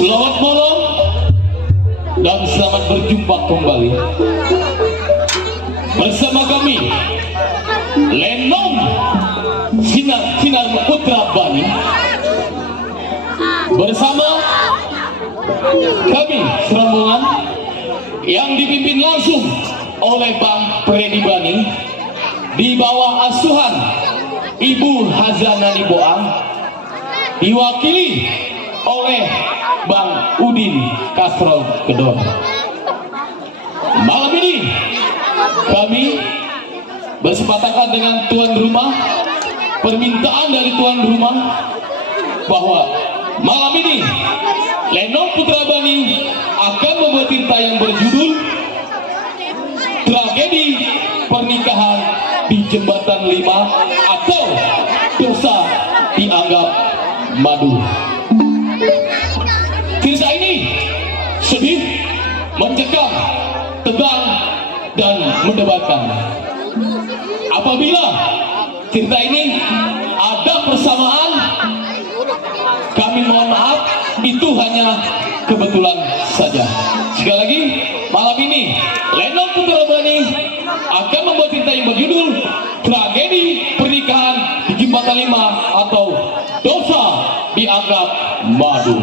Selamat malam dan selamat berjumpa kembali bersama kami Lenong Sinar Putra Bani, bersama kami serombongan yang dipimpin langsung oleh Bang Freddy Bani di bawah asuhan Ibu Hazanani Boang, diwakili oleh Bang Udin Kasrol Kedon. Malam ini kami bersepakatan dengan tuan rumah, permintaan dari tuan rumah bahwa malam ini Lenong Putra Bani akan membuat cerita yang berjudul Tragedi Pernikahan di Jembatan 5 atau Dosa Dianggap Madu. Cerita ini sedih, mencekam, tegang, dan mendebarkan. Apabila cerita ini ada persamaan, kami mohon maaf, itu hanya kebetulan saja. Sekali lagi, malam ini Lenong Putra Bani akan membuat cerita yang berjudul Tragedi Pernikahan di Jembatan 5 atau Dosa Dianggap Madu.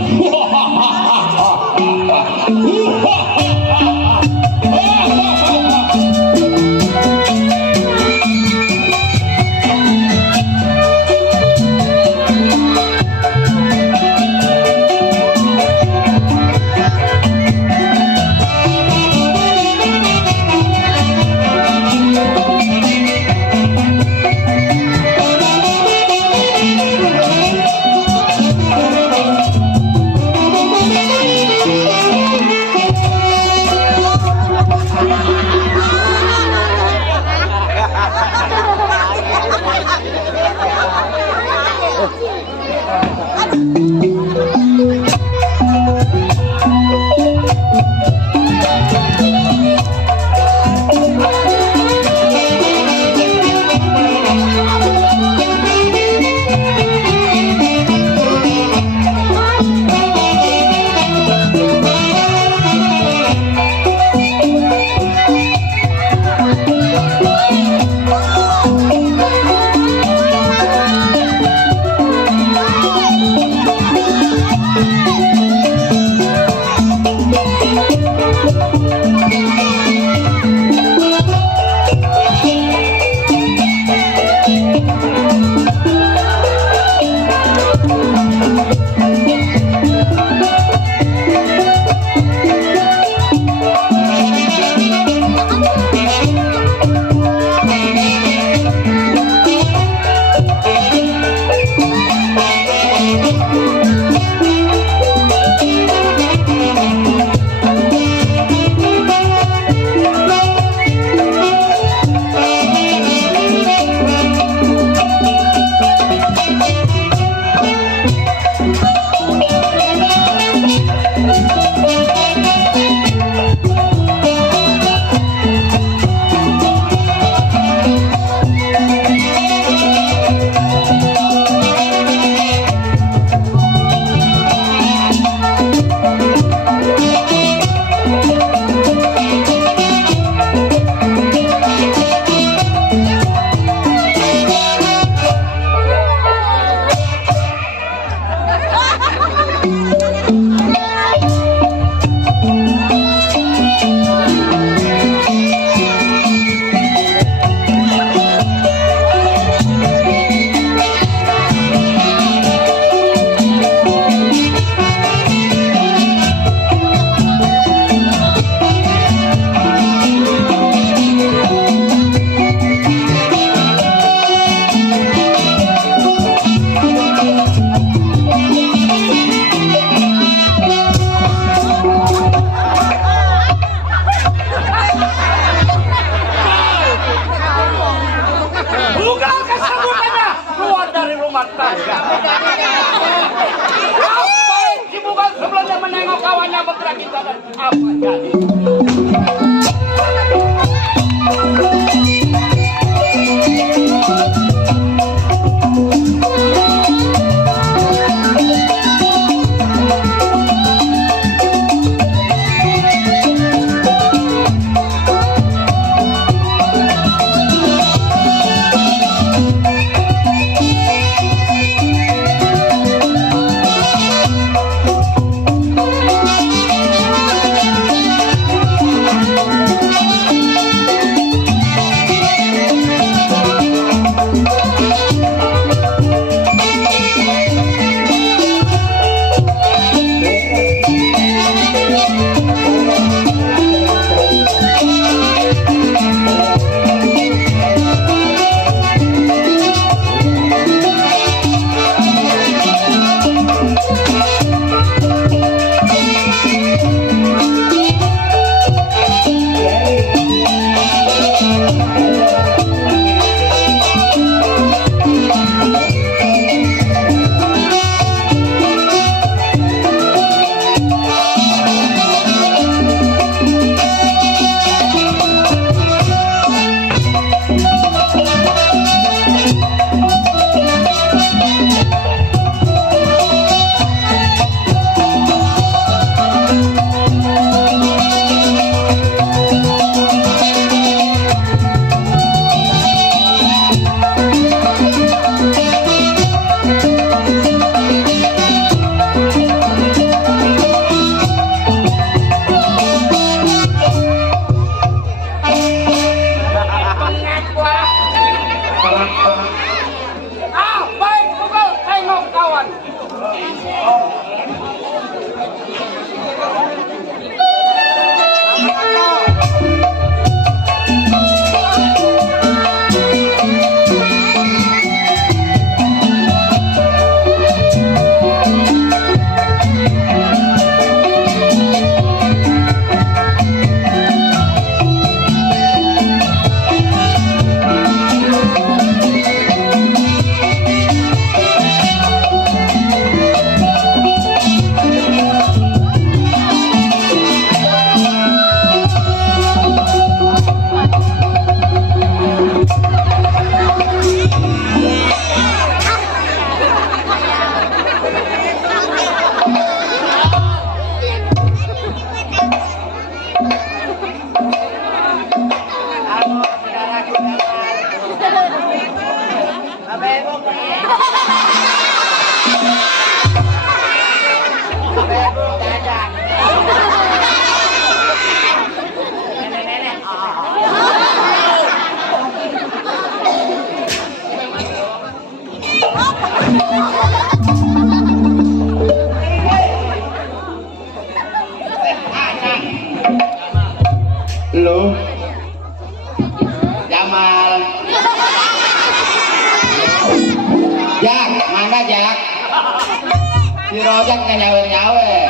ojek nggak nyawer-nyawer.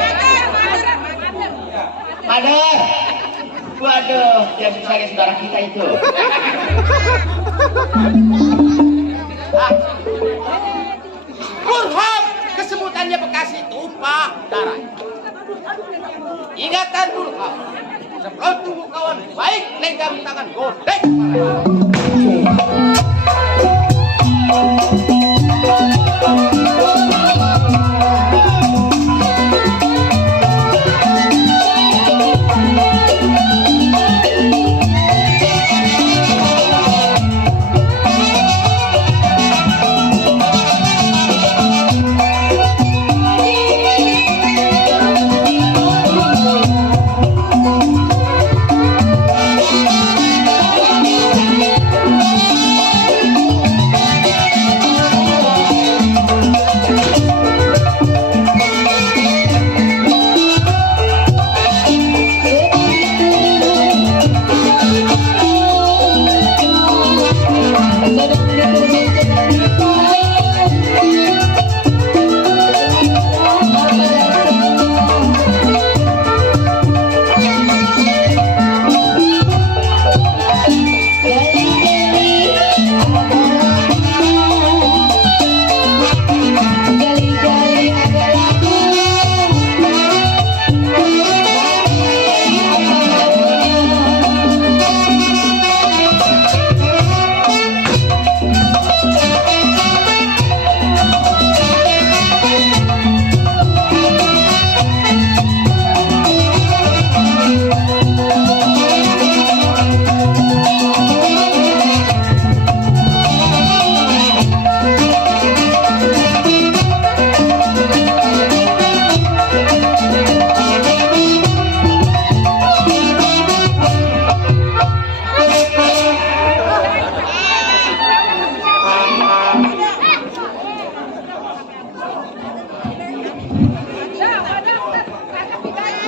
Madar. Waduh, dia bisa kayak saudara kita itu. Burhan, kesebutannya Bekasi tumpah darah. Ingatan Burhan. Sebelum tunggu kawan baik lenggam tangan godek.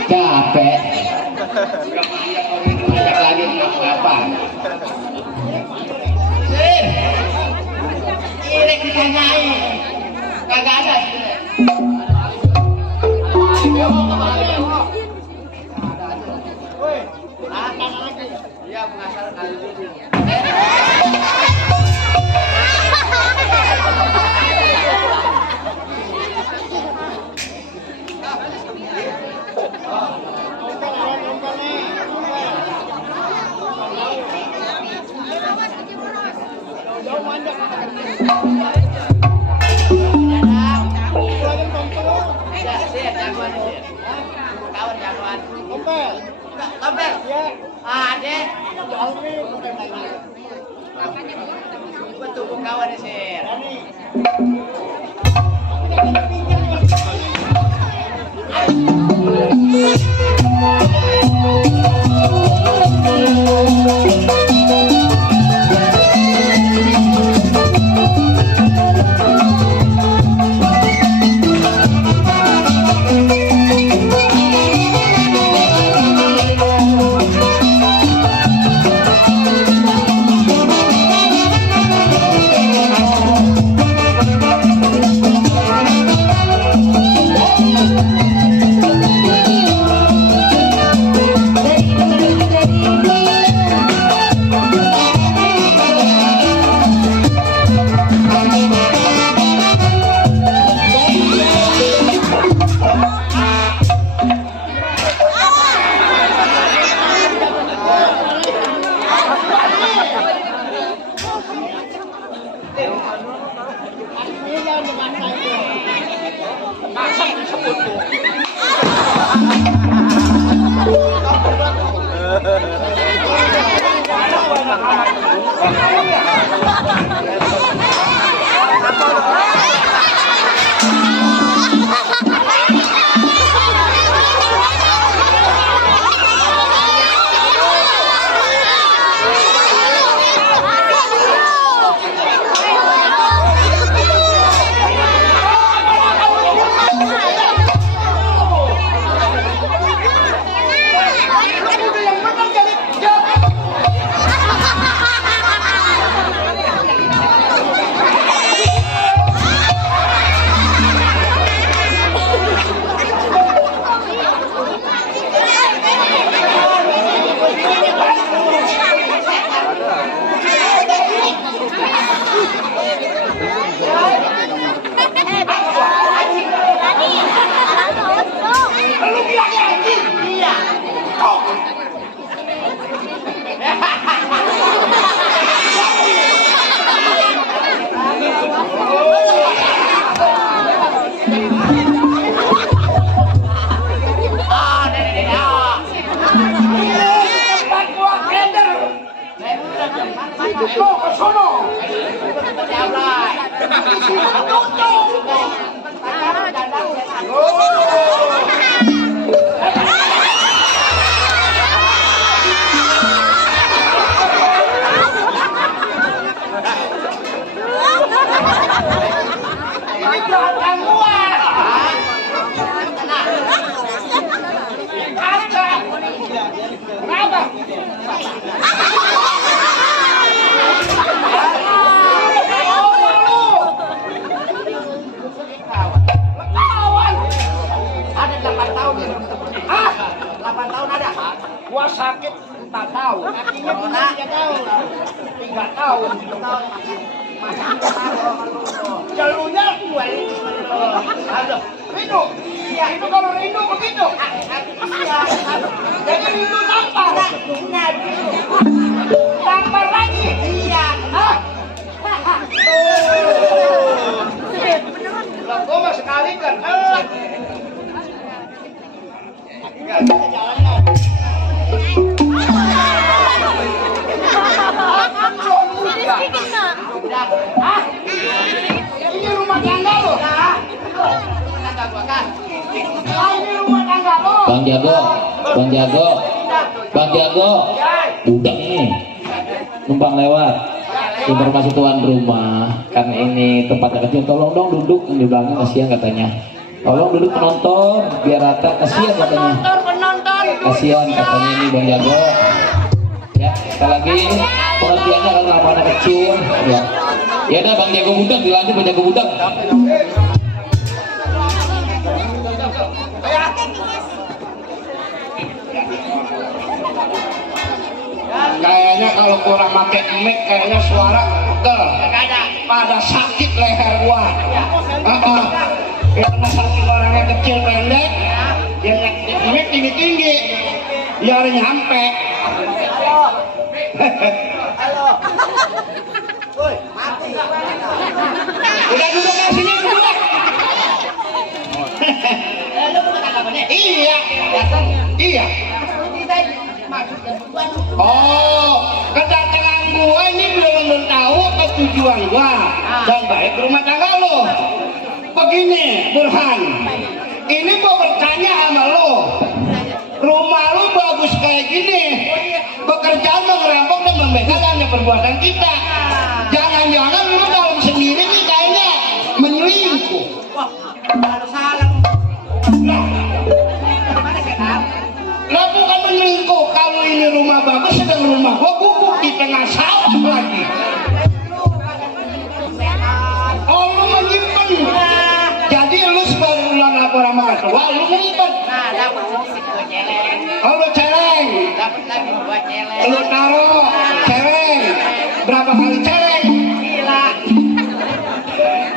Capek. Banyak lagi ngapa-ngapa. Irek ditanyai. Kagak ada. Iya, pengasal kali itu. Tompel. Ada. Betul kawan sih. Ada 8 tahun. 8 tahun ada. Gua sakit 4 tahun. Kakinya 3 tahun. 3 tahun. Jalunya gue. Aduh, Rindu. Iya, itu kalau Rindu begitu. Iya. Jadi Rindu tampar. Tampar lagi. Iya. Loh, gue mah sekali kan. Jalan-jalan. Ini rumah tangga lo. Tangga gua kan. Ini rumah tangga lo. Bang Jago, Bang Jago, Bang Jago, budak nih, numpang lewat. Informasi tuan rumah, karena ini tempatnya kecil, tolong dong duduk di belakang, kasihan katanya. Tolong duduk penonton, biar rata, kasihan katanya. Kasihan katanya ini Bang Jago. Ya, sekali lagi pengertiannya karena anak kecil. Ya, ya udah Bang Jago budak, dilanjut Bang Jago budak. Kayaknya kalau kurang pakai mic kayaknya suara pegel. Pada sakit leher gua. Karena sakit orangnya kecil pendek, yang mic tinggi-tinggi, biar nyampe. Halo. Woi, mati. Udah duduk di sini duduk. Lu bukan tangga nih? Iya. Iya. Oh, kedatangan gua ini belum tahu tujuan gua dan balik ke rumah tangga lo. Begini, Burhan, ini gua bertanya sama lo. Rumah lo bagus kayak gini, pekerjaan lo ngerampok dan membegal hanya perbuatan kita. Jangan-jangan lo dalam sendiri nih kayaknya menyelingkuh. Wah, salah. Lah bukan menyelingkuh, kalau ini rumah bagus sedang rumah gua gubuk di tengah sawah lagi. Oh lu menyimpan. Jadi lu sebagai ulang lapor sama ketua lu menyimpan. Nah, dapat sedikit gua celeng. Oh lu celeng. Dapat lagi gua celeng. Lu taruh celeng. Berapa kali celeng? Gila.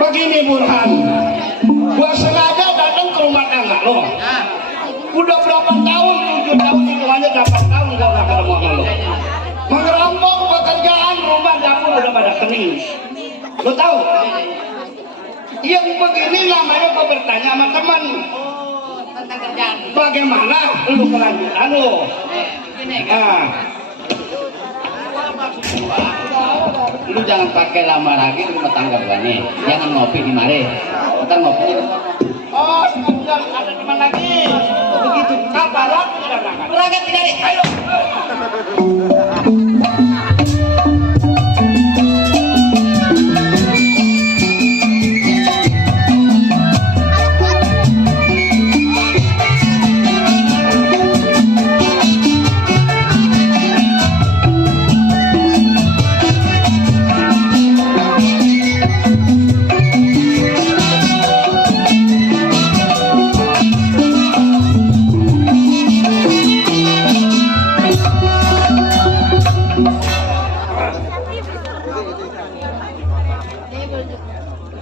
Begini Burhan, gua sengaja datang ke rumah tangga lo. Nah, Udah berapa tahun, 7 tahun, hitungannya 8 tahun gua gak ketemu sama lo. Mengerampok pekerjaan rumah dapur udah pada kening. Lo tahu? Yang begini namanya gua bertanya sama teman. tentang kerjaan. Bagaimana lu kelanjutan lo? Gini kan. Lu jangan pakai lama lagi di rumah tangga gua nih. Jangan ngopi di mari. Ntar ngopinya di sana. Oh, sekarang ada teman lagi. Begitu. Kapan waktu sudah berangkat? Berangkat dari. Ayo.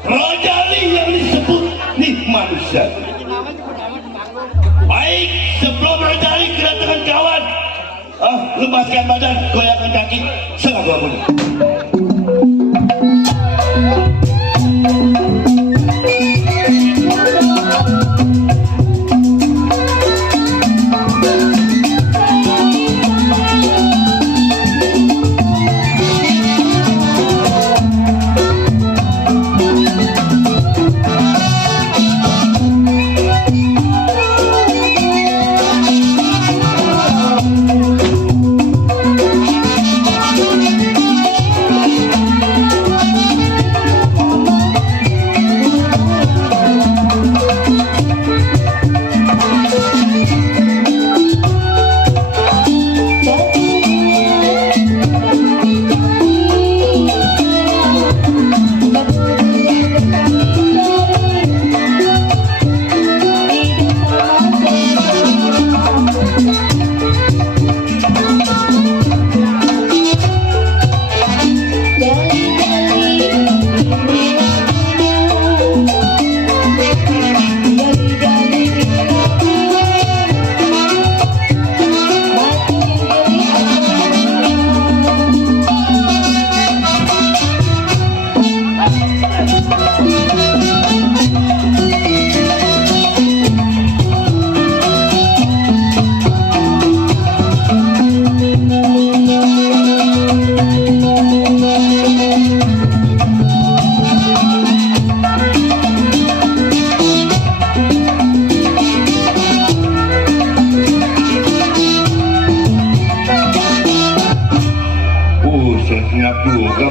Rojali yang disebut manusia. Baik, sebelum Rojali kedatangan kawan, lepaskan badan, goyangkan kaki, salah gua bunyi.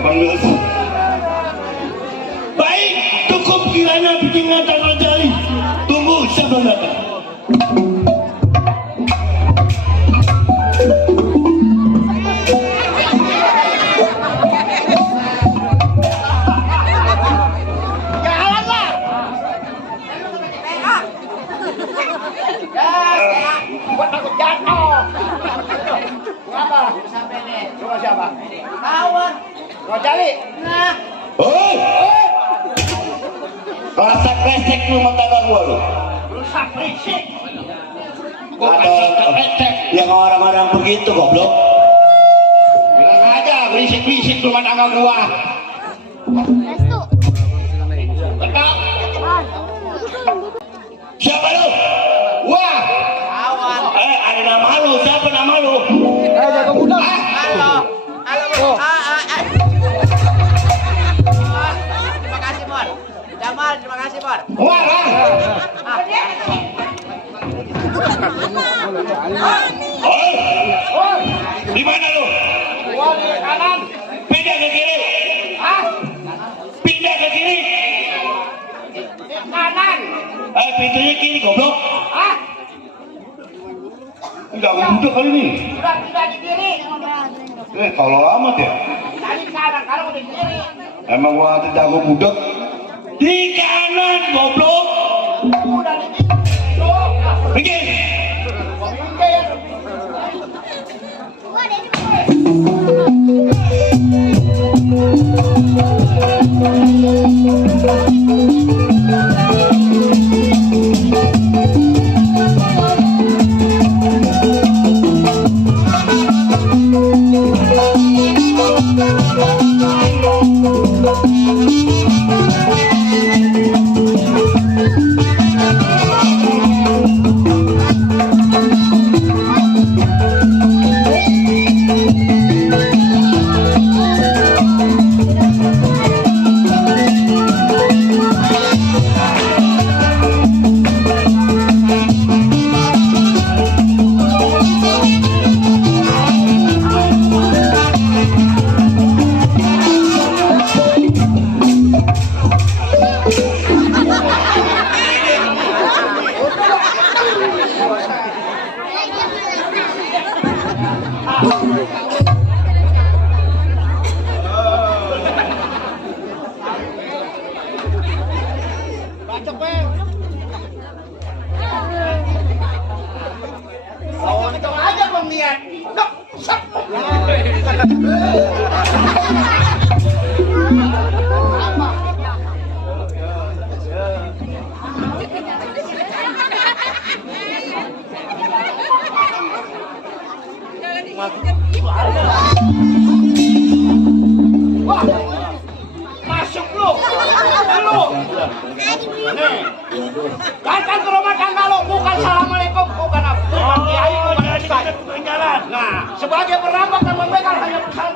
panggil. Baik, cukup kiranya bikin Tan Rojali. Tunggu sebelum datang. Gua takut jatuh. Kenapa? Sampai nih. Coba siapa? Kawan. Rojali. Nah. Hei! Rasa kresek lu mata gua lu. Rusak berisik. Ada yang orang-orang begitu goblok. Bilang aja berisik-berisik rumah tangga gua. Tetap. Siapa lu? Wah, Kawan. Ada nama lu. Siapa nama lu? Jago muda. Halo. Halo. Terima kasih, Mon. Jamal, terima kasih, Mon. wah, wah. Oh, di mana lu? Wah, di kanan. Pindah ke kiri. Hah? Pindah ke kiri. Di kanan. Pintunya kiri goblok. Hah? Enggak udah kali ini. Sudah tidak di kiri. Kalau amat ya. Tadi kanan, sekarang udah di kiri. Emang gua ada jago budak. Di kanan goblok. Udah di kiri. Tuh. Pergi. Minggir. Untung aja belum lihat. Dok, sep. Wah, masuk lu. Lu. Nih. Datang ke rumah tangga lo, bukan assalamualaikum, bukan apa, bukan kiai, bukan ustaz. Nah, sebagai perambah dan membegal hanya pesan.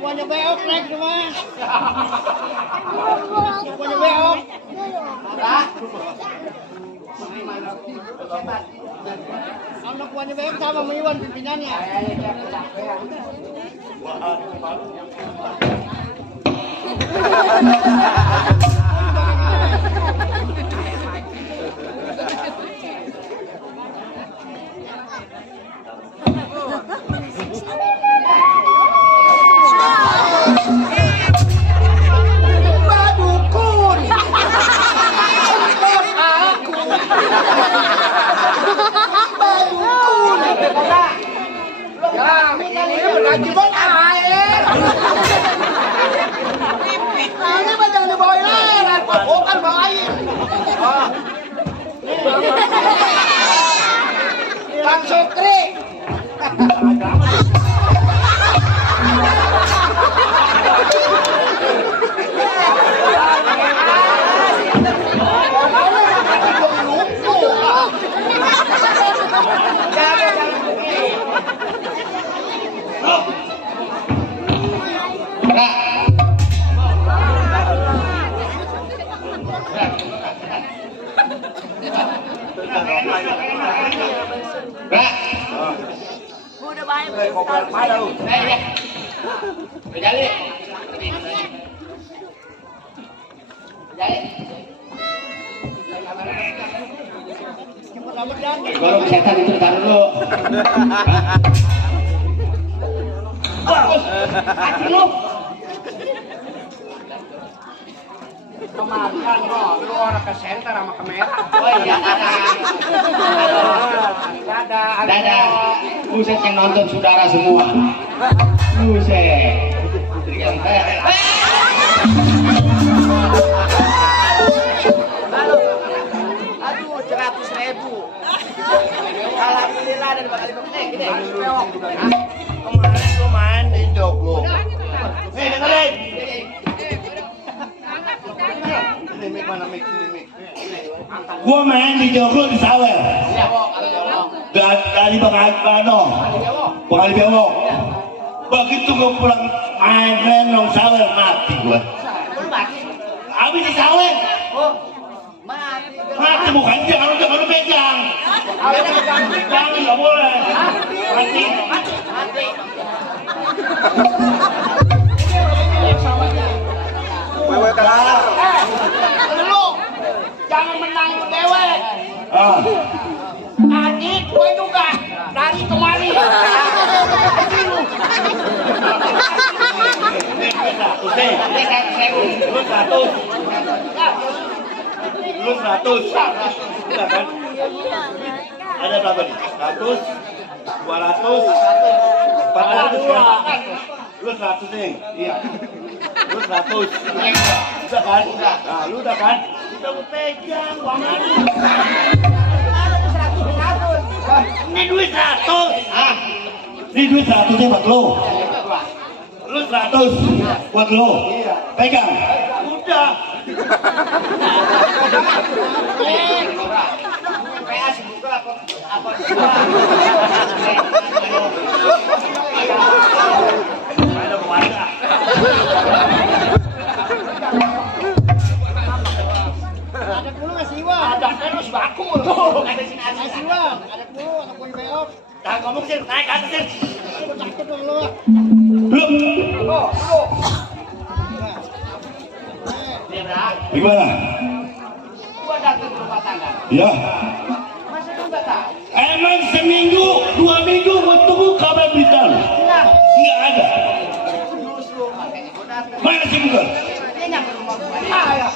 Buahnya beok naik semua. Buahnya beok. Anak buahnya beok sama Iwan pimpinannya. lagi bang air. Ini mah jangan dibawain air, bukan bawa air. Bang Sukri. Udah baik. Baru setan itu taruh dulu. Kemarin kan lu orang ke center sama kamera. Oh iya, Dadah. dadah. Buset yang nonton saudara semua. Buset. Aduh, 100.000. Alhamdulillah dari bakal gede. Kemarin lu main di Joglo. Hei dengerin. Ini mic mana mic? Ini mic. Gua main di Joglo di Sawer. Dari Pengali Bewok. Begitu gua pulang main renong Sawer mati gua. Habis di Sawer. Mati bukan jangan lu pegang. Pegang nggak boleh. Mati. Wewe kalah. Lu jangan menang lu dewek. Tadi gue juga dari kemari. Lu 100. Udah kan? Ada berapa nih? 100, 200, 400 kan? Lu 100 nih. Iya. Lu 100. Udah kan? Nah, lu udah kan? Udah mau pegang uangnya. Ini duit 100. Ini duit 100 buat lu. Lu 100 buat lu. Pegang. Udah. Ada keluarga. Ada dulu ngasih uang. Ada kan lu sebakul. Ada sini aja. Ngasih uang. Ada dulu anak gue beok. Jangan ngomong sih, naik ke atas sih. Lu takut dong lu. Lu. Gimana? Gua datang ke rumah tangga. Ya. Masa lu enggak tahu? Emang seminggu, 2 minggu gua tunggu kabar berita lu. Nggak ada. Justru makanya gua datang. Mana sih bukan? Dia nyamper rumah gua. Ya.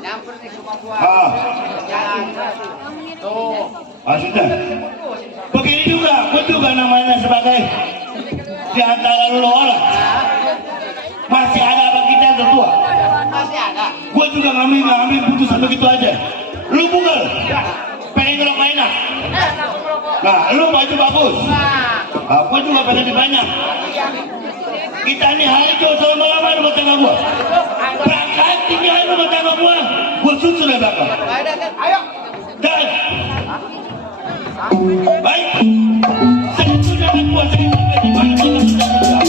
Nyamper di rumah gua. Jalan. Tuh. Sudah. Begini juga, gua juga namanya sebagai di antara lu orang. Masih ada apa kita yang tertua? Masih ada. Gua juga ngambil putusan begitu aja. Lu bukan? Pengen ngerokok enak. Nah, lu baju bagus. Nah, gua juga pengen lebih banyak. Kita ini hari jauh selama-lama rumah tangga gua. Berangkat tinggi hari rumah tangga gua. Gua susun dari belakang. Ayo. Dan baik. Saya sudah kuat sampai di mana kita sudah berada.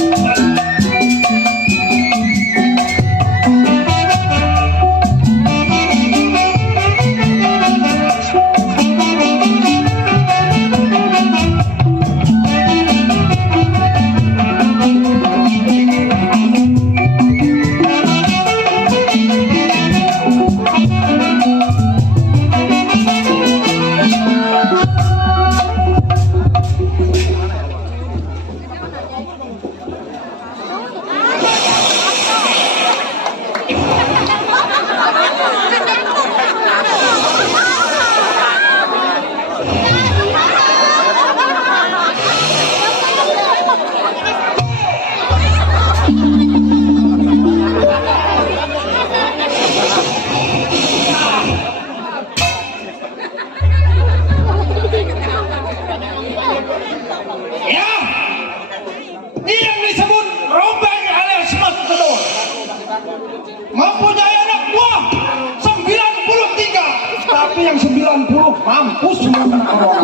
mampus semua kena corona.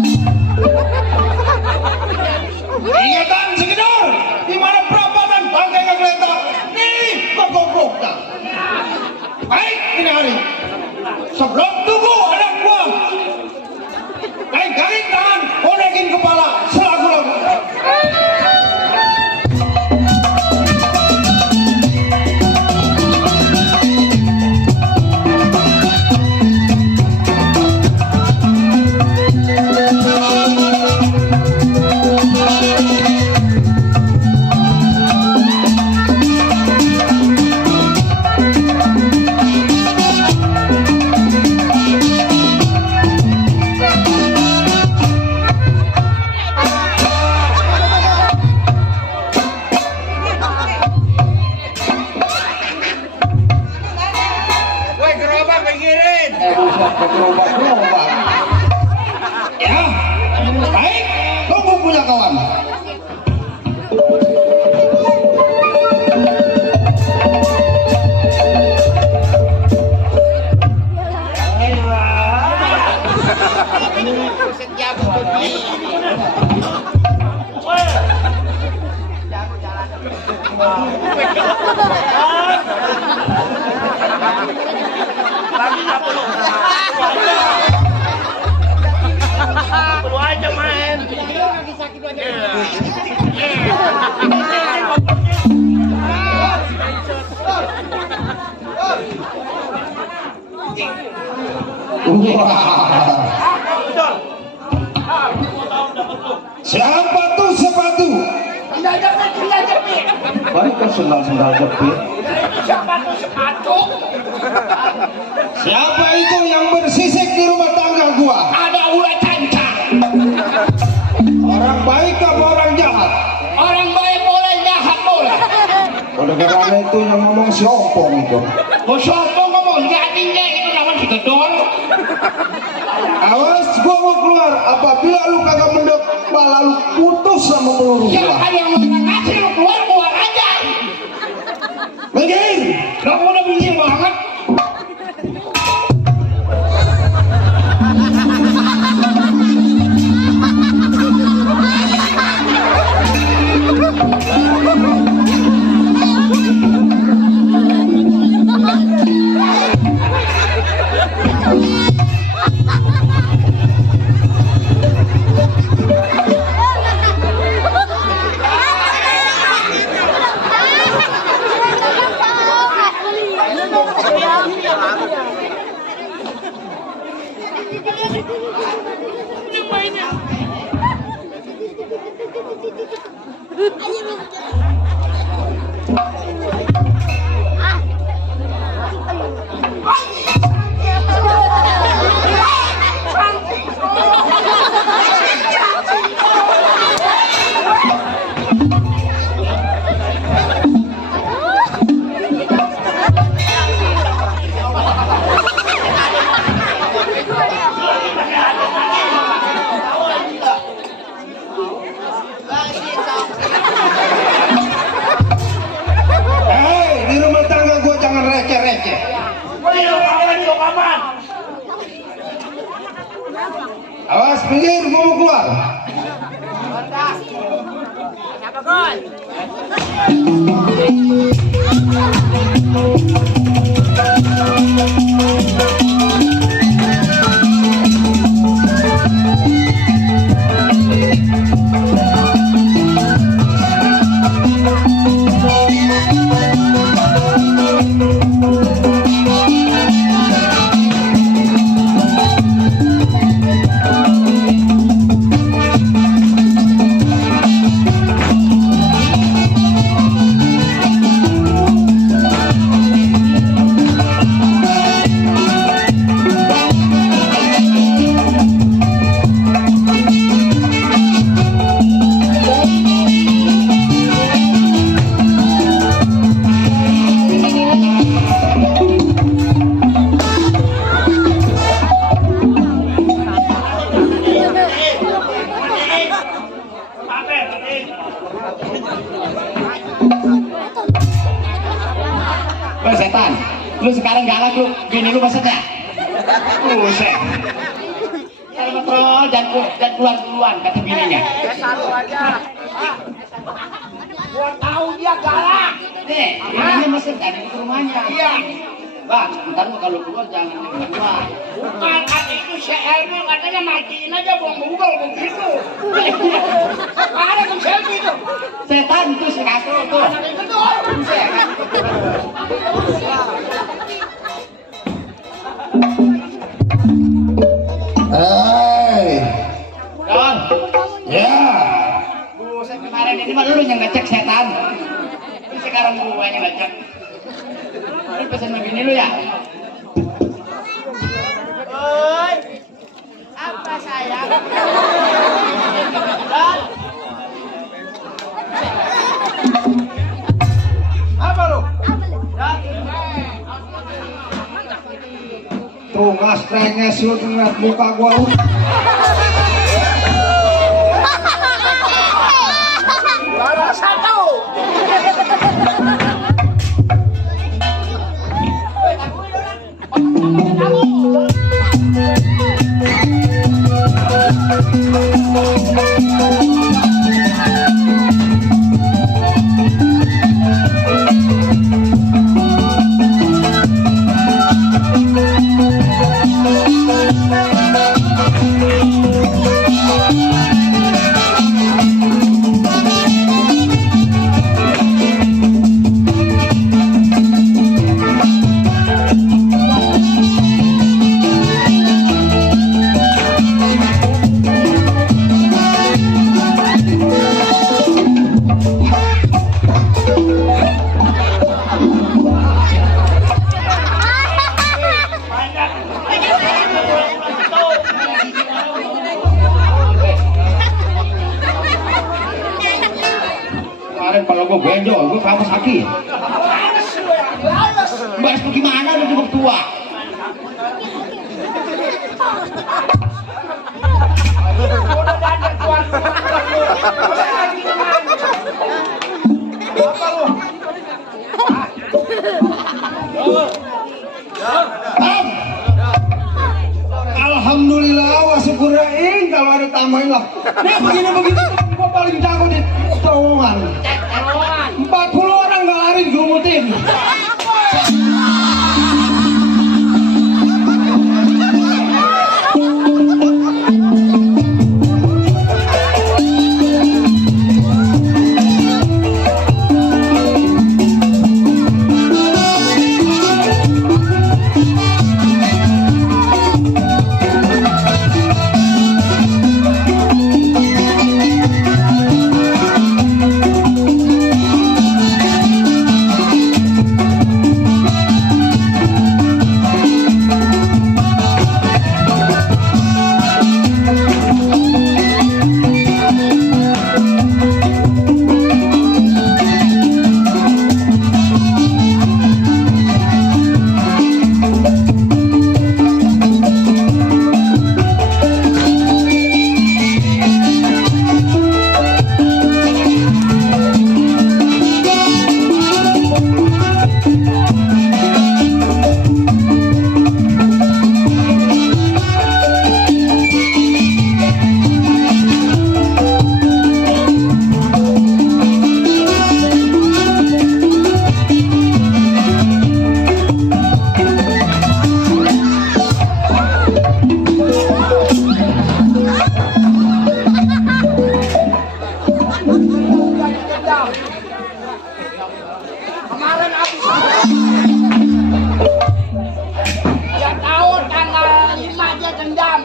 Ingatan sekedar di mana perapatan bangkai kereta nih kegobloknya. Baik ini hari sebelum tunggu anak gua garing tangan konekin kepala selagu-lagu. Ya, baik, tunggu punya kawan. Perlu aja main. Siapa tuh sepatu? Baik kan sendal jepit. Siapa tuh sepatu? Siapa itu yang bersisik di rumah tangga gua? Ada ulat cancang. Orang baik apa orang jahat? Orang baik boleh, jahat boleh. Udah karena itu yang ngomong si Opong itu. Sopo ngomong jadinya itu namanya si gedor. Awas gua mau keluar. Apabila lu kagak mendok, lalu putus sama peluru gua. Siapa yang mau ngasih lu keluar aja. Begin, Kamu udah bingung banget. di rumah tangga gua jangan receh-receh. Awas pinggir, gua mau keluar. Siapa gol? Wah setan, lu sekarang galak lu, bini lu maksudnya? Buset. soal dan keluar duluan kata bininya. Ya satu aja. Gua tahu dia galak. Nih, ini mesin tadi di rumahnya. Iya. Bang, ntar lu kalau keluar jangan keluar. Bukan hati itu si Elmo katanya matiin aja buang google begitu. Ada kan selfie itu. Setan tuh si Kato tuh. Anak itu tuh. Don, Ya. buset kemarin ini mah lu yang ngecek setan. Ini sekarang gua yang ngecek. Lu pesen begini lu ya? Oi. Apa sayang? Apa lu? Tuh ngas trenges lu ngeliat muka gua lu. Baru satu. Kemarin kalau gua benjol, gua kamu sakit. Mbak, gimana lu cukup tua? Udah dandek keluar. Apa lu? Alhamdulillah wa syukurain kalau ada tambahin lah. Nih begini begitu gua paling jago di terowongan. 40 orang nggak lari digumutin. Kemarin habis. Ya tahu tanggal 5 aja dendam.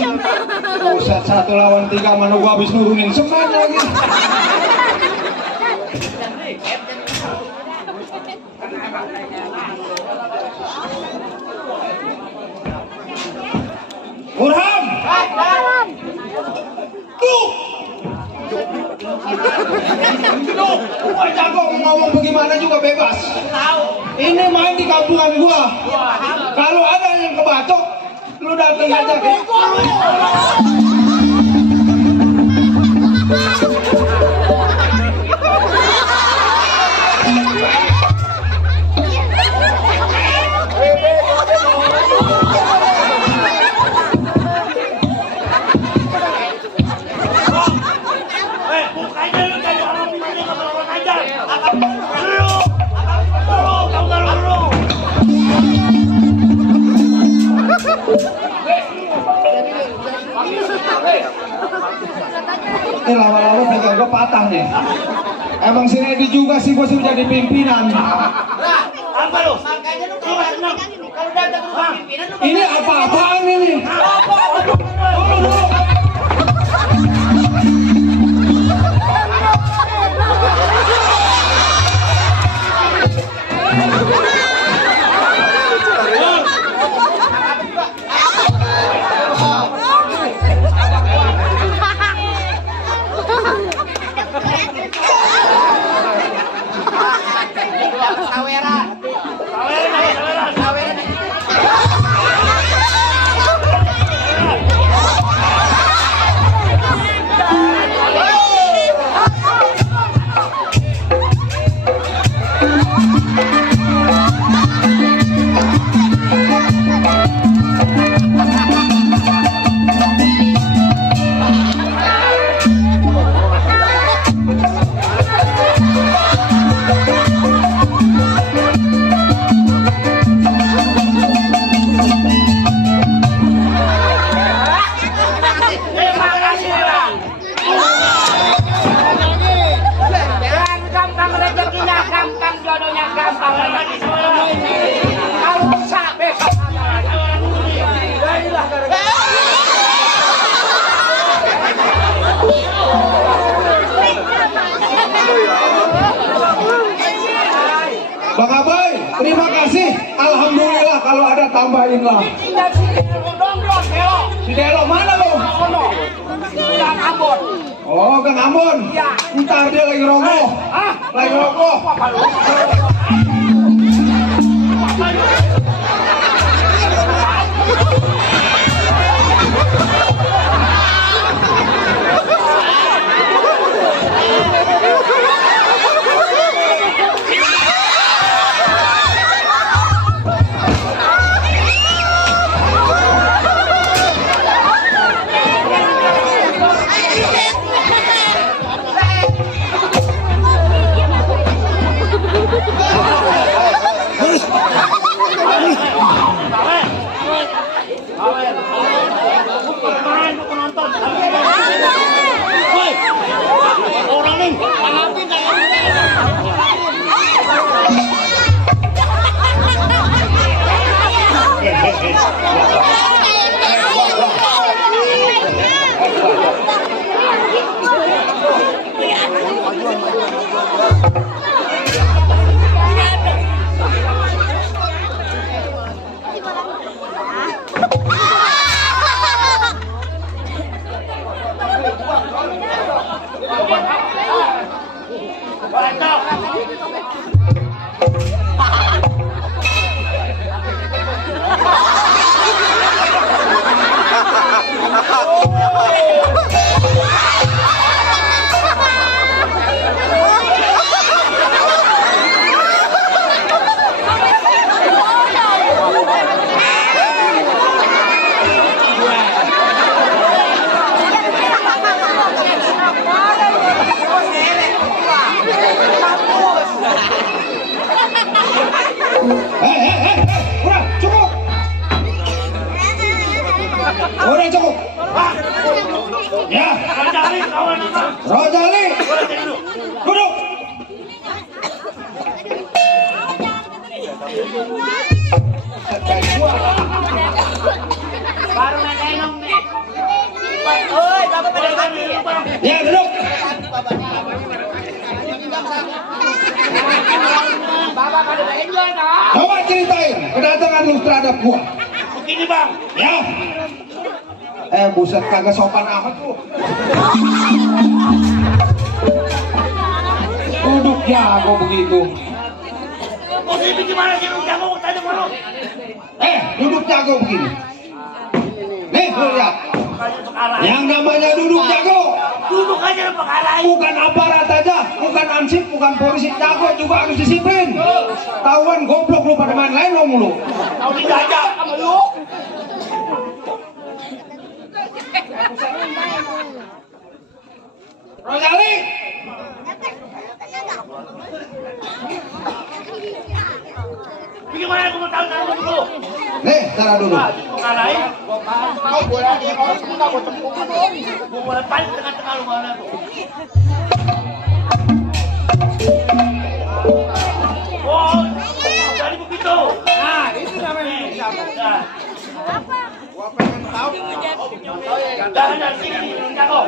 Pusat 1 lawan 3 mana gua habis nurunin semen lagi. Burhan. Tuh, gua jago ngomong bagaimana juga bebas. Ini main di kampungan gua. Kalau ada yang kebatok, lu dateng aja ke. Bukannya lu jadi orang pintar sama orang ajar. Lu, kamu taruh lu. Ini lama-lama pegang gua patah nih. Emang si Redi juga sih gua sudah jadi pimpinan. Apa lu? Makanya lu kalau senang, kalau datang ke rumah pimpinan lu Ini apa-apaan ini? saweran. Saweran. Gampang rezekinya, gampang jodohnya, gampang lagi. Kalau bisa besok. Bang Abai, terima kasih. Alhamdulillah kalau ada tambahin lah. Si Delo mana lo? Oh, Kang Ambon. Ntar dia lagi rokok. Lagi rokok. Udah cukup. Udah cukup. Ya. Rojali. Duduk. Baru naik nih. ada enjoy dah. Coba ceritain kedatangan lu terhadap gua. Begini bang, Ya. Buset kagak sopan amat lu. Duduk jago begitu. posisi gimana sih lu jago tanya dulu. Duduk jago begini. Nih, lu lihat. Sekarang Yang namanya duduk jago. duduk aja lu pengalahin. Bukan aparat aja, bukan ansip, bukan polisi, jago juga harus disiplin. Tahuan goblok lu pada main lenong lu. Tahu dijajak sama lu. Rosali, Bagaimana aku mau tahu tanya dulu. nih cara duduk. Pengalahin. Kau boleh di orang kita buat tepung dong. Gua mulai paling tengah-tengah lu mana tuh. Oh, jadi begitu. Nah, itu namanya Nah, gua pengen tahu. jangan sini jago.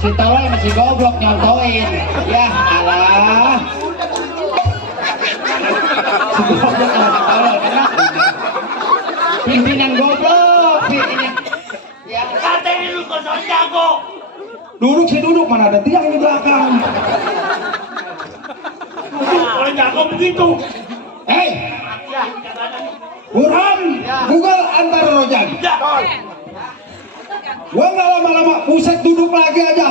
Si tolol masih goblok nyontoin. Ya alah. Si goblok masih tolol kena. Pimpinan goblok. Katanya lu kosong jago. Duduk sih duduk, mana ada tiang di belakang. Kalau jago begitu. Hei, Burhan, Google antara Rojan. Ya. Gua nggak lama-lama, buset duduk lagi aja.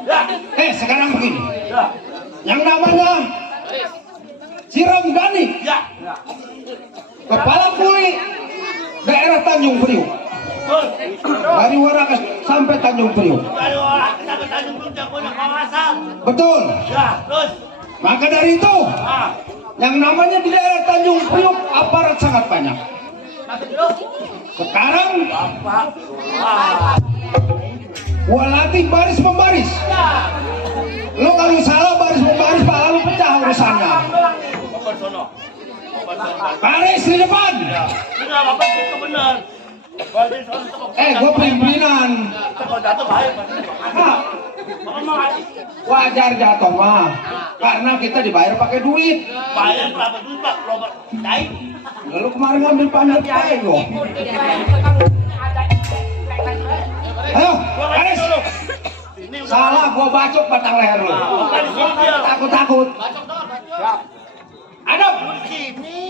Ya. Sekarang begini. Ya. Yang namanya Siram Gani, Ya. Kepala Puli daerah Tanjung Priok. Betul. Dari Warakas sampai Tanjung Priok. Dari orang kita ke Tanjung Priok jagonya kawasan. Betul. Ya, terus. Maka dari itu, Ah. yang namanya di daerah Tanjung Priok aparat sangat banyak. Sekarang Apa? Ah. gua latih baris membaris. Lo kalau salah baris membaris, pala lu pecah urusannya. Bapak sono. Bapak sono. Baris di depan. Benar, Bapak itu benar. Bapak sono. Gua pimpinan. Kalau jatuh bahaya, Pak. Ah, Bapak mau ngasih. wajar jatuh mah, karena kita dibayar pakai duit. Bayar berapa duit, Pak? Robert Dai. Lalu kemarin ngambil panjat pakai lo. Ayo, baris. Ini udah Salah, gua bacok batang leher lo. Bapak di sini dia. Takut-takut. Adem. Sini.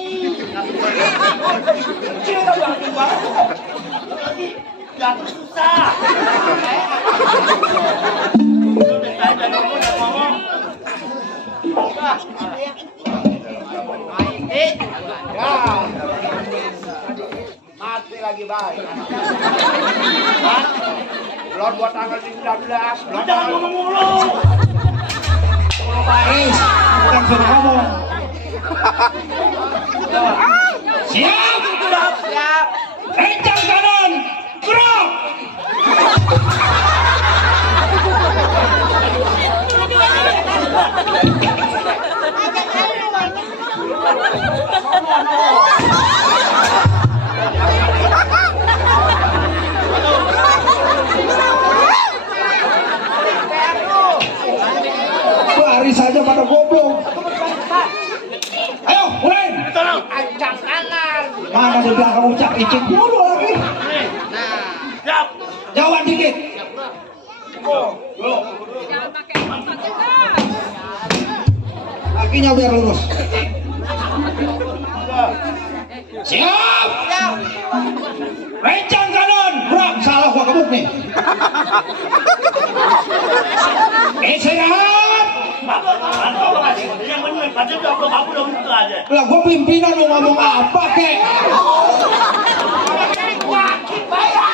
Jatuh susah. Udah saya dari ngomong, udah ngomong. Ya. Mati lagi baik. Belum buat tanggal 19. Lu jangan ngomong mulu. Baris, bukan suruh ngomong. Siap. Siap. Kencang kanan. Gerak. Baris saja pada goblok. Ayo, mulai. Tolong. Ancang kanan. Mana di belakang ucap icik dulu lagi. Nih. Siap. Jauhan dikit. Kakinya biar lurus. Siap. Rencang kanan. Gerak. Salah gua gebuk nih. Istirahat. Yang benar, pasti udah belum aku udah begitu aja. Lah gua pimpinan lu ngomong apa kek?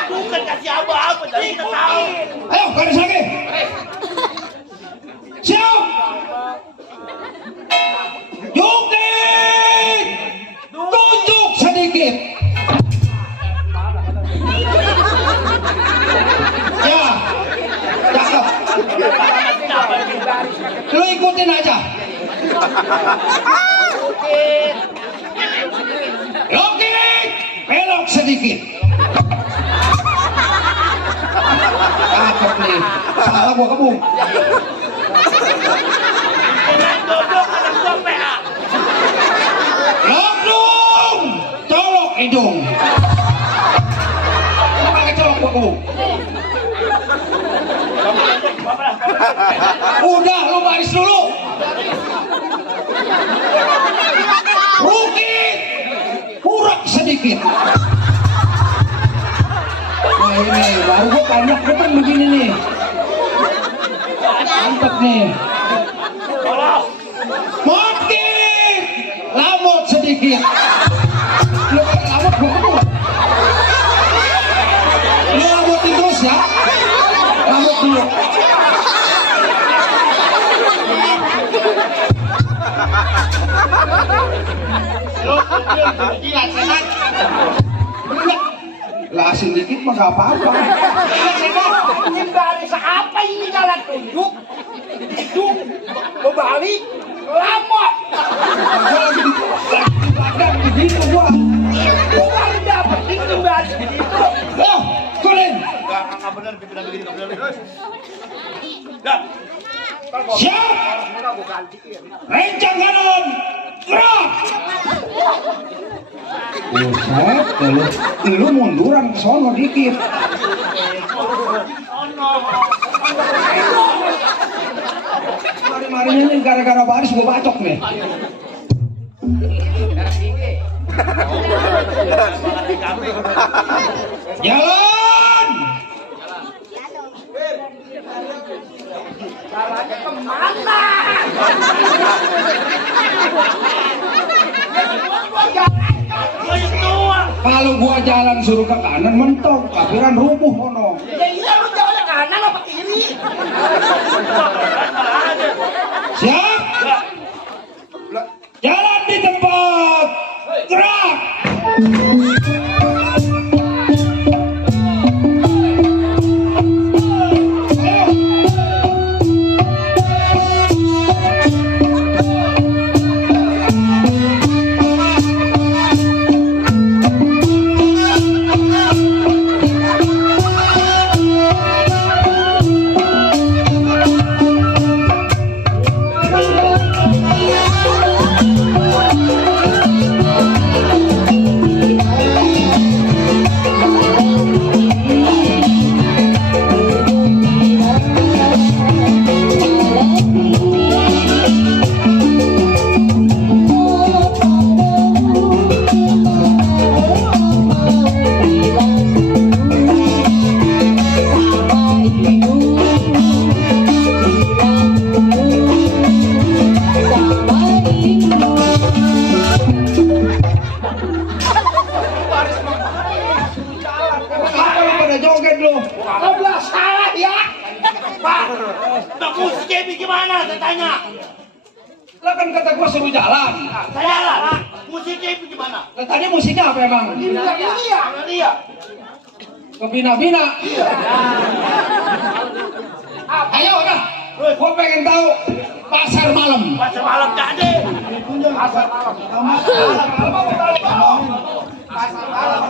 Bukan kasih apa-apa, jadi kita tahu. Ayo garis lagi. Siap. Jukit. Tunjuk sedikit. Ya. Cakep. Lu ikutin Oke, belok sedikit. Cakep nih. Salah gua kebung. Lokdung, colok hidung. Pakai colok gua kebung. Udah, lu baris dulu. Bukit, urak sedikit. Nah ini baru gua banyak depan begini nih. Mantep nih. Bukit, lamot sedikit. Lu pakai lamot gua kebun. Lu lamotin terus ya. Lamot dulu. Lasin dikit mah gak apa-apa. Ini baris apa ini jalan tunjuk? Tunjuk, berbalik, lamot. Gua lagi di belakang begitu gua. Bukan dapat itu baris begitu. Loh, Colin. Nggak benar, bilang begini nggak benar. Dah. Siap. Rencang kanan. Gerak. Buset, lu munduran ke sono dikit. Mari-marinya nih gara-gara baris gua bacok nih. Jalan. Jalannya kemana? Kalau gua jalan suruh ke kanan mentok, kafiran rubuh kono. Ya iya lu jalannya kanan apa kiri? Siap? Jalan di tempat. Gerak. Joget lu. Kalau gua salah ya. Pak, tak musik Cepi gimana? Saya tanya. Lah kan kata gua suruh jalan. Saya lah. Musik Cepi gimana? Lah tadi musiknya apa emang? Iya. Iya. Kebina-bina. Ayo dah. Gua pengen tahu pasar malam. Pasar malam jadi. Pasar malam. Pasar malam.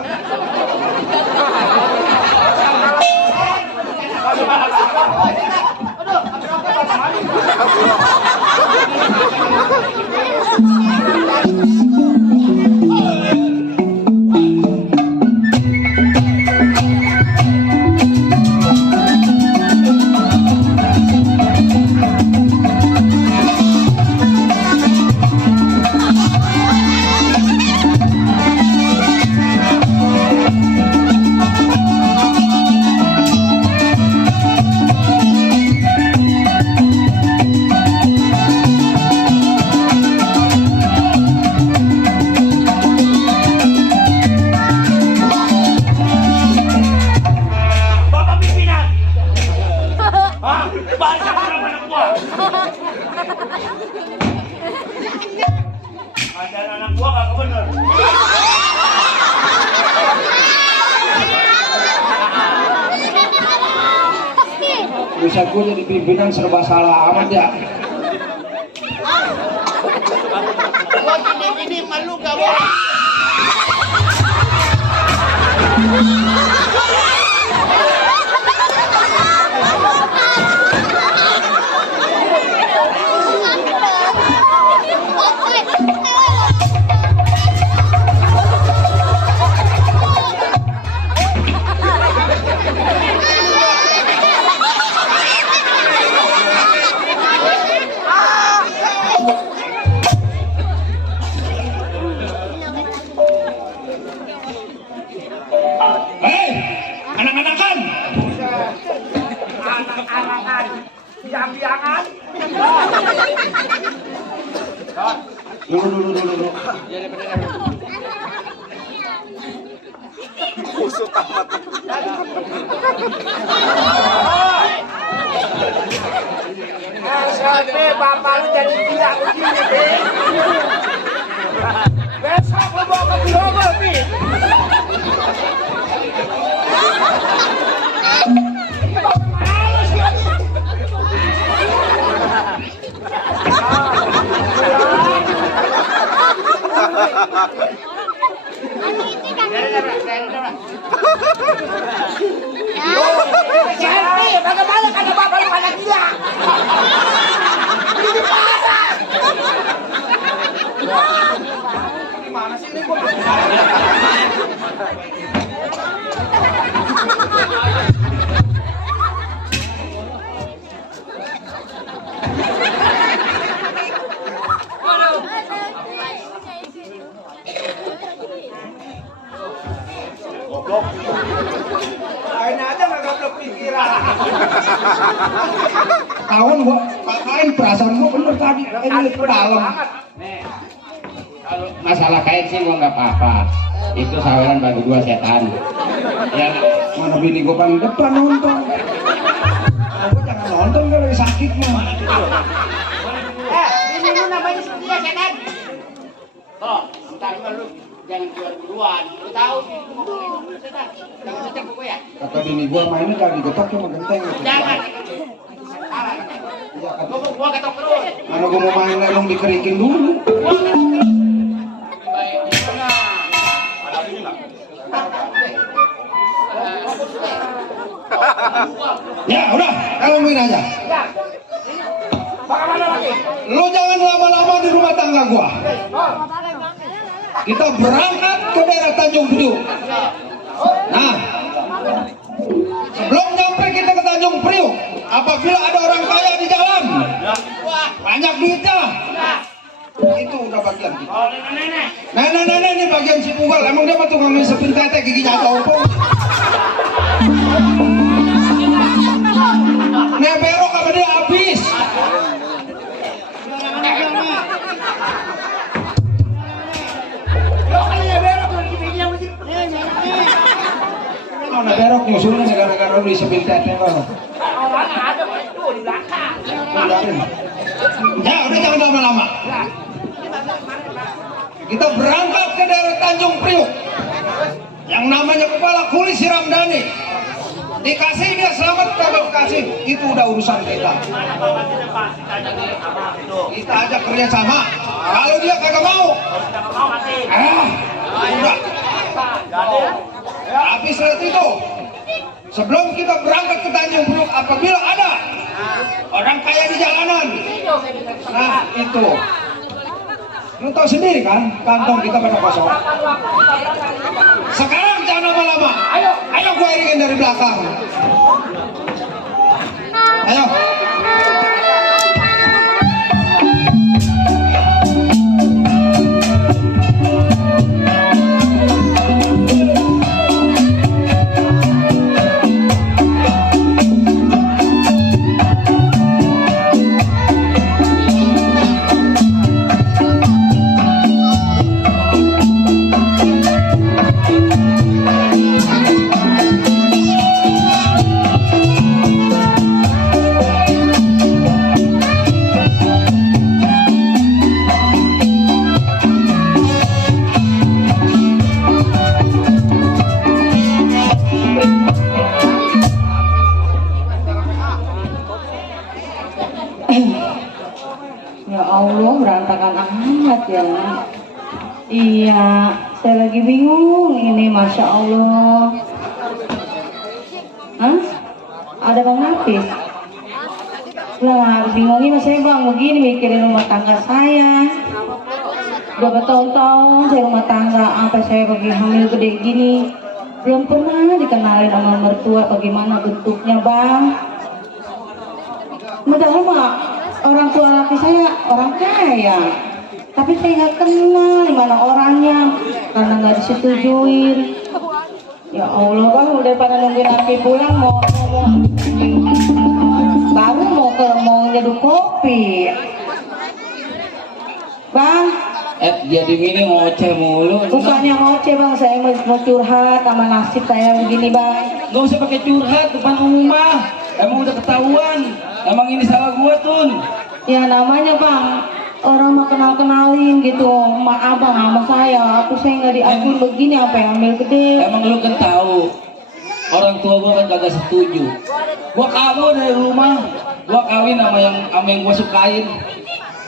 Bisa gue jadi pimpinan serba salah amat ya. ini malu gak boleh. Hei, anak-anakan. Anak-anakan, biang-biangan. Dulu. Sampai bapak lu jadi tidak begini, Be. Besok lu bawa ke Grogol, Bi. Selfie, bagaimana kata bapak lu pada gila? Ini parah. Gimana sih ini gua? Lain aja nggak goblok pikiran. Kawan gua, kain perasaan gua bener tadi. Ini ke dalam. Nih, kalau masalah kain sih gua nggak apa-apa. Itu saweran bagi dua setan. Ya, Mana bini gua paling depan nonton. Gua jangan nonton kalau lagi sakit mah. Ini lu namanya setia setan. toh, ntar lu jangan keluar duluan. Lu tahu nih, lu ngomongin setan. Jangan setan buku ya. Kata bini gua mainnya jangan digetok cuma genteng. Jangan. Gua ketok terus. Mana gua mau main lelong dikerikin dulu. Baik, gimana? Ya udah, kalungin aja. Ya. Bagaimana lagi? Lu jangan lama-lama di rumah tangga gua. Kita berangkat ke daerah Tanjung Priuk. Nah, sebelum nyampe kita ke Tanjung Priuk, apabila ada orang kaya di jalan, banyak duitnya, itu udah bagian kita. Nenek ini bagian si Pugal. Emang dia mah tukang ngisepin tete giginya ompong. Neberok sama dia habis. Mana berok nyusulnya gara-gara lu disepin tete kok. Orang ada itu di belakang. Ya udah jangan lama-lama. Kita berangkat ke daerah Tanjung Priuk. Yang namanya kepala kuli si Ramdhani. Dikasih dia selamat kagak dikasih, itu udah urusan kita. Kita ajak kerja sama. Kalau dia kagak mau, udah. Habis itu, sebelum kita berangkat ke Tanjung Priuk, apabila ada orang kaya di jalanan, nah itu, lu tahu sendiri kan, kantong kita pada kosong. Sekarang jangan lama-lama. Ayo gua iringin dari belakang. Ayo. Ya Allah, berantakan amat ya. Iya, saya lagi bingung ini, Masya Allah. Hah? Ada Bang Nafis? Lah, bingungin saya Bang, begini mikirin rumah tangga saya. Udah bertahun-tahun saya rumah tangga, sampai saya bagi hamil gede gini. Belum pernah dikenalin sama mertua bagaimana bentuknya Bang. Padahal mah orang tua laki saya orang kaya. Tapi saya nggak kenal di mana orangnya karena nggak disetujuin. Ya Allah Bang, udah pada nungguin Napi pulang mau baru mau nyeduh kopi. Bang, Jadi ini ngoceh mulu. bukannya ngoceh Bang, saya mau curhat sama nasib saya begini Bang. Gak usah pakai curhat depan umum mah. Emang udah ketahuan. Emang ini salah gua Tun. Ya namanya Bang, orang mah kenalin gitu, mak abang sama saya, aku nggak diakui begini sampai hamil gede. Emang lu kan tahu orang tua gua kan kagak setuju. Gua kabur dari rumah, gua kawin sama yang gua sukain.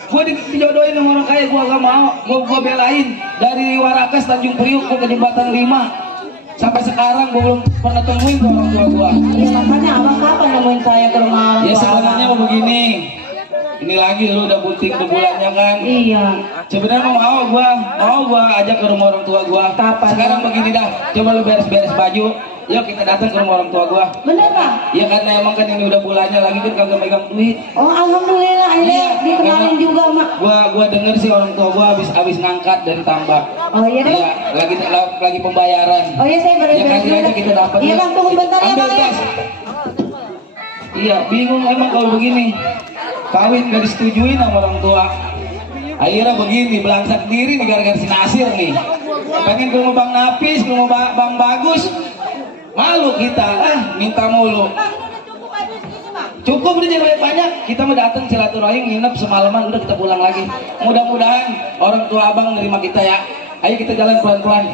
Gua dijodohin sama orang kaya, gua gak mau. Gua belain dari Warakas Tanjung Priuk ke Jembatan 5. Sampai sekarang gua belum pernah temuin tuh orang tua gua. Ya makanya abang kapan nemuin saya ke rumah orang Ya tua sebenarnya abang? mau begini. Ini lagi lu udah butik bulannya kan. Iya. Sebenarnya mau gua ajak ke rumah orang tua gua. Kapan? Sekarang begini dah, coba lu beres-beres baju. Yuk kita datang ke rumah orang tua gua. Bener Bang? Ya karena emang kan ini udah bulannya lagi kan kagak megang duit. Oh alhamdulillah, akhirnya dikenalin karena juga mak. Gua denger sih orang tua gua habis ngangkat dari tambak. Oh iya deh. Iya, lagi pembayaran. Oh iya saya Ya beres-beres kasih aja kita dapat. Iya Bang, tunggu bentar ya Ambil Bang ya. tas. Iya, bingung emang kalau begini. Kawin gak disetujuin sama orang tua. Akhirnya begini, belangsak diri nih gara-gara si Nasir nih. Pengen ke rumah Bang Nafis, ke rumah Bang Bagus. Malu kita, minta mulu. Cukup udah jangan banyak. Kita mau datang silaturahim, nginep semalaman, udah kita pulang lagi. Mudah-mudahan orang tua abang nerima kita ya. Ayo kita jalan pelan-pelan.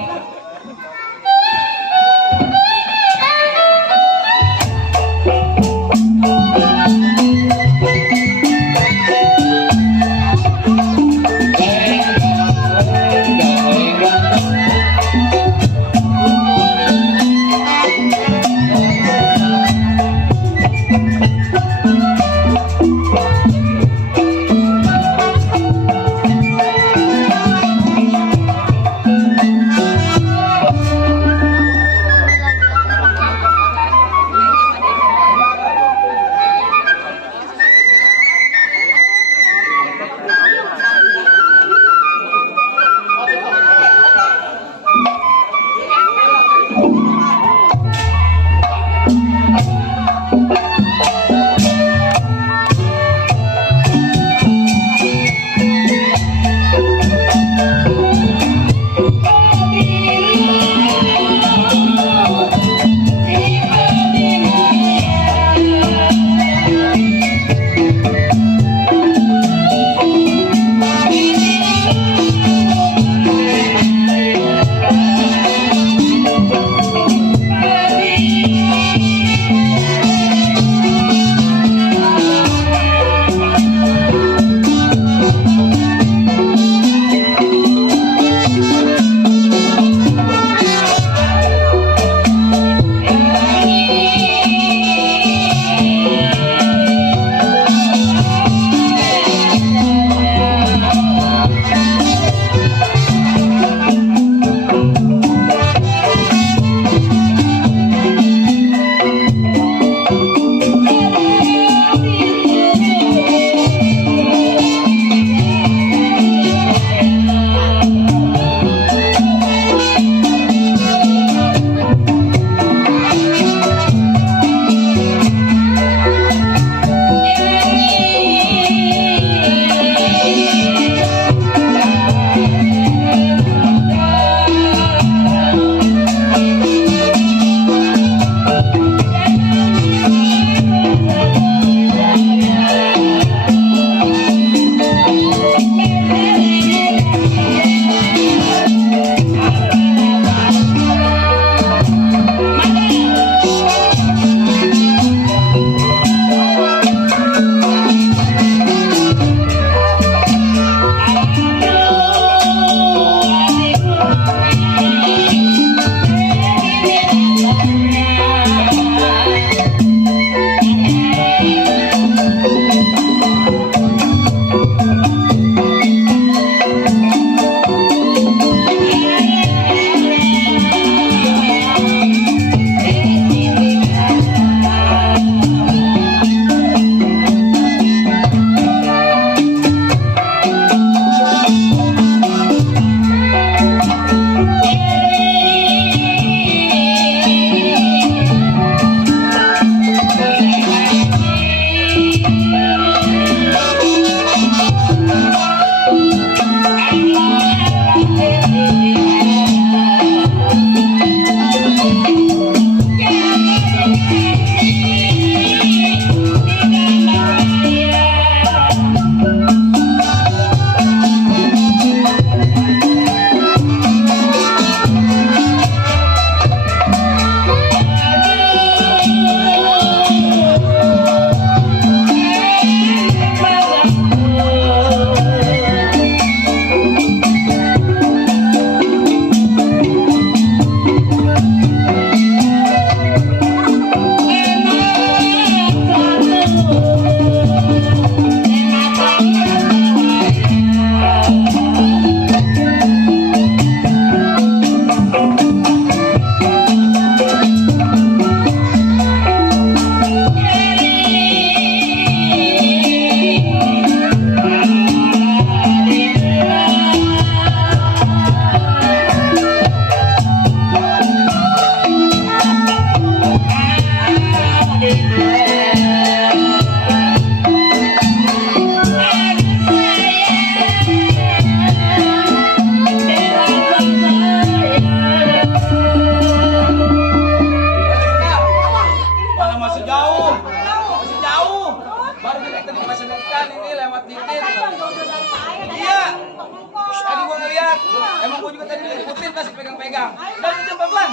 pegang. Dan itu pelan.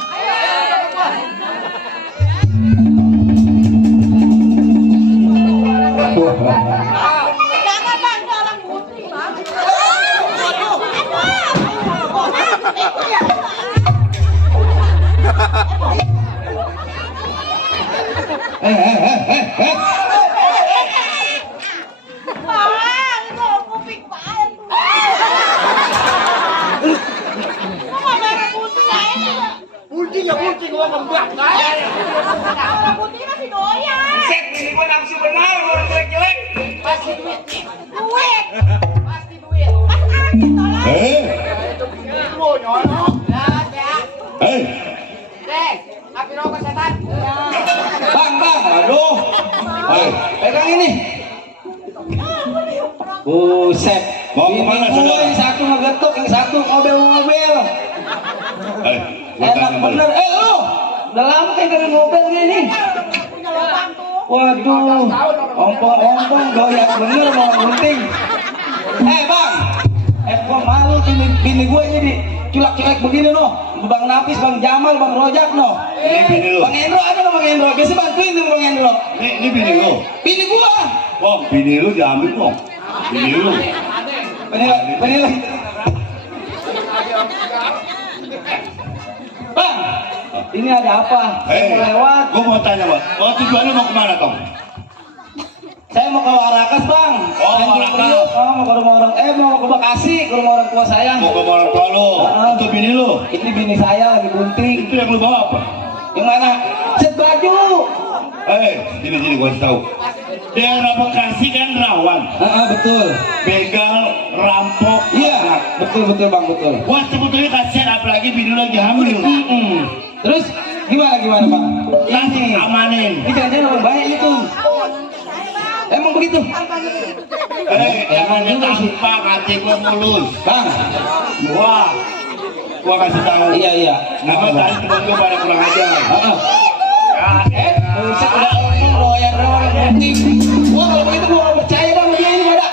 Jangan bang, ini orang putih bang. Bang, itu kuping bang. Kok merah putih ini? Putih gua kembang. Orang putih masih doyan. Set ini gua nafsu benar orang jelek-jelek. Pasti duit nih. Duit. Pasti duit. Mas angin tolong. Lu nyolong. Dek, api rokok setan. Bang, aduh. Pegang ini. Buset. Mau kemana, saudara? Yang satu ngegetuk, yang satu ngobel-ngobel. Enak bener. Lu, udah lama kayak dari ngobel gini. Punya lubang tuh. Waduh, ompong-ompong goyak bener mau gunting. Bang, gua malu bini gue ini culak-culak begini noh. Bang Nafis, Bang Jamal, Bang Rojak noh. Ini bini lu. Bang Endro ada nggak Bang Endro? Biasa bantuin tuh Bang Endro. Ini bini lu. Bini gua. Oh, bini lu diambil kok. Bini lu. Penilai. Bang, ini ada apa? Saya mau lewat. Gua mau tanya, Bang. Tujuan lu mau kemana, Tong? Saya mau ke Warakas, Bang. Oh, Tanjung Warakas. Priok. Mau ke rumah orang, mau ke Bekasi, ke rumah orang tua saya. Mau ke orang tua lu. Untuk bini lu. Ini bini saya lagi bunting. Itu yang lu bawa apa? Yang mana? Set baju. Sini gua kasih tahu. Daerah Bekasi kan rawan. Betul. Begal, rampok. Iya, betul Bang, betul. Gua sebetulnya kasihan apalagi bini lu lagi hamil. Terus gimana Bang? Nanti amanin. Ini jangan orang baik itu. Emang begitu? Jangan tanpa hati gua mulus. Bang. Gua kasih tahu. Iya. Nama tadi teman gua pada kurang ajar. Buset udah ngomong royan penting. Gua kalau begitu gua nggak percaya dah sama dia ini pada.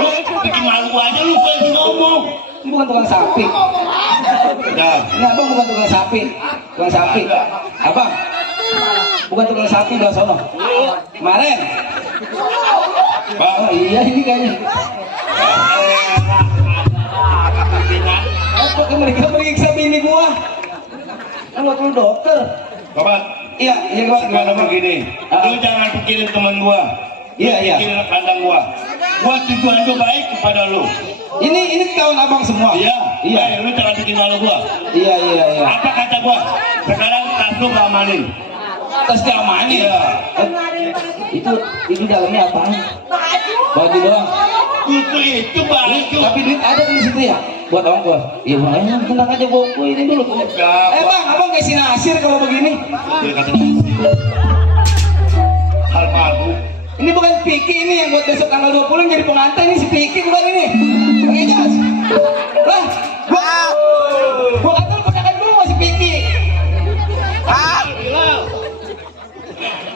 Lu bikin malu aja lu kalau ngomong. Ini bukan tukang sapi. Udah. Ini abang bukan tukang sapi. Tukang sapi. Abang. Bukan tukang sapi udah sono. Kemarin. Bang, Oh iya ini kayaknya. Apa ke mereka periksa bini gua? Kan waktu dokter. Bapak, Iya Bang. gimana begini? Lu jangan pikirin teman gua. Iya. Pikirin kandang gua. Gua tujuan gua baik kepada lu. Ini kawan abang semua. Iya. Iya. Lu jangan bikin malu gua. Iya. Apa kata gua? Sekarang tas lu gua amanin. Tas diamanin. Iya. Itu dalamnya apa? Baju doang. Itu baju. Tapi duit ada di situ ya? Buat ongkos. Iya Bang, ayo tenang aja gua ini dulu. Bang, abang kasih nasir kalau begini. Dia kata hal baru. Ini bukan Piki ini yang buat besok tanggal 20 jadi pengantin, ini si Piki bukan ini. Bang Ejas. Lah, gua kata lu kondakan dulu masih Piki.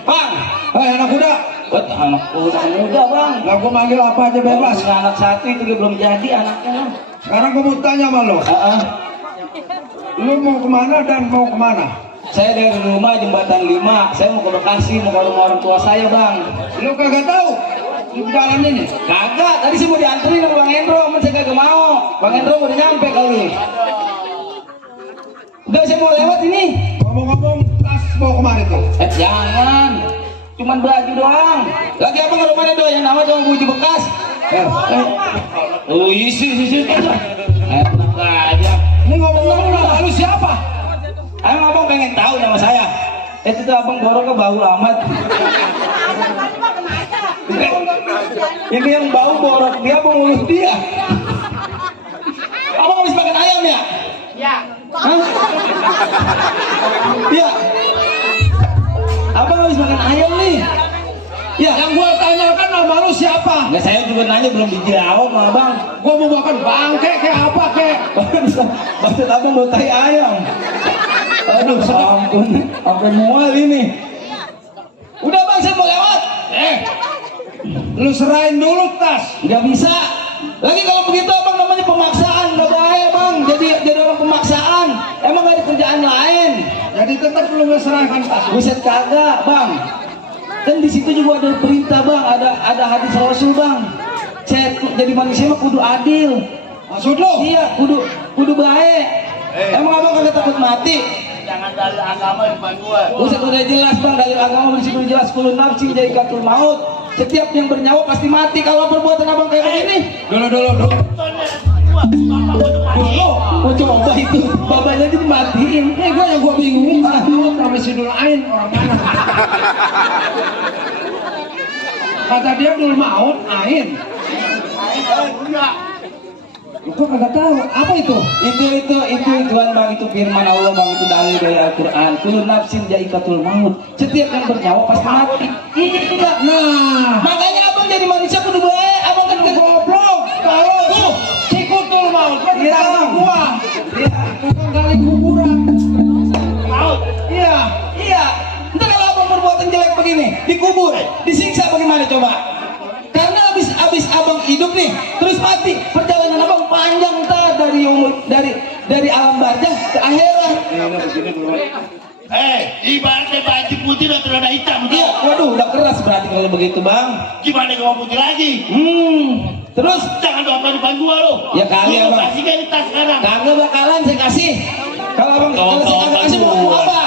Bang, anak muda, buat anak muda Bang. lah gua manggil apa aja bebas. Punya anak satu itu dia belum jadi anaknya. Sekarang gua mau tanya sama lo, lu mau kemana dan mau kemana? Saya dari rumah jembatan 5, saya mau ke Bekasi, mau ke rumah orang tua saya Bang. Lu kagak tahu di jalan ini? Kagak, tadi saya mau dianterin sama Bang Endro, cuman saya kagak mau. Bang Endro udah nyampe kali. Udah saya mau lewat ini. Ngomong-ngomong, tas mau kemana tuh? Jangan, cuman baju doang. Lagi apa kalau mana doang yang nama cuma baju bekas? Oh isi aja. Enak aja. Ini ngomong-ngomong nama lu siapa? Emang abang pengen tahu nama saya? Itu tuh abang boroknya bau amat. Ini yang bau borok dia, mau ngurus dia. Abang habis makan ayam ya? Ya. Hah? Iya. Abang habis makan ayam nih. Ya. Yang gua tanyakan nama lu siapa? Nggak, saya juga nanya belum dijawab sama abang. Gua mau makan bangke kayak apa kek? Maksud abang mau tai ayam. Aduh, ampun mual ini. Udah bang, saya mau lewat. Lu serahin dulu tas. Nggak bisa. Lagi kalau begitu abang namanya pemaksaan, nggak bahaya bang. Jadi orang pemaksaan. tetap belum serahkan tas. Buset kagak, Bang. Kan di situ juga ada perintah, Bang. Ada hadis Rasul, Bang. Saya jadi manusia mah kudu adil. Maksud lo? Iya, kudu baik. Emang abang kagak takut mati? Jangan dari agama depan gua. Buset udah jelas, Bang. Dari agama di situ jelas kulun nafsin jadi katul maut. Setiap yang bernyawa pasti mati. Kalau perbuatan abang kayak begini. Dulu. Gua coba itu, babanya dimatiin. Gua yang gua bingung. Sama si Dul Ain orang mana? Kata dia Dul Maut Ain. Gua kagak tahu apa itu. Itu Bang, itu firman Allah, Bang, itu dalil dari Al-Qur'an. Kullu nafsin jaikatul maut. Setiap yang bernyawa pasti mati. Iya. Nah, Makanya abang jadi manusia kudu baik. Abang kan goblok. Tahu. Si Kutul Maut kan Iya. tetangga gua. Iya. Tukang gali kuburan. Maut. Iya. Iya. Entar kalau abang perbuatan jelek begini, dikubur, disiksa bagaimana coba? Karena abis abang hidup nih, terus mati, perjalanan abang panjang ntar dari alam barzah ke akhirat. Ibaratnya baju putih dan celana hitam. Iya, waduh, udah keras berarti kalau begitu, Bang. Gimana kalau putih lagi? Terus Jangan doa depan gua lo. Ya kali, Lu Abang. kasih kan di tas sekarang. kagak bakalan saya kasih. Kalau abang kalau saya kagak kasih mau ngomong apa?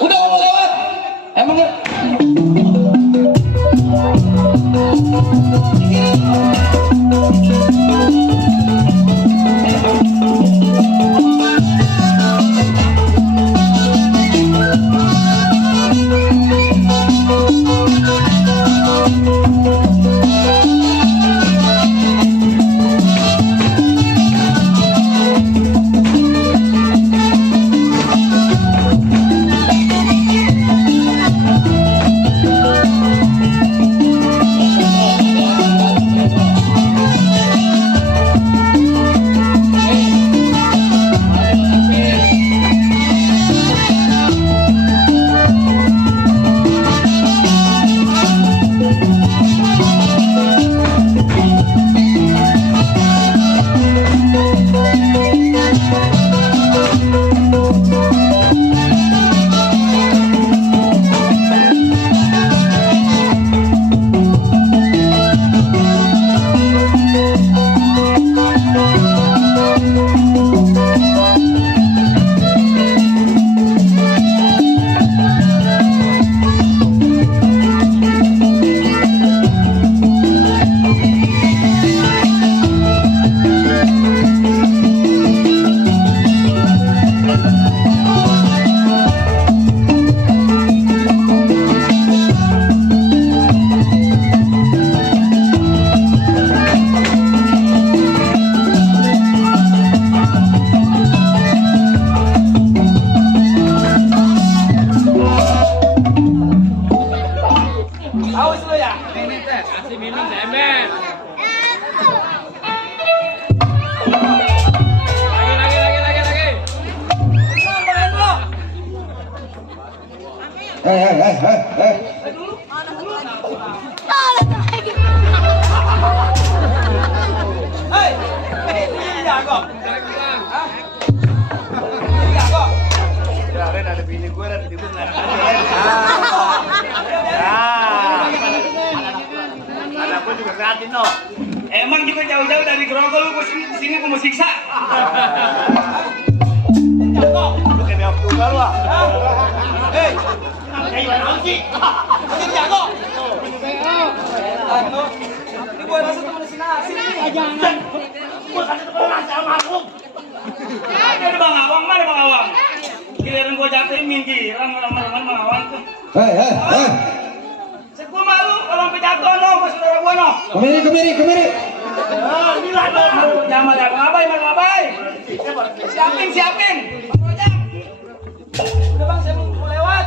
Udah mau lewat. Emang nggak? Emang kita jauh-jauh dari Grogol lu sini gua mau siksa. Lu kayak beok tunggal lu. Hei, kayak mana sih? Ini jago. Ini gua rasa teman sini jangan. Gua kasih temen nasi sama lu. Ada Bang Awang, mana Bang Awang? Giliran gua jatuhin minggiran teman-teman Bang Awang tuh. Gua malu kalau sampai jatuh no, sama saudara gua no. Kemiri. Ini lah dong. Jangan ngabai. Siapin. Bang Rojak. Udah Bang, saya mau lewat.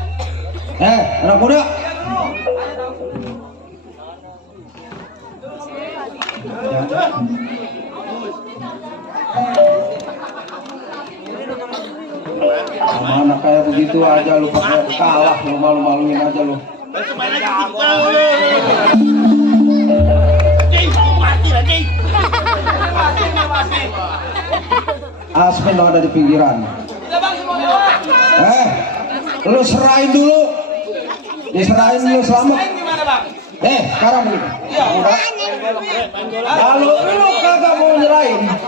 Anak muda. Mana kayak begitu aja lu pakai kalah, lu malu-maluin aja lu. Main aja kita lu. Mati lagi. Aspen dong ada di pinggiran. Udah Bang, saya mau lewat. Lu serahin dulu. Diserahin dulu selamat. Gimana bang? Sekarang begini. Iya. Kalau lu kagak mau nyerahin, hah?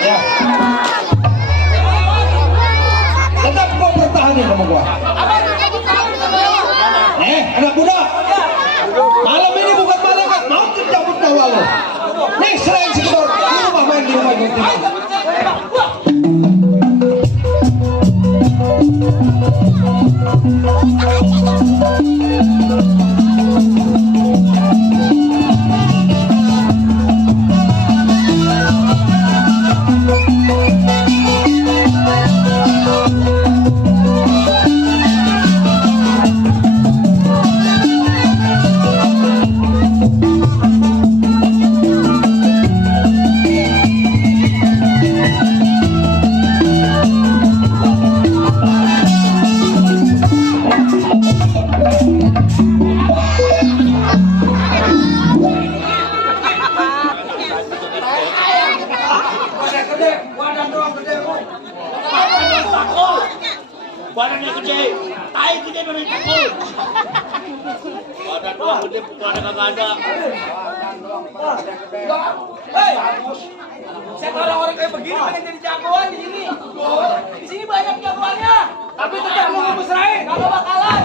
Ya. Tetap kau pertahanin sama gua. Anak muda. Malam ini bukan malaikat mau cabut nyawa lo. Nih selain sekedar di rumah main di rumah gue. Badannya gede, tai gede badan takut. Badan doang gede, badan kagak ada. Hei, saya orang-orang kayak begini pengen jadi jagoan di sini. Di sini banyak jagoannya, tapi tetap mau ngebusrain, kagak bakalan.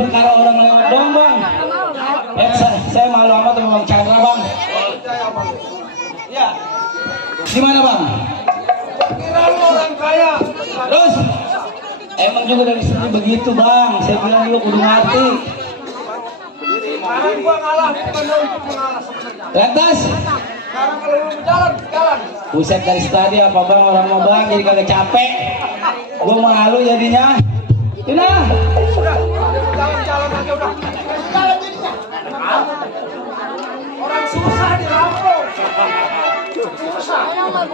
perkara orang lewat doang bang. Saya malu amat sama Bang Chandra bang. Ya. Gimana bang? Kira lu orang kaya. Terus emang juga dari sini begitu bang. Saya bilang dulu kudu ngerti. Sekarang gua ngalah bukan untuk mengalah sebenarnya. Lantas, Sekarang kalau lu jalan. buset dari tadi apa bang orang mau bang jadi kagak capek. Gua malu jadinya. Udah. Jalan aja udah. Jalan jadinya. Orang susah di Lampung. Susah. Orang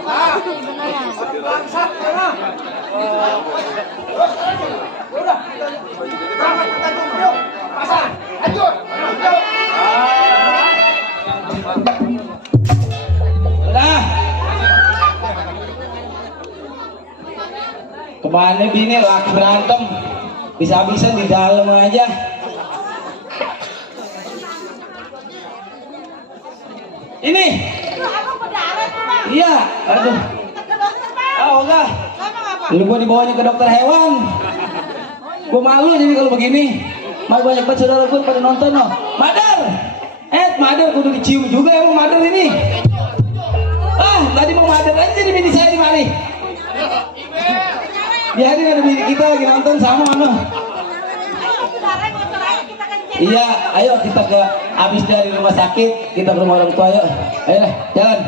bangsat ya. Udah. Berangkat kita dulu. Yuk. Pasang. Lanjut. Udah. Kemana bini laki berantem bisa-bisa di dalam aja. Ini. Iya, aduh. Oh enggak. Dulu gua dibawanya ke dokter hewan. Gua malu jadi kalau begini. Mal banyak banget saudara gua pada nonton loh. Madar. Madar kudu dicium juga emang madar ini. Tadi mau madar aja jadi bini saya di mari. Biarin ada bini kita lagi nonton sama mana. Iya, ayo kita ke habis dari rumah sakit kita ke rumah orang tua ayo. Ayo jalan.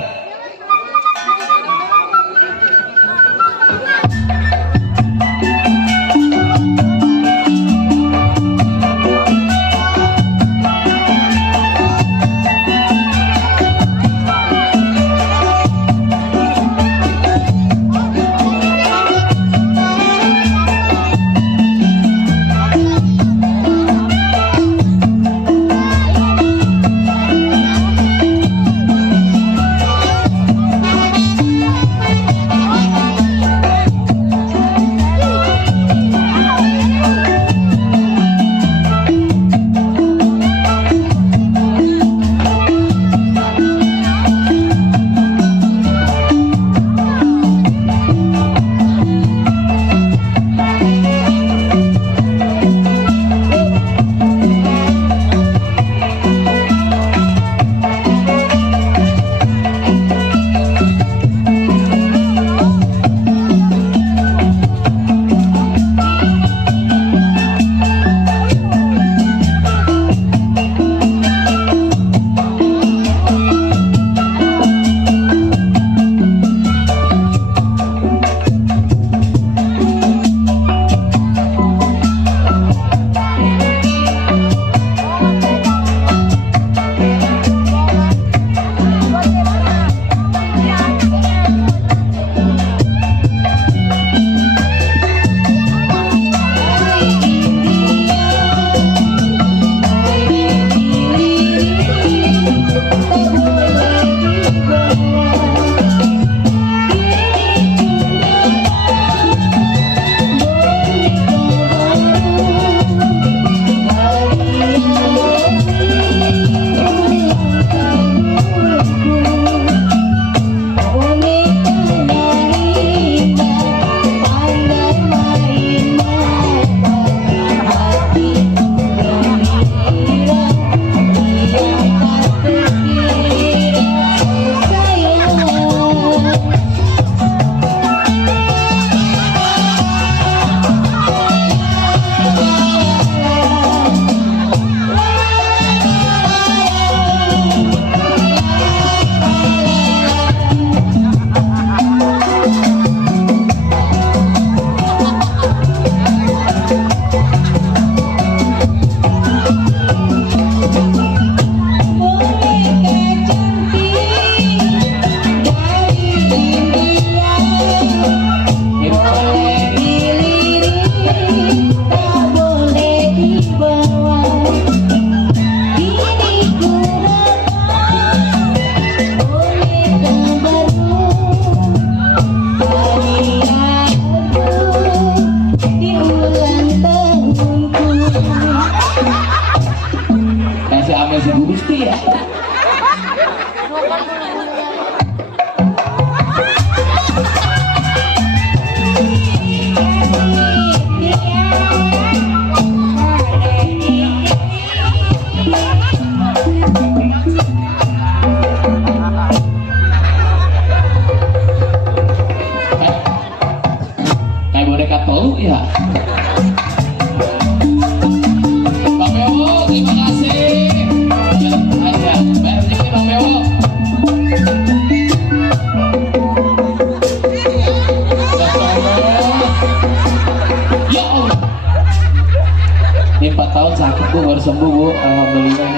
sakit bu, baru sembuh bu, alhamdulillah.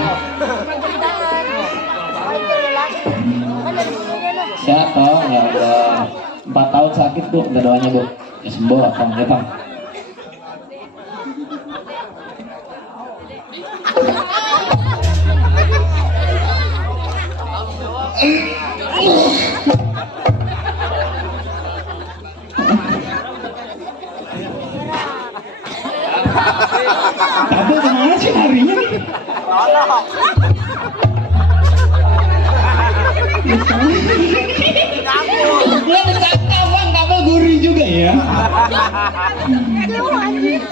Sehat toh, ya udah 4 tahun sakit bu, udah doanya bu, ya sembuh apa ya bang. Tapi kemana sih larinya nih? Lo disangka bang, kabel gurih juga ya?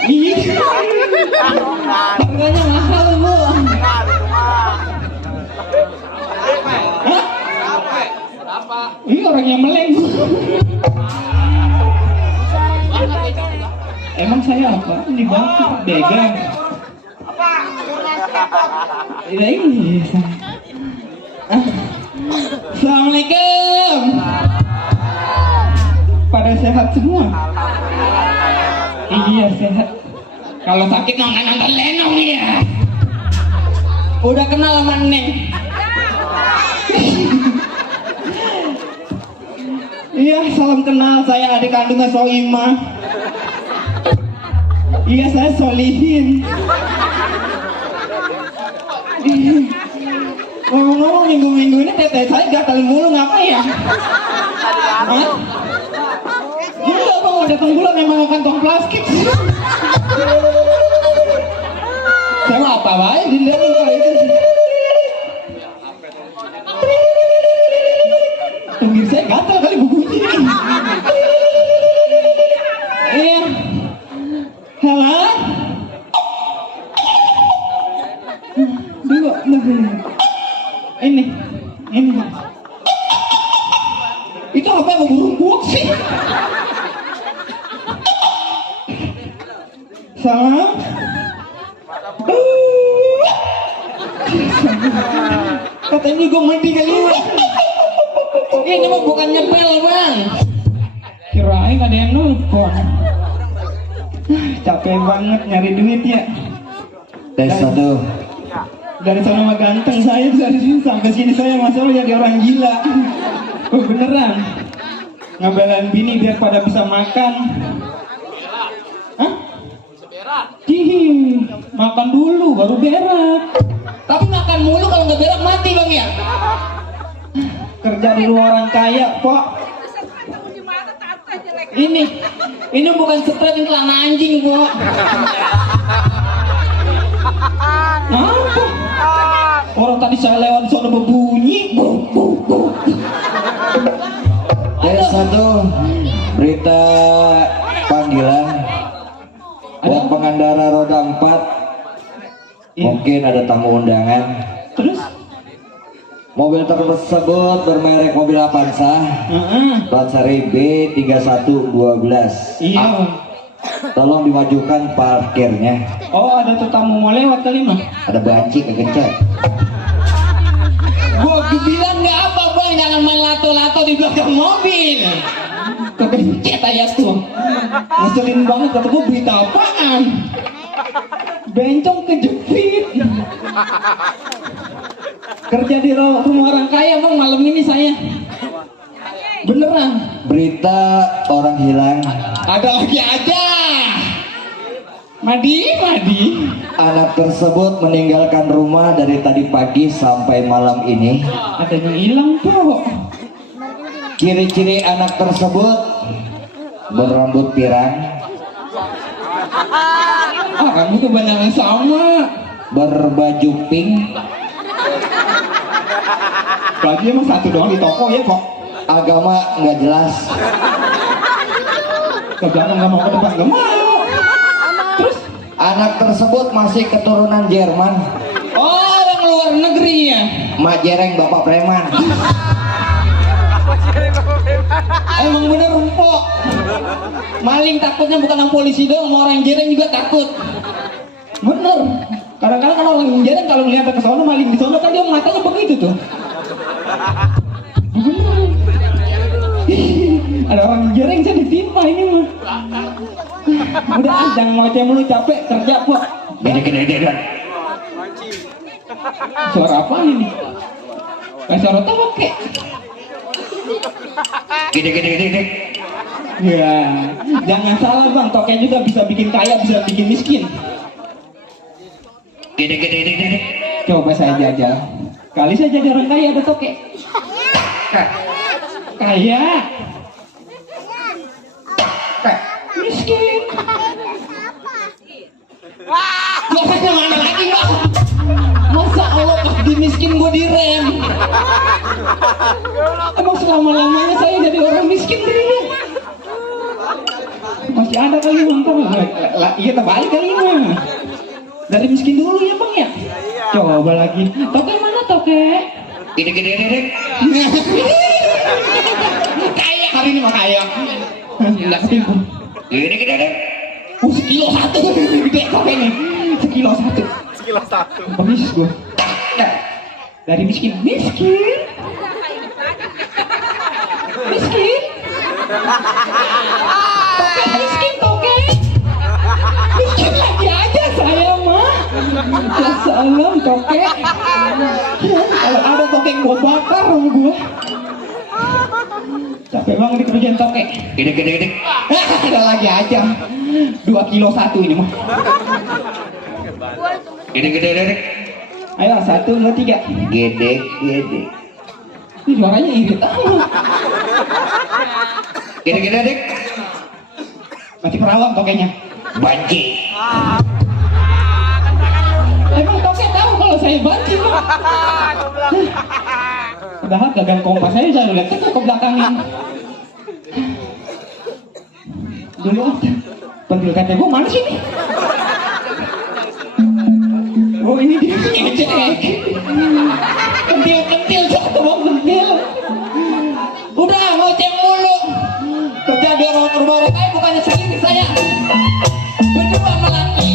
Iya. Harganya mahal bu. Hah? Ini orang yang meleng. Emang saya apa? Di bangku dagang. Iya ini. Assalamualaikum. Pada sehat semua? Iya sehat. Kalau sakit nonton Lenong ya. Udah kenal sama Neng. Iya salam kenal, saya adik kandungnya Soimah. Iya saya Solihin. Ngomong-ngomong minggu-minggu ini teteh saya gatal mulu, ngapa ya? Hah? Enggak bang, mau datang bulan memang kantong plastik. Saya apa baik dilihatin kalau itu. Tunggir saya gatal kali bunyi. Iya. Halo? Dulu. Ini. Itu apa yang burung buak sih? Salam. Katanya gue mati kali ya. Ini mah bukan nyepel bang. Kirain ada yang nelfon. Capek banget nyari duit ya. Tes satu. Dari sana mah ganteng saya, dari sini sampai sini saya masuk jadi orang gila. Oh beneran. Ngebelain bini biar pada bisa makan. Hah? Cihi, makan dulu baru berak. Tapi makan mulu kalau nggak berak mati bang ya. Kerja di luar orang kaya kok. Ini bukan stres, ini celana anjing bu. Apa? Orang tadi saya lewat sono berbunyi. Tes satu. Berita panggilan buat pengendara roda 4. Mungkin ada tamu undangan. Terus? Mobil tersebut bermerek mobil Avanza, plat seri B3112. Iya. Tolong dimajukan parkirnya. Oh ada tetamu mau lewat kali mah. Ada banci kegencet. Gua bilang nggak apa bang, jangan main lato-lato di belakang mobil. Kegencet aja tuh. Ngeselin banget, kata gua berita apaan? Bencong kejepit. Kerja di rumah orang kaya bang, malam ini saya. Beneran. Berita orang hilang. Ada lagi aja. Madi. Anak tersebut meninggalkan rumah dari tadi pagi sampai malam ini. Ada yang hilang kok. Ciri-ciri anak tersebut berambut pirang, Kamu kebanyakan sama. berbaju pink, Baju emang satu doang di toko ya kok. agama nggak jelas, Ke belakang nggak mau, ke depan nggak mau. Terus? anak tersebut masih keturunan Jerman. Orang luar negeri ya. Mak jereng bapak preman. Emang bener empok. Maling takutnya bukan sama polisi doang, sama orang jereng juga takut. Bener. Kadang-kadang kalau orang jereng kalau melihat ke sana maling di sana kan dia matanya begitu tuh. Bener. Ada orang jereng saya ditimpa ini mah. Udah jangan ngoceh mulu, capek kerja kok. Gede. Suara apa ini? Kayak suara toke. Gede. Ya, jangan salah bang, toke juga bisa bikin kaya, bisa bikin miskin. Gede. Coba saya jajal. Kali saya jadi orang kaya ada toke. Kaya. Miskin. Makanya mana lagi bang? Masa Allah pas di miskin gue direm. Emang selama-lamanya saya jadi orang miskin direm. Masih ada kali bang, iya terbalik kali ini. Dari miskin dulu ya bang ya. Coba lagi. Toke mana toke? Gede. Kaya hari ini mah kaya. Enggak ketipu. Gede. Sekilo satu gede toke nih. Sekilo satu. Habis gue. Dari miskin. Toke. Miskin lagi aja saya mah. Salam toke. Kalau ada toke gue bakar gue. Capek banget di kerjaan toke. Gede. Ada lagi aja. 2 kilo satu ini mah. Gede. Ayo 1, 2, 3. Gede. Ini suaranya irit amat. Gede. Masih perawang tokenya. Banci. Emang toke tahu kalau saya banci bang. Padahal gagal kompas saya lihat ke belakangin. Dulu pentil kata gue mana sih nih? Oh ini dia ngecek. Pentil satu bang pentil. Udah mau cek mulu. Kerja di rumah orang kaya bukannya sendiri saya. Berdua sama laki.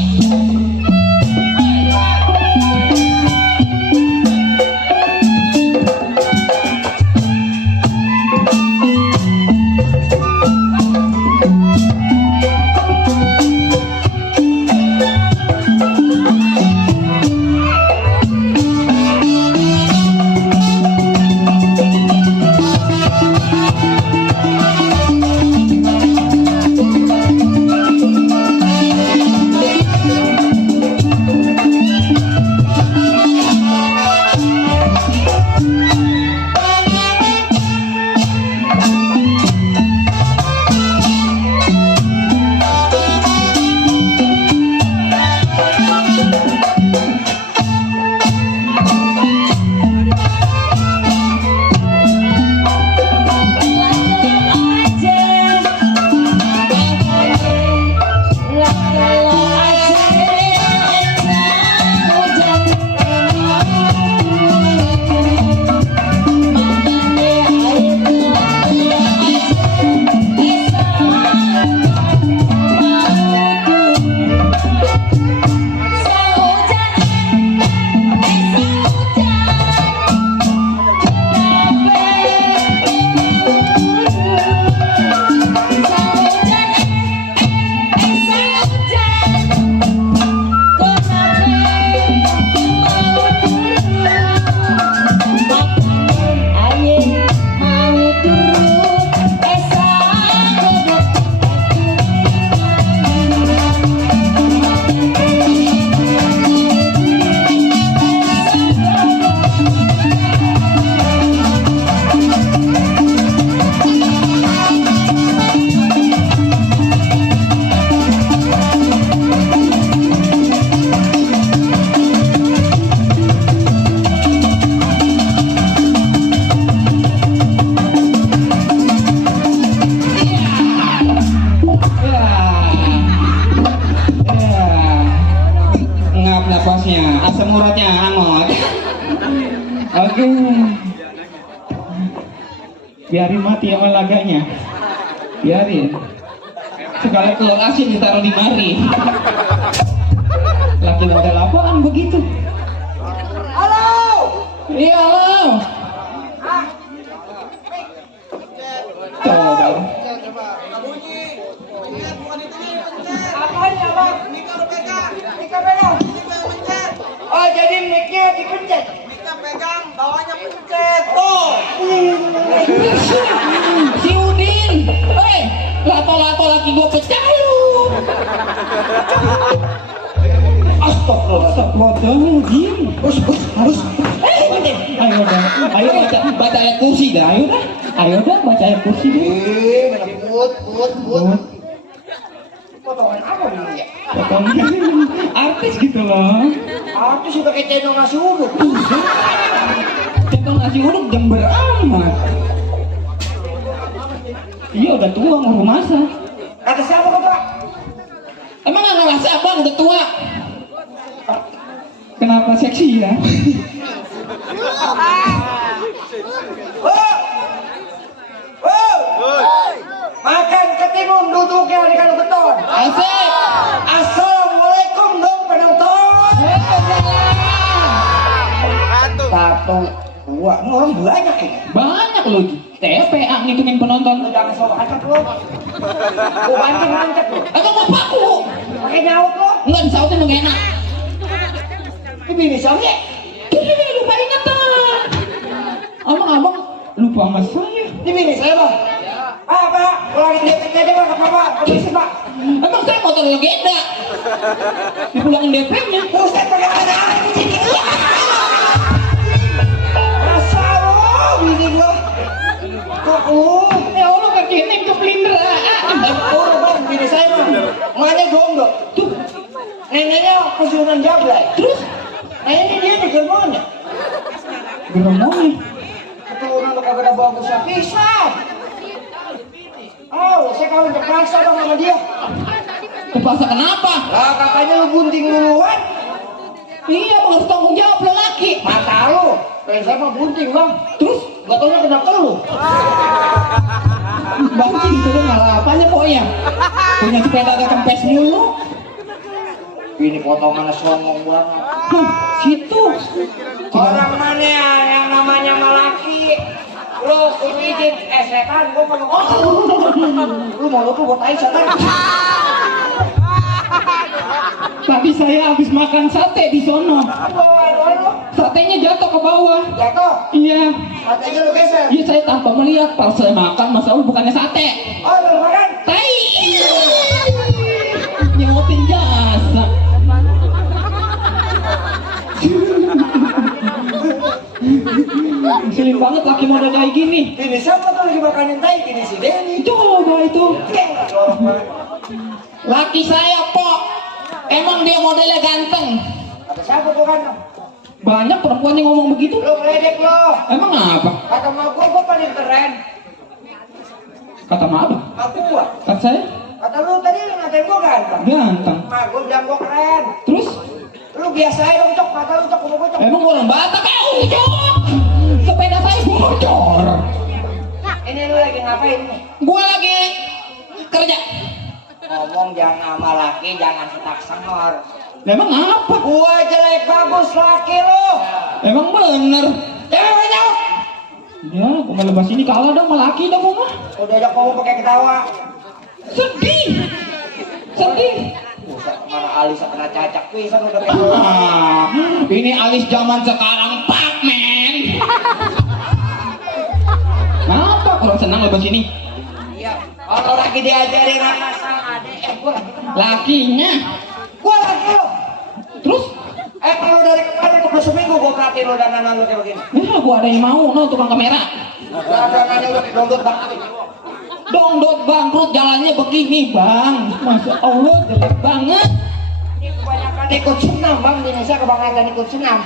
asam uratnya hangat. Oke. Biarin mati sama laganya. Biarin. Sekali telur asin ditaruh di mari. Laki model apaan begitu? Halo. Iya, halo. Coba. Apaan ya, Bang? Nika Rupeka. Oh jadi mic-nya dipencet. Si Udin, lato-lato laki gua pecah lu. Astagfirullahaladzim. Harus. Ayo baca ayat kursi dah. Ayo dah baca ayat kursi deh. Put. Potongan apa ini ya? Artis gitu loh. Aku sih pakai cendol nasi uduk. Centong nasi uduk jember amat. Iya udah tua ngurus masa. Kata siapa kata? Emang nggak ngerasa abang udah tua? Kenapa seksi ya? Makan ketimun duduknya di kanu beton. Asik. Assalamualaikum dong penonton. Satu, dua, ini orang banyak ini. Banyak loh. TPA ngitungin penonton. Lu jangan sok angkat lu. Gua banting angkat lu. Emang mau paku? Pakai nyaut lu. Enggak disautin lu enak. Ini bini saya. Lupa ingatan. Abang lupa sama saya. Ini bini saya bang. Pak, ulangin DP aja bang ke papa. Komisi pak. Emang saya motor legenda. Dipulangin DP-nya. Buset pakai ada anjing. Masa lu bini gua. Kok lu? Ya Allah kekini ke Pelindra. Orang bang, bini saya bang. Emaknya gomblo. Tuh. Neneknya kesuruhan jablay. Terus? Nah ini dia di gerbongnya. Geromongi. Keturunan lu kagak ada bagusnya pisan. Oh, saya kawin terpaksa dong sama dia. Terpaksa kenapa? Lah katanya lu bunting duluan. Iya, bang harus tanggung jawab lelaki. Mata lu. Kayak saya mah bunting bang. Terus? Gak taunya kenapa lu? Banting itu ngalah apanya pokoknya. Punya sepeda agak kempes mulu. Ini potongan songong banget. Hah, situ. Orang mana yang namanya malaki? Lu kudu izin, setan, gua mau lu mau lu buat aing setan. Tadi saya habis makan sate di sono. Satenya jatuh ke bawah. Jatuh, Iya. katanya lu geser. Iya saya tanpa melihat pas saya makan Mas Aul bukannya sate. Oh, lu makan? Tai. Nyemotin jasa. Ngeselin banget laki model kayak gini. Ini siapa tuh lagi makanin tai? Ini si Denny. Coba itu. Jorok banget. Laki saya Pok. Emang dia modelnya ganteng. Kata siapa tuh kan? Banyak perempuan yang ngomong begitu. Lu meledek lo. Emang apa? Kata mak gua paling keren. Kata ma apa? Mak gua. Kata saya Kata lu tadi ngatain gua ganteng. ganteng. Mak gua bilang gua keren. Terus? Lu biasa aja dong cok, kata lu cok, gua cok. Emang orang Batak cok. Sepeda saya bocor. Ini lu lagi ngapain nih? Gua lagi kerja. Ngomong jangan sama laki, jangan setak sengor. Emang apa? Gua jelek bagus laki lu. Emang bener. Jangan banyak. Ya, gua mau lepas ini kalah dong sama laki dong gua mah. Udah ajak ngomong pakai ketawa. Sedih. Sedih. Buset, kemana alis kena cacak pisan udah kayak Ah, ini alis zaman sekarang Pak Men. Kenapa kurang senang lepas ini? iya. Kalau lagi diajarin sama sang adek, gua Lakinya. gua laki lu. Terus? Kalau dari kemarin ke seminggu gua perhatiin lu dan lu kayak begini. Ya, gua ada yang mau, no tukang kamera. Dandanannya lu dompet banget. Dongdot bangkrut jalannya begini bang. Masya Allah jelek banget. Ini kebanyakan ikut senam bang di Indonesia, kebanyakan ikut senam.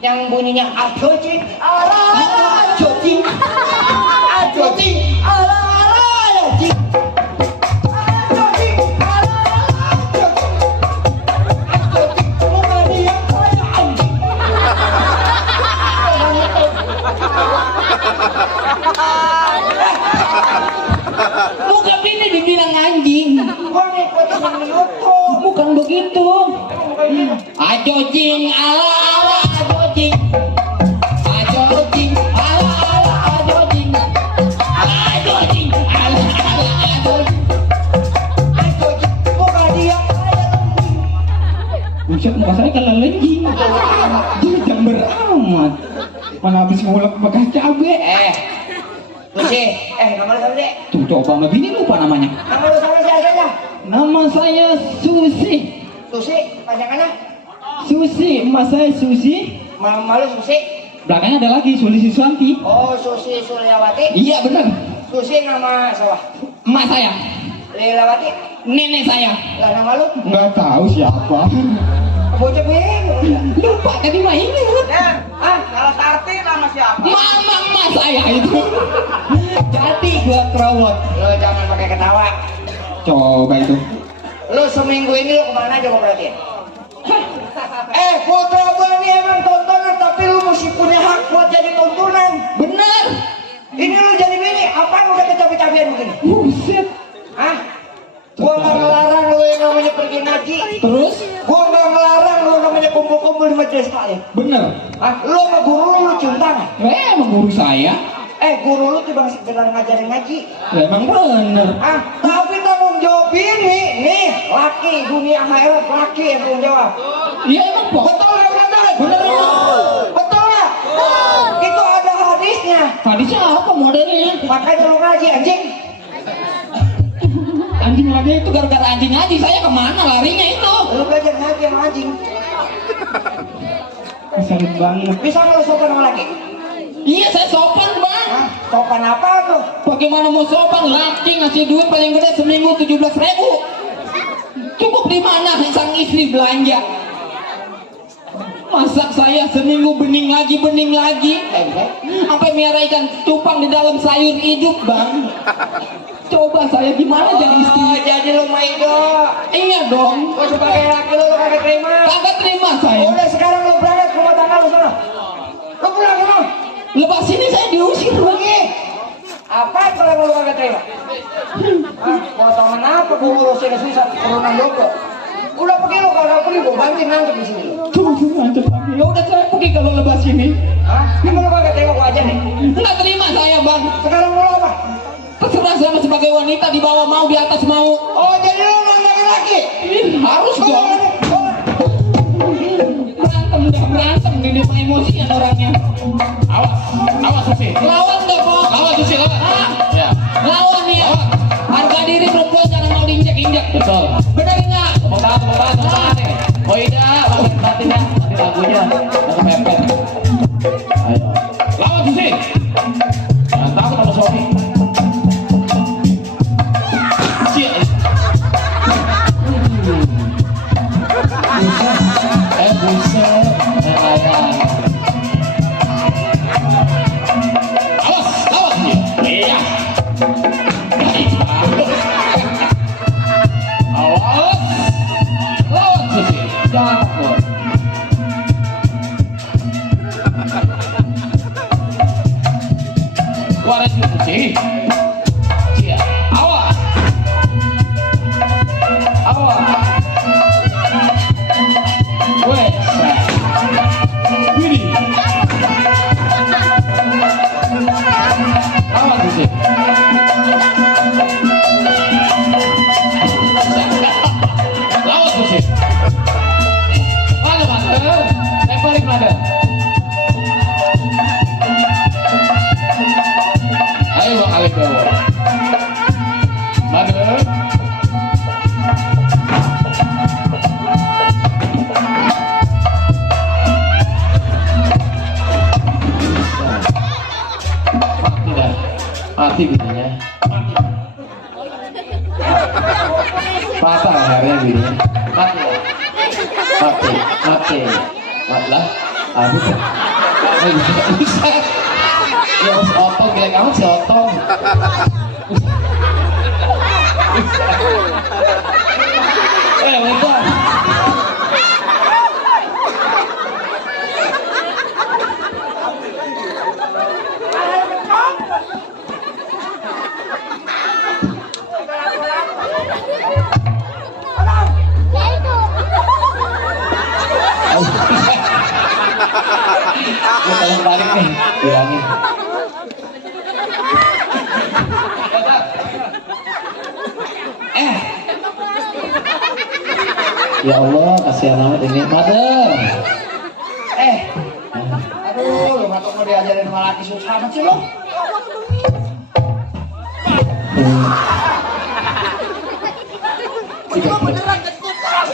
Yang bunyinya ajocing, ala ajocing, ajocing, ala ajocing, ajocing, ala ajocing, ajocing, muka dia kayak anjing. Muka ini dibilang anjing. Gua ngikut senam di YouTube. Bukan begitu. Ajocing ala ala ajocing. Ajocing ala ala ajocing. Ajocing ala ala ajocing. Ajocing, muka dia kayak anjing. Buset muka saya kayak lengging. Mana habis ngulek pakai cabe. Susi, nama lu siapa sih? Tuh coba sama bini lupa namanya. Nama lu siapa sih asalnya? Nama saya Susi. Susi, panjangannya? Susi, emak saya Susi. Mama lu Susi? Belakangnya ada lagi Suli Siswanti. Oh, Susi Suliawati. Iya benar. Susi nama siapa? Emak saya. Lilawati. Nenek saya. Lah nama lu? Nggak tahu siapa. Bocah bingung. Lupa tadi mah ini. Kalau Tarti nama siapa? Mama emak saya itu. Jadi gua kerawat. Lo jangan pakai ketawa. Coba itu. Lo seminggu ini lo kemana aja gua perhatiin? Putra gua ini emang tontonan, tapi lu mesti punya hak buat jadi tontonan. Benar. Ini lu jadi bini, apaan udah kecapi-capian begini? Buset. Gua nggak ngelarang lu yang namanya pergi ngaji. Terus? Gua nggak ngelarang lu namanya kumpul-kumpul di majelis taklim. Bener. Lu sama guru lu cium tangan. Emang guru saya. Guru lu tuh bang sekedar ngajarin ngaji. Emang bener. Tapi tanggung jawab ini, nih laki dunia akhirat laki yang tanggung jawab. Iya emang Pak. Betul nggak betul? Bener. Betul nggak? Itu ada hadisnya. Hadisnya apa modelnya? Makanya lu ngaji anjing. Anjing lagi itu gara-gara anjing ngaji. Saya kemana larinya itu? Lu belajar ngaji sama anjing. Kesarit banget. Bisa nggak lu sopan sama laki? Iya saya sopan bang. Sopan apa tuh? Bagaimana mau sopan? Laki ngasih duit paling gede seminggu 17.000. Cukup di mana sang istri belanja? Masak saya seminggu bening lagi. Sampai miara ikan cupang di dalam sayur hidup bang. Coba saya gimana jadi istri? Jadi lu maido. Iya dong. Gua sebagai laki lu kagak terima. Kagak terima saya. Udah sekarang lu berangkat ke rumah tangga lu sana. Lu pulang sana. Lepas ini saya diusir bang. Apa kalau lu kagak terima? Potongan apa gua ngurusin susah turunan logo. Udah pergi lu kalau pergi gua banting nanti di sini. Ya udah saya pergi kalau lepas ini. Emang lu kagak terima gua aja nih. Nggak terima saya bang. Sekarang lu apa? Terserah saya sebagai wanita di bawah mau di atas mau. Oh jadi lu nantangin laki? Harus dong. Berantem ini emosian orangnya. Awas Susi. Lawan nggak Pak? Lawan Susi, lawan. Ya. Lawan nih ya. Harga diri perempuan jangan mau diinjak-injak. Betul. Benar nggak? Tepuk tangan nih. Oh iya, batin ya. Nanti lagunya jangan mepet. Ayo. Lawan Susi. Jangan takut sama suami. Buset. Awas. Iya. Awas. Lawan Susi. Jangan takut. Suara Susi. Iya. Awas. Wih. Awas Susi. Lawan Susi. Mana Master? Lemparin mana? Ayo Bang Alif bawa. Mana? Mati bininya. Patah akhirnya bininya. Mati lah. Aduh. Bisa. Ya si Otong bilang kamu si Otong. Bentar. Tolong balik nih, bilangin. Ya Allah, kasihan amat ini, Mother. Aduh, lu matok mau diajarin sama laki susah amat sih lo. Cuma beneran kentut keras.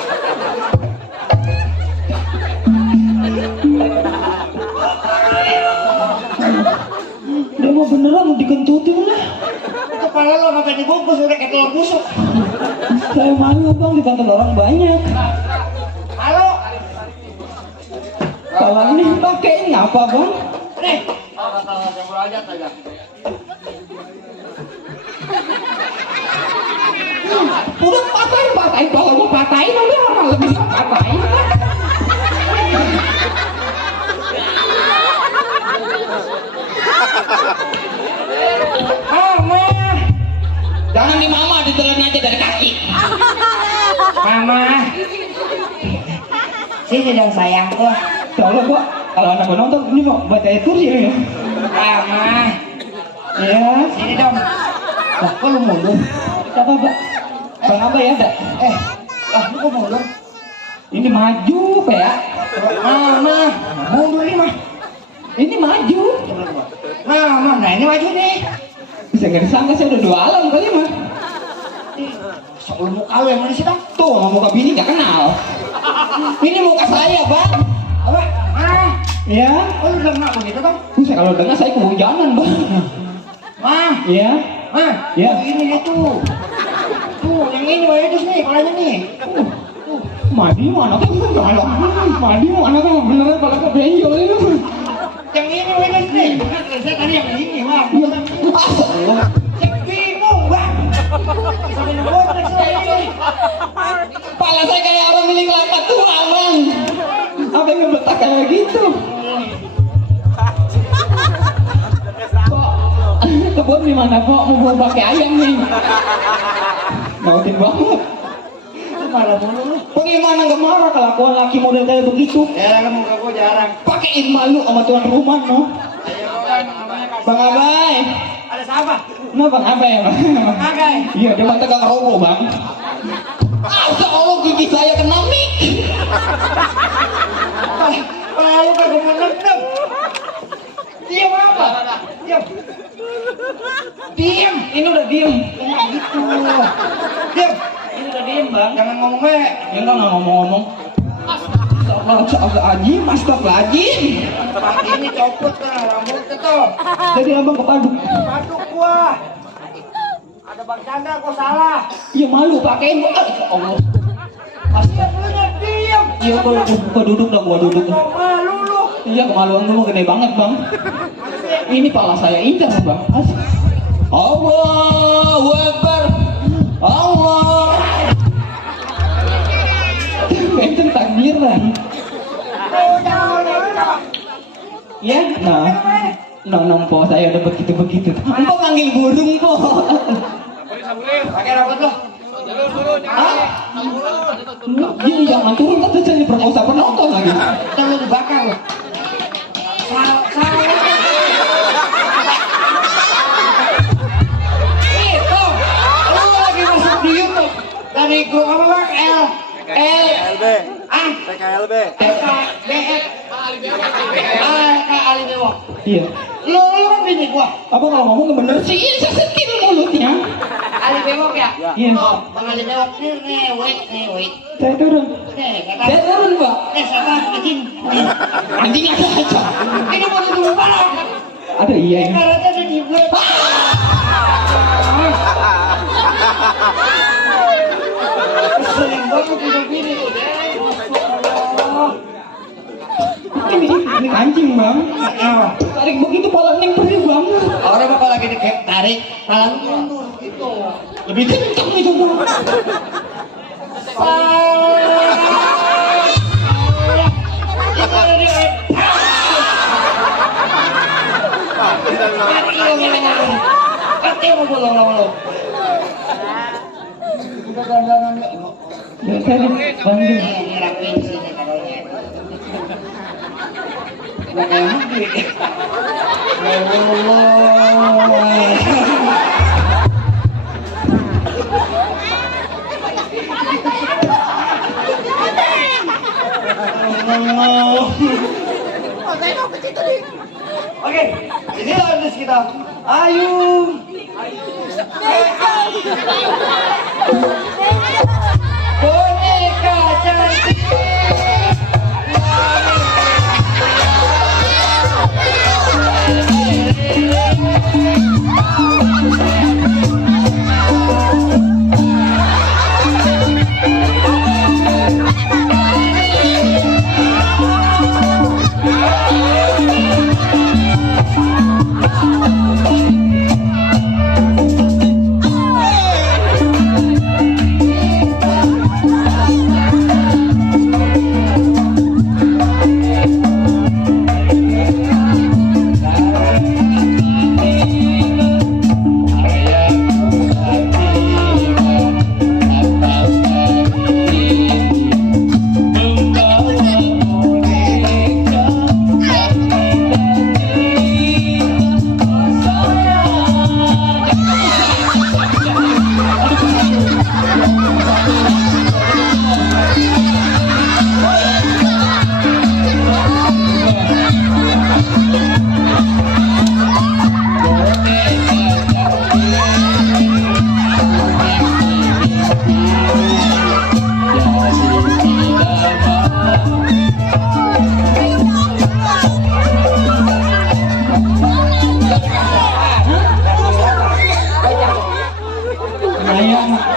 Dia mau beneran mau dikentutin lah. Kepala lo sampai dibungkus udah kayak telur busuk. Saya malu bang, ditonton orang banyak. Halo. Kalau ini pakai apa bang? Nih. Kata jambul aja aja. Udah patahin, kalau mau patahin udah orang lebih patahin. Mama. Jangan di mama, ditelan aja dari kaki. Mama. Sini dong sayangku. Kalau kok, kalau anak gue nonton ini mau baca kursi ya. Mama. Ya, Sini dong. lah kok lu mundur? Siapa pak? Bang apa ya ada? Lu kok mundur? Ini maju pak ya? Mama. Mundur nih mah. Ini maju. Mama, nah ini maju nih. Bisa nggak disangka saya udah 2 alam kali mah. Soal muka lu yang mana sih bang? Tuh sama muka bini nggak kenal. Ini muka saya bang. Apa? Ya. Oh lu udah kenal begitu bang? Buset kalau dengar saya kehujanan bang. Ya. Ya. Tuh, ini dia tuh. Tuh, yang ini Mbak Edus nih, kepalanya nih. Madi mana kan Madi mana kan beneran kalau ke benjol ini. Yang ini Mbak Edus nih. Bukan saya tadi yang ini bang. Allah. Saya bingung bang. Sampai nunggu saya ini. Kepala saya kayak orang milik lapak tulang bang. Apa yang ngebetak kayak gitu? Kebun di mana kok mau pakai ayam nih? Nautin banget. Marah mulu lu. Bagaimana nggak marah kelakuan laki model kayak begitu? Ya kan muka gua jarang. Pakein malu sama tuan rumah no. Ayo bang, namanya kasih. Bang Abai. Ada siapa? Nah Bang Abai ya bang. Agai. Iya dia mah tegang robo bang. Asa Allah gigi saya kena mik. Lalu kagak mau nendem. Diam apa? Diam. Diam. Ini udah diem. Enak gitu. Diam. Ini udah diem bang. Jangan ngomong be. Ya enggak ngomong-ngomong. Astagfirullahaladzim, astagfirullahaladzim. Bang ini copot lah rambutnya tuh. Jadi abang kepaduk. Paduk gua. Ada Bang Chandra kok salah. Ya malu pakein gua. Allah. Diam lu diam. Iya gua duduk dong, gua duduk. Kok malu lu? Iya kemaluan gua gede banget bang. Ini pala saya indah bang. Allahu Akbar. Allah. Itu takbiran. Ya, nah, po saya udah begitu. Empok manggil burung po. Pakai rambut lu. Iya jangan turun kan saya diperkosa penonton lagi. Kita lu dibakar lu. Salah. Itu. Lu lagi masuk di YouTube dari grup apa bang? LB. TKLB. TKBF. Ali Bewok. Iya. Lu kan bini gua. Apa kalau ngomong bener sih? Ini saya setir mulutnya. Ali Bewok ya? Iya. Oh, Bang Ali Bewok nih, wait. Saya turun. Nih, kata. Saya turun pak. Sama anjing. Anjing ada aja. Ini mau duduk balok. Ada iya ini. Karatnya ada di gue. Sering banget hidup ini. Ini kancing bang. Tarik begitu pala neng perih bang. Orang bakal lagi tarik, malah mundur gitu. Lebih kencang itu bang. Mati mau bolong. Udah dandangan ya. Ya saya banggil. Ini rapiin sini taruhnya. Udah kayak negeri. Oke, inilah artis kita. Ayu. Boneka cantik.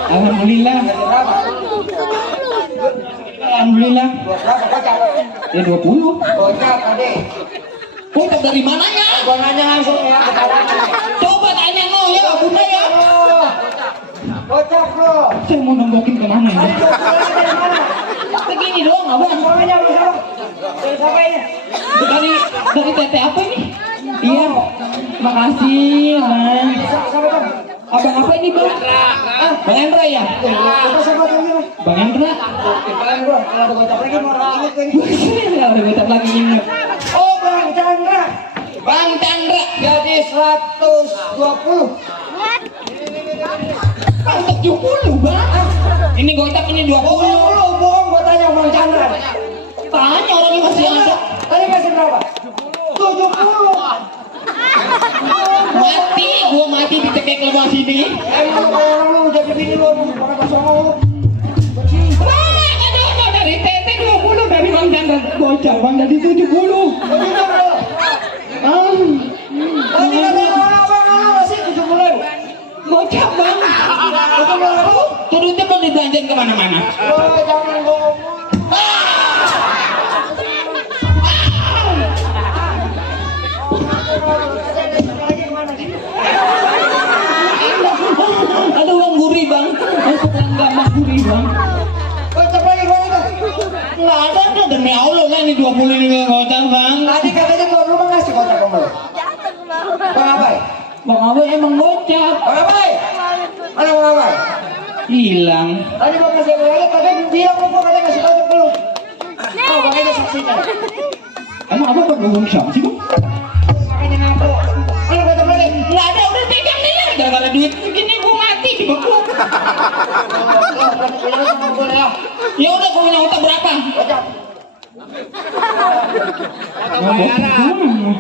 Alhamdulillah. Alhamdulillah. Ya 20. Gocap tadi. Gocap dari mananya? Gua nanya langsung ya ke kalangan. Coba tanya no ya, Bunda ya. Gocap bro. Saya mau nonggokin kemana ya? Ayo, dari mana? Begini doang, abang. Namanya lu siapa? Dari siapa ini? Dari tete apa ini? Iya. Makasih, Bang. Siapa bang? Abang apa ini, Bang? Bang Hendra ya? Kita siapa lagi bang? Bang Hendra. Kalian gua kalau ada gocap lagi mau orang inget lagi. Ya udah gocap lagi inget. Oh Bang Chandra. Bang Chandra. Jadi 120. Bang 70, Bang. Ini gocap ini 20. Bohong gua tanya Bang Chandra. Tanya orangnya masih ada. Tadi kasih berapa? 70. Mati, gua mati ditekek lemas ini. Emang orang lu jadi bini lu pakai pasong lu. Bang, ada dari tete 20, dari Bang Chandra gocap Bang jadi 70. Begitu bro. Tadi kata orang masih 70. Gocap Bang. Tuh duitnya Bang dibelanjain kemana-mana. Oh jangan bohong. Ada uang gurih Bang. Masuk gambar gurih Bang. Gocap lagi mana tuh? Nggak ada demi Allah lah ini 20 ini nggak gocap Bang. Tadi katanya tuan lu mah ngasih gocap sama lu. Bang Abai. Bang Abai emang gocap. Bang Abai. Mana Bang Abai? Hilang. Tadi mau kasih gocap, tadi dia ngomong katanya ngasih gocap belum. Oh Bang itu saksinya. Emang apa berhubung siapa sih Bang? Makanya ngaku. Mana gocap lagi? Nggak ada, udah pegang nih ya. Gara-gara duit segini gua mati dibekuk. Ya udah, kau punya utang berapa? Gocap.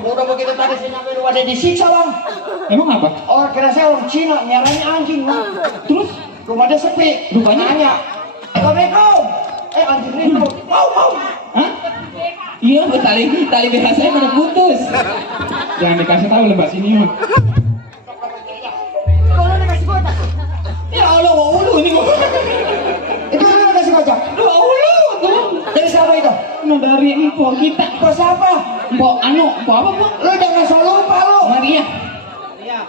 Udah begitu tadi sih sampai lu ada disiksa bang. Emang apa? Orang kira saya orang Cina, nyaranya anjing bang. Terus? Rumahnya sepi. Rupanya? Nanya. Assalamualaikum. Anjing itu. Mau. Hah? Iya, tali BH saya pada putus. Jangan dikasih tahu lebas ini mah. Kalau udah kasih gocap. Ya Allah, wah ulu ini gua. Itu kan udah kasih gocap. Wah ulu tuh. Dari siapa itu? Nah, dari empok kita. Kau siapa? Empok apa Bang? Lu jangan selalu lupa lu. Maria.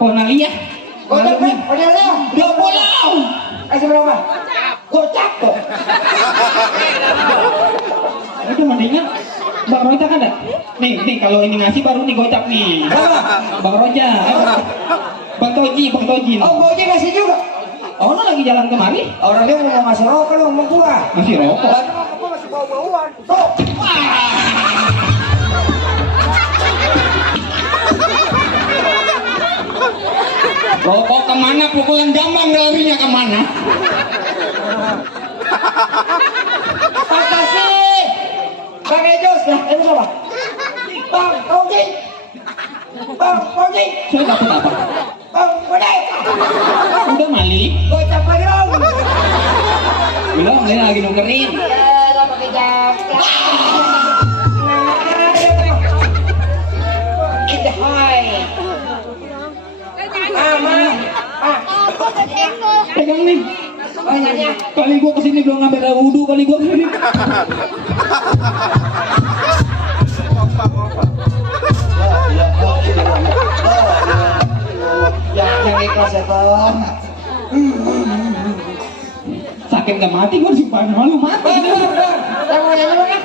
Cornelia. Gocap kan? Cornelia. 20. Kasih berapa? Gocap kok. Itu mendingan Bang Roja ada? Nih kalau ini ngasih baru nih gocap nih. Bang Roja. Bang Toji. Oh, Boji kasih juga. Oh, no, lagi jalan kemari? Orangnya mau ngasih rokok lu ngomong gua. Masih rokok. Lalu ngomong masih bau-bauan. Tuh. Rokok kemana? Pukulan gampang larinya kemana? Makasih. Pakai jos lah. Itu siapa? Bang Rogi. Bang Rogi. Saya dapat apa? Bang Bode. Udah Malik. Gocap lagi dong. Belum, dia lagi nukerin. Ya, pakai jam. Indah hai. Mama. Pegang nih. Oh, nyanyi. Kali gua kesini belum ngambil air wudhu, kali gua kesini. Yang ikhlas ya, Bang. Sakit gak mati, gua simpan malu mati. Yang mau nyanyi mana?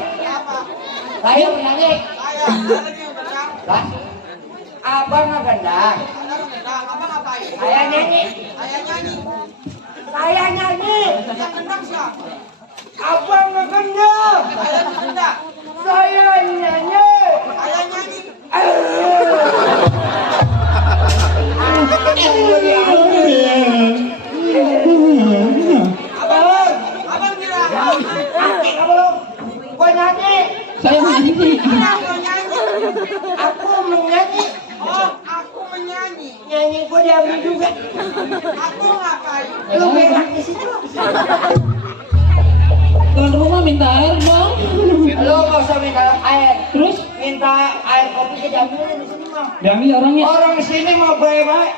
Saya mau nyanyi. Lah, abang nggak gendang. Saya nyanyi. Saya nyanyi. Abang nggak gendang. Saya nyanyi. Abang kira. Gua nyanyi. Saya nyanyi. Aku menyanyi. Oh, aku menyanyi. Nyanyi gua diambil juga. Aku ngapain? Lu berak di situ. Tuan rumah minta air dong. Lu nggak usah minta air. Terus Minta air kopi ke diambil di sini mah. diambil orangnya. Orang sini mau baik-baik.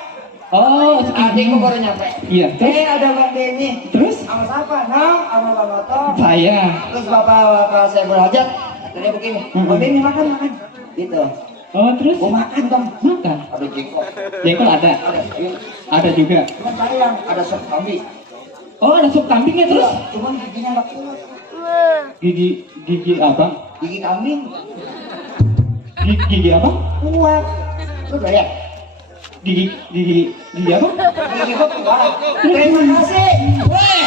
Oh, Adik gua baru nyampe. iya. Terus Ada Bang Denny. terus Sama siapa? Nam, sama Bang Oto. saya. Terus bapak saya berhajat. Tadi begini. Bang Denny makan. Gitu. Oh, terus Gua makan dong. makan. Ada jengkol. Jengkol ada. Ada sayur. Ada juga. Cuman cari yang ada sop kambing. Oh, ada sup kambingnya terus. Cuman giginya nggak kuat. Gigi apa? Gigi kambing Gigi apa? kuat. Lu bayar. Gigi apa? Gigi gua kuat. Terima kasih. Weh.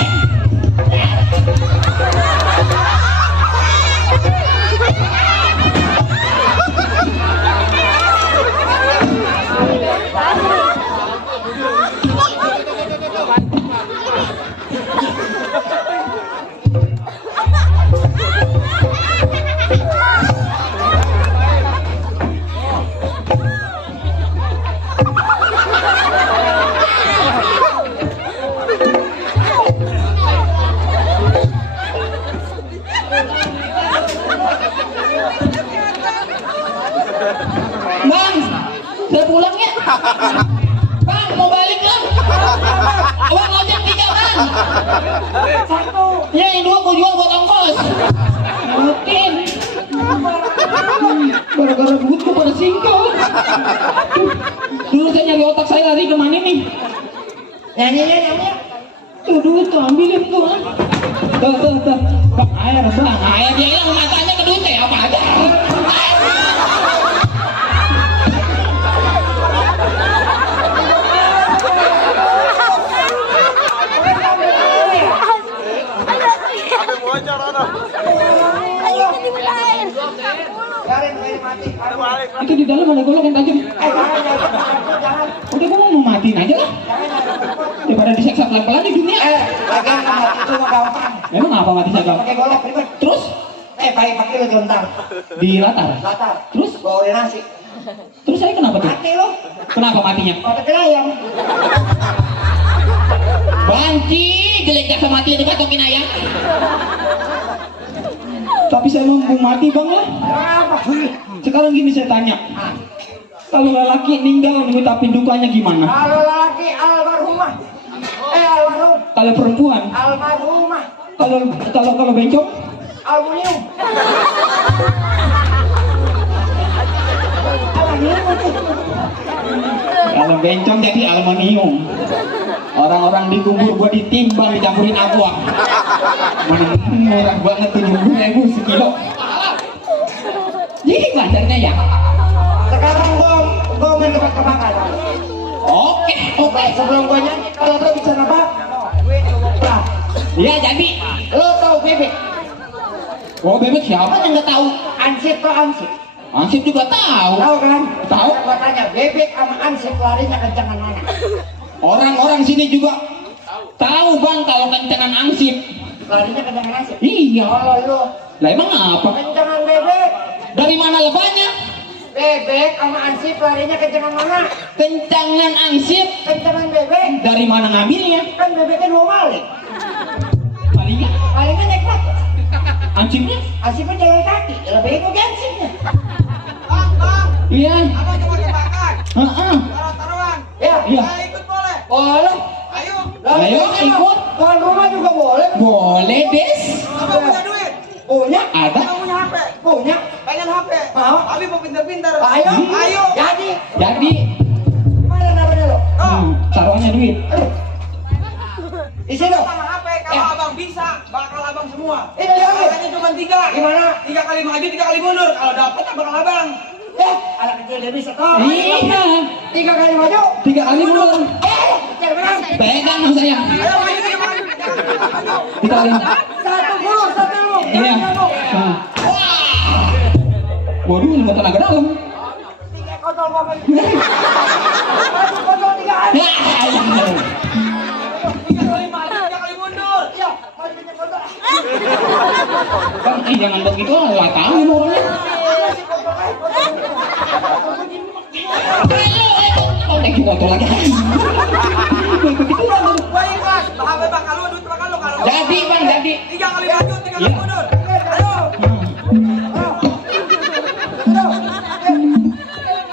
Bang, saya pulang ya. Bang, mau balik bang. Abang ojek 3 bang. Satu. Ya, yang 2 gua jual buat ongkos. Rutin. Gara-gara duit gua pada singkau. Dulu saya nyari otak saya lari kemana nih? Nyanyi. Tuh duit tuh ambilin gua. Tuh. Bang, air dia hilang matanya ke duit kayak apa aja. Biarin mati. Itu di dalam ada golok yang tajam. Jangan. Udah gua mau matiin aja lah. Daripada diseksa pelan-pelan di dunia. Lagian mati itu mah gampang. Memang apa mati saya gampang? Pakai golok ribet. Terus Pakai lu jontar. di latar. Latar. Terus Bawain nasi. terus saya kenapa tuh? Mati lu. Kenapa matinya? Pakai ayam. Banci, jelek jasa mati dikatokin ayam. Tapi saya mau mati bang lah. Kenapa? Sekarang gini saya tanya. Kalau lelaki meninggal ngutapin dukanya gimana? Kalau laki almarhumah. Almarhum. Kalau perempuan, Almarhumah. kalau bencong, Aluminium. kalau bencong jadi aluminium. Orang-orang dikubur gua ditimbang dicampurin aqua. Murah banget 70.000 sekilo. Jadi belajarnya ya. Sekarang gua main tempat kebakaran. Oke. Sebelum gua nyanyi, kalau lu bicara apa? Nah, Ya jadi. lu tahu bebek? Oh bebek siapa yang nggak tahu? Ansip tuh ansip. Ansip juga tahu. Tahu kan? Tahu. Gua tanya, bebek sama ansip larinya kencengan mana? Orang-orang sini juga tahu bang kalau kencengan ansip. Larinya kencengan ansip. Iya. Kalau lu Lah emang apa? kencengan bebek, Dari mana lebahnya? bebek sama ansip larinya kencengan mana? Kencangan ansip. Kencengan bebek. Dari mana ngambilnya? Kan bebeknya 2 kali. Palingnya? Palingnya naik motor. Ansipnya? Ansipnya jalan kaki. Lah bego ke ansipnya. Iya. Abang coba tebakan. Heeh. Taruhan. Ya. Iya. Ikut boleh. Boleh. Ayo. Ayo ikut. Tuan rumah juga boleh. Boleh, Des. Abang punya duit? Punya. Ada? Abang punya HP? Punya. Pengen HP? Mau? Abi mau pintar-pintar. Ayo. Ayo. Jadi. Jadi. Gimana namanya lo? Taruhannya duit. Isi lo. Sama HP kalau abang bisa bakal abang semua. Ini ya. Katanya cuma 3. Gimana? 3 kali maju 3 kali mundur. Kalau dapat bakal abang. Anak kecil dia bisa toh. Iya. 3 kali maju. 3 kali mundur. Kecil menang. Pegang sama saya. Ayo maju 3 kali. 3 kali. Satu dulu, satu dulu. Iya. Nah. Waduh, ini tenaga dalam. 3 kontol bapak. Satu kontol 3 kali. Ya, ya. 3 kali maju 3 kali mundur. Iya, maju 3 kontol. Bang, jangan begitu lah, tahu ini orangnya. Ayo, motor lagi. Baik mas, HP bakal lu, duit bakal lu kalau. Jadi bang, jadi. 3 kali maju 3 kali mundur. Ayo.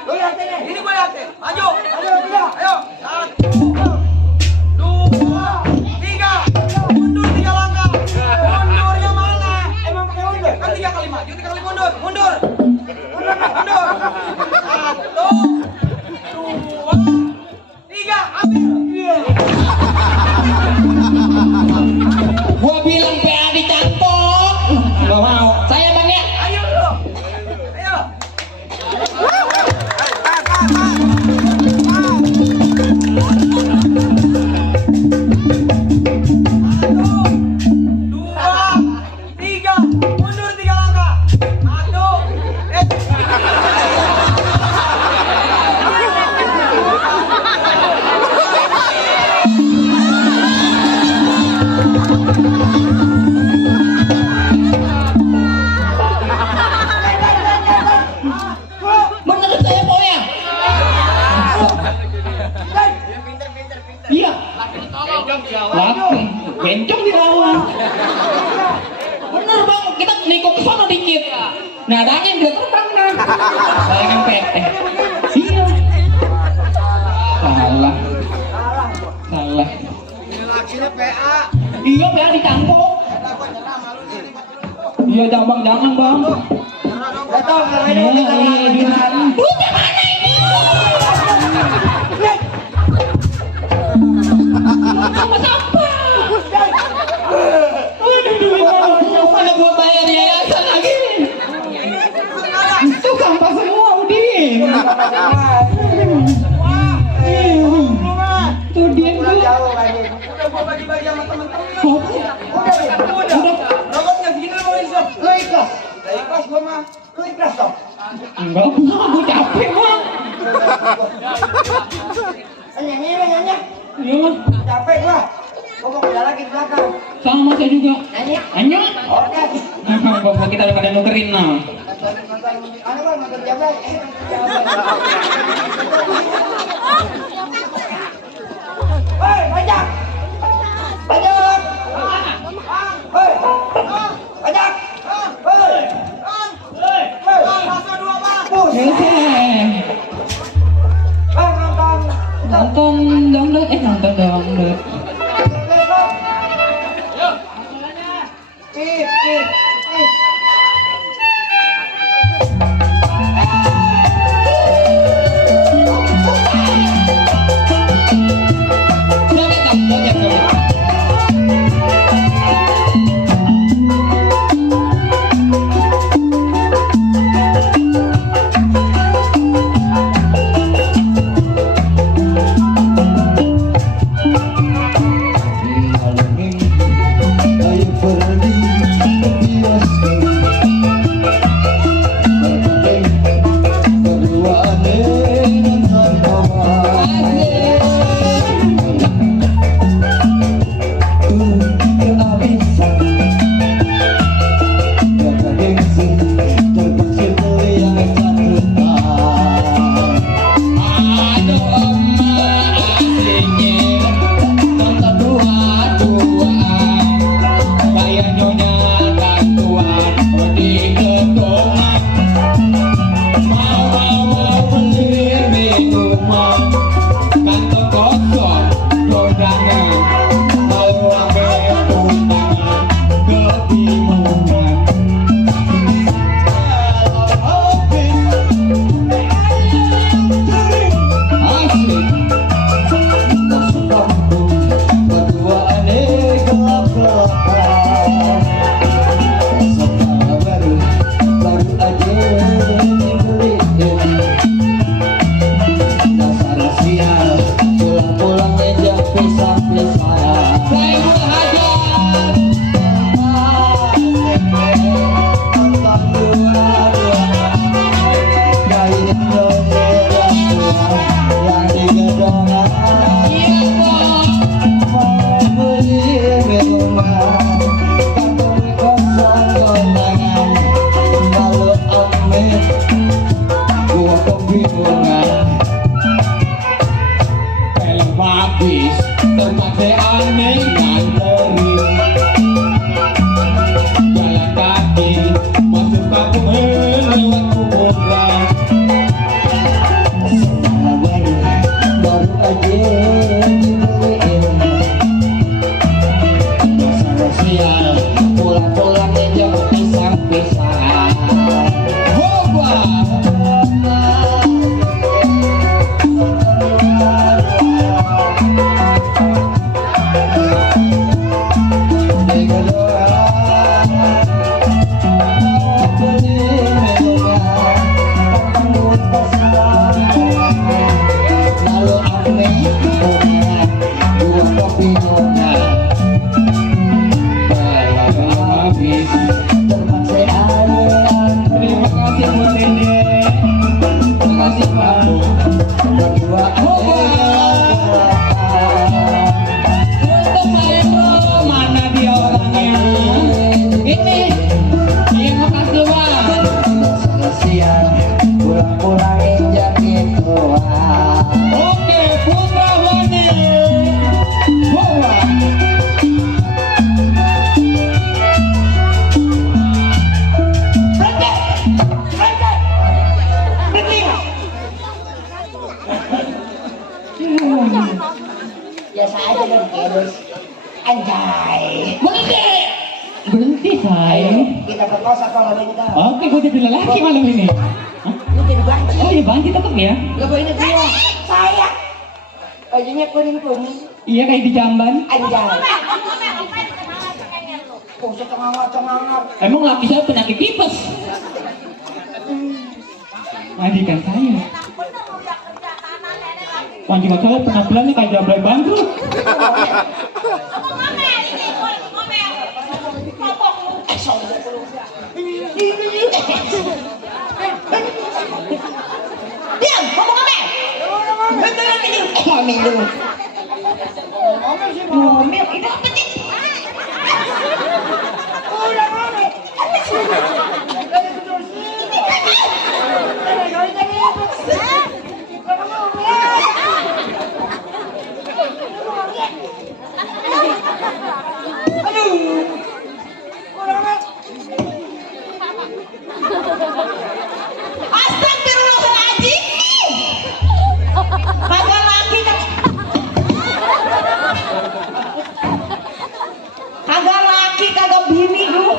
Lu lihat ini. Ini gue liatin. Maju. Ayo, iya. Ayo. 1, 2, 3. Mundur 3 langkah. Mundurnya mana? Emang pakai undur? Kan 3 kali maju 3 kali mundur. Mundur. Mundur. 1, 2, 3. Ambil. Gua bilang PA dicampok. Gak mau. Saya bang ya. Ayo bro. Ayo. Dua, 3. Mundur 3 langkah. 1. Bener saya pokoknya. Iya. Laki. Bencong di lawan. Bener bang, kita nikok ke sana dikit. Nah, ada angin dia terbang nah. Saya kan PT. Iya. Salah. Salah. Lakinya PA. Iya, PA dicampok. Iya, jangan bang. Datang, Iya, iya. Duitnya mana ini? Sama siapa? Aduh, mana gua bayar yayasan lagi? Itu sampah semua, Udin. Tuh dia tuh. jauh lagi. Udah gua bagi-bagi sama temen-temen. Udah. Robot nggak segini mau isap. Lu ikhlas? Lah ikhlas gua mah. Lu ikhlas dong? Enggak, gua capek bang. Nyanyi, nyanyi. Iya bang. Capek gua. Gua mau kerja lagi di belakang. Sama saya juga. Nyanyi. Hanya. Oke. Bapak kita udah pada nukerin nah. Anu bang, nonton jabat. Hei, pajak. Pajak. Hei. Pajak. Hei. Masuk 2 bang. Bang, nonton. Nonton dangdut, nonton dangdut. Ih, ih, ih. Terpaksa terlihat satu mau beli minuman, kantong kosong godangan, mau ambil undangan kebingungan. Asik. Berdua aneh gelap-gelapan. Setelah baru aja dibeliin. Dasar sial, pulang-pulang meja pisah-pisah. Saiful Hajat. Nonton dua-dua. Gaya yang digedongan. Mau beli minuman, kantong kosong kondangan. Lalu amit, gua kebingungan. Film habis, terpaksa aneh nganterin. Jalan kaki, masuk kampung lewat kuburan. Setelah baru aja dibeliin. Dasar sial, pulang-pulang meja pisah-pisah. Hoba. Lalu aneh hubungan dua kebingungan. Film habis. Terpaksa ada Terima kasih buat Dede. Terima kasih Pak. berdua Untuk Maestro, mana dia orangnya? Ini. Terima kasih Pak. siang pulang-pulang injak gituan. Oke, Putra Wani. Bawa. Biasa aja kan kedos. Anjay. Berhenti sayang. Kita ke kos kalau ada kita. Oke, gue jadi lelaki malam ini. Hah? Lu jadi banci. Oh ya banci tetep ya? Gak boleh gua. Saya. Bajunya kuning-kuning. Iya kayak di jamban. Anjay. Oh, cengar-cengar. Emang laki saya penyakit tipes. Majikan saya. Majikan saya penampilannya kayak jamban bangkrut. Diam, ngomong apa? Ngomel dulu. Ngomel, itu apa sih? Udah ngomel. Astagfirullahaladzim. Kagak laki kagak bini lu.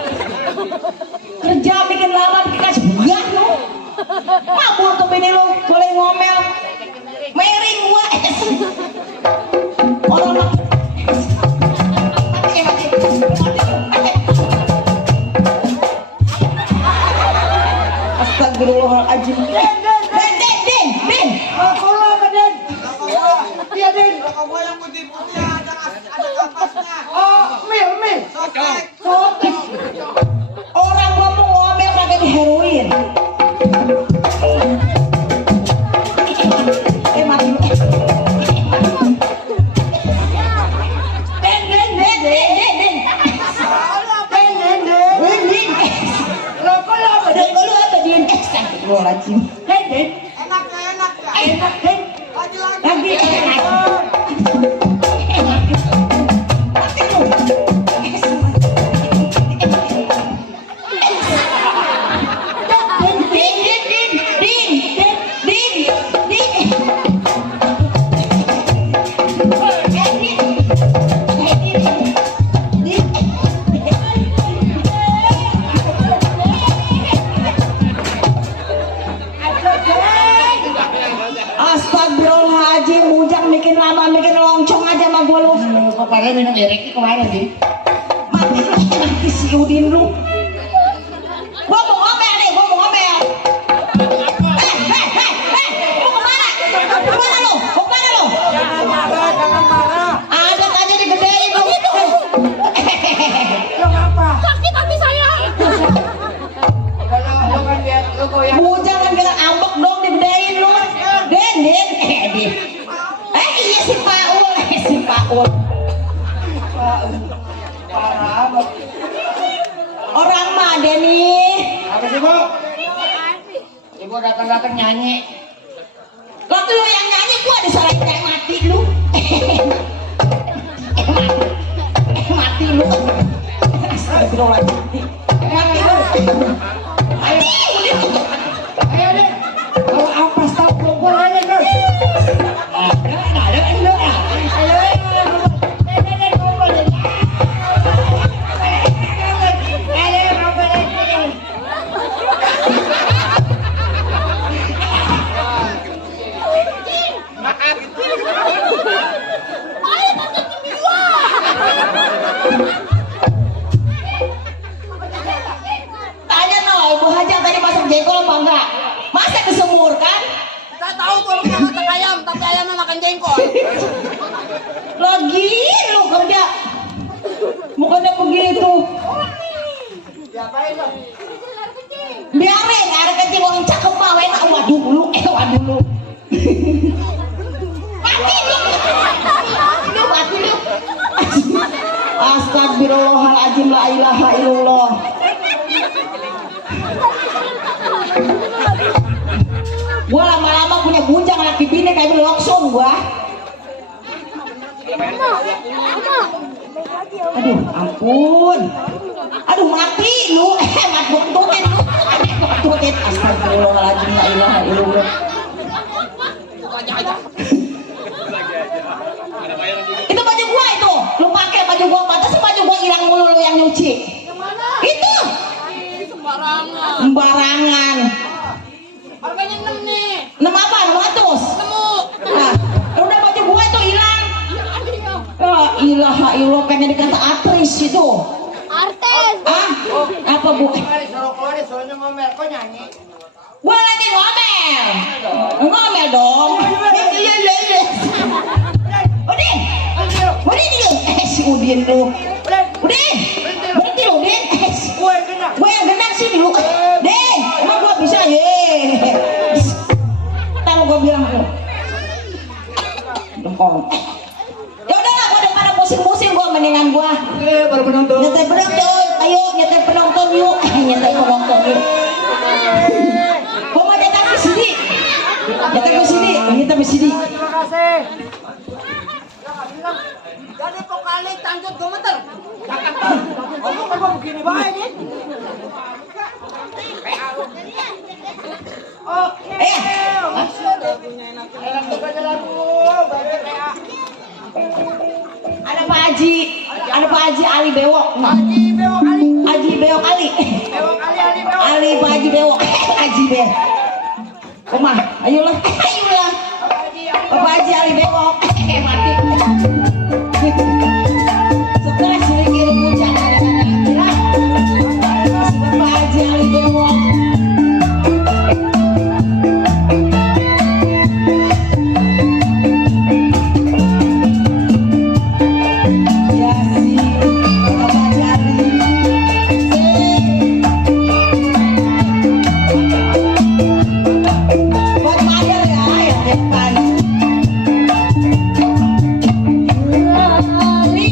Kerja bikin lama bikin kasih buah lu. Mabur tuh bini lu boleh ngomel. Mering gua. Orang mah. Astagfirullahaladzim. Den. Aku lah apa Den? Iya Den. Rokok yang putih-putih ada kapasnya. Oh, mil. Sotek. Orang ngomong ngomel kagak di heroin. Mati. Den. Rokok lah apa Den? Lu apa Den? Astagfirullahaladzim. Den. Enak ya. Enak Den. Lagi. Din. kok pada minum Erik kemarin sih. Mati si Udin lu. Gua mau ngomel nih, gua mau ngomel. Mau kemana? Kemana lu? Mau kemana lu? Jangan marah. Ada aja digedein lu. Lo ngapa? Bujang kan kena ambek dong digedein lu. Den. Iya si Paul. Orang mah ada nih. Apa sih, Bu? Ibu datang-datang nyanyi. Waktu lu yang nyanyi gua disalahin kayak mati lu. Mati lu. Astagfirullahaladzim. Mati lu. Mati lu. Ayo deh. Kalau apa stop gua aja, Bos. Ada enggak? Ayo. Tanya no, Ibu Haja tadi masak jengkol apa enggak? Masak kesemur kan? Saya tahu kalau kita masak ayam, tapi ayamnya makan jengkol. Lagi lu kerja. Bukannya begitu. Biarin, ada kencing orang cakep mah, enak. Waduh lu. Mati lu. Astagfirullahaladzim, la ilaha illallah. Gua lama-lama punya bujang laki bini kayak lokson gua. Aduh, ampun. Aduh, mati lu. Mat-bututin lu. Mat-bututin. Astagfirullahaladzim, la ilaha illallah. Itu baju gua itu. Lu pakai baju gua, pantas baju gua hilang mulu lu yang nyuci. Itu. Sembarangan. Harganya 6 nih. 6 apa? 600. Nemu. Nah, udah baju gua itu hilang. Ya ilaha illallah, pengen dikata aktris itu. Artis. Ah, apa bu? Suruh keluar, soalnya ngomel, kok nyanyi? Gua lagi ngomel. Ngomel dong. Iya. Udin. Udin lu. Si Udin lu. Udin. Berhenti lu, Udin. Gue yang genang sih dulu. Den, emang gua bisa ye. Tahu gua bilang tuh. Dengkong. Ya udahlah, gua udah pada pusing-pusing gua mendingan gua. Baru penonton. Nyetel penonton, ayo nyetel penonton yuk. Nyetel penonton yuk. Gua mau nyetel ke sini. Nyetel ke sini, nyetel ke sini. Terima kasih. Jadi pokali tanjut gemeter. Ngomong kan begini baik nih. Oke. Ada Pak Haji, Ali Bewok. Haji Bewok Ali. Ali Pak Haji Bewok. Haji Bewok. Kumah, ayolah. Pak Haji Ali Bewok. Mati. Setelah sedikit hujan ada. Pak Haji Ali Bewok. Lari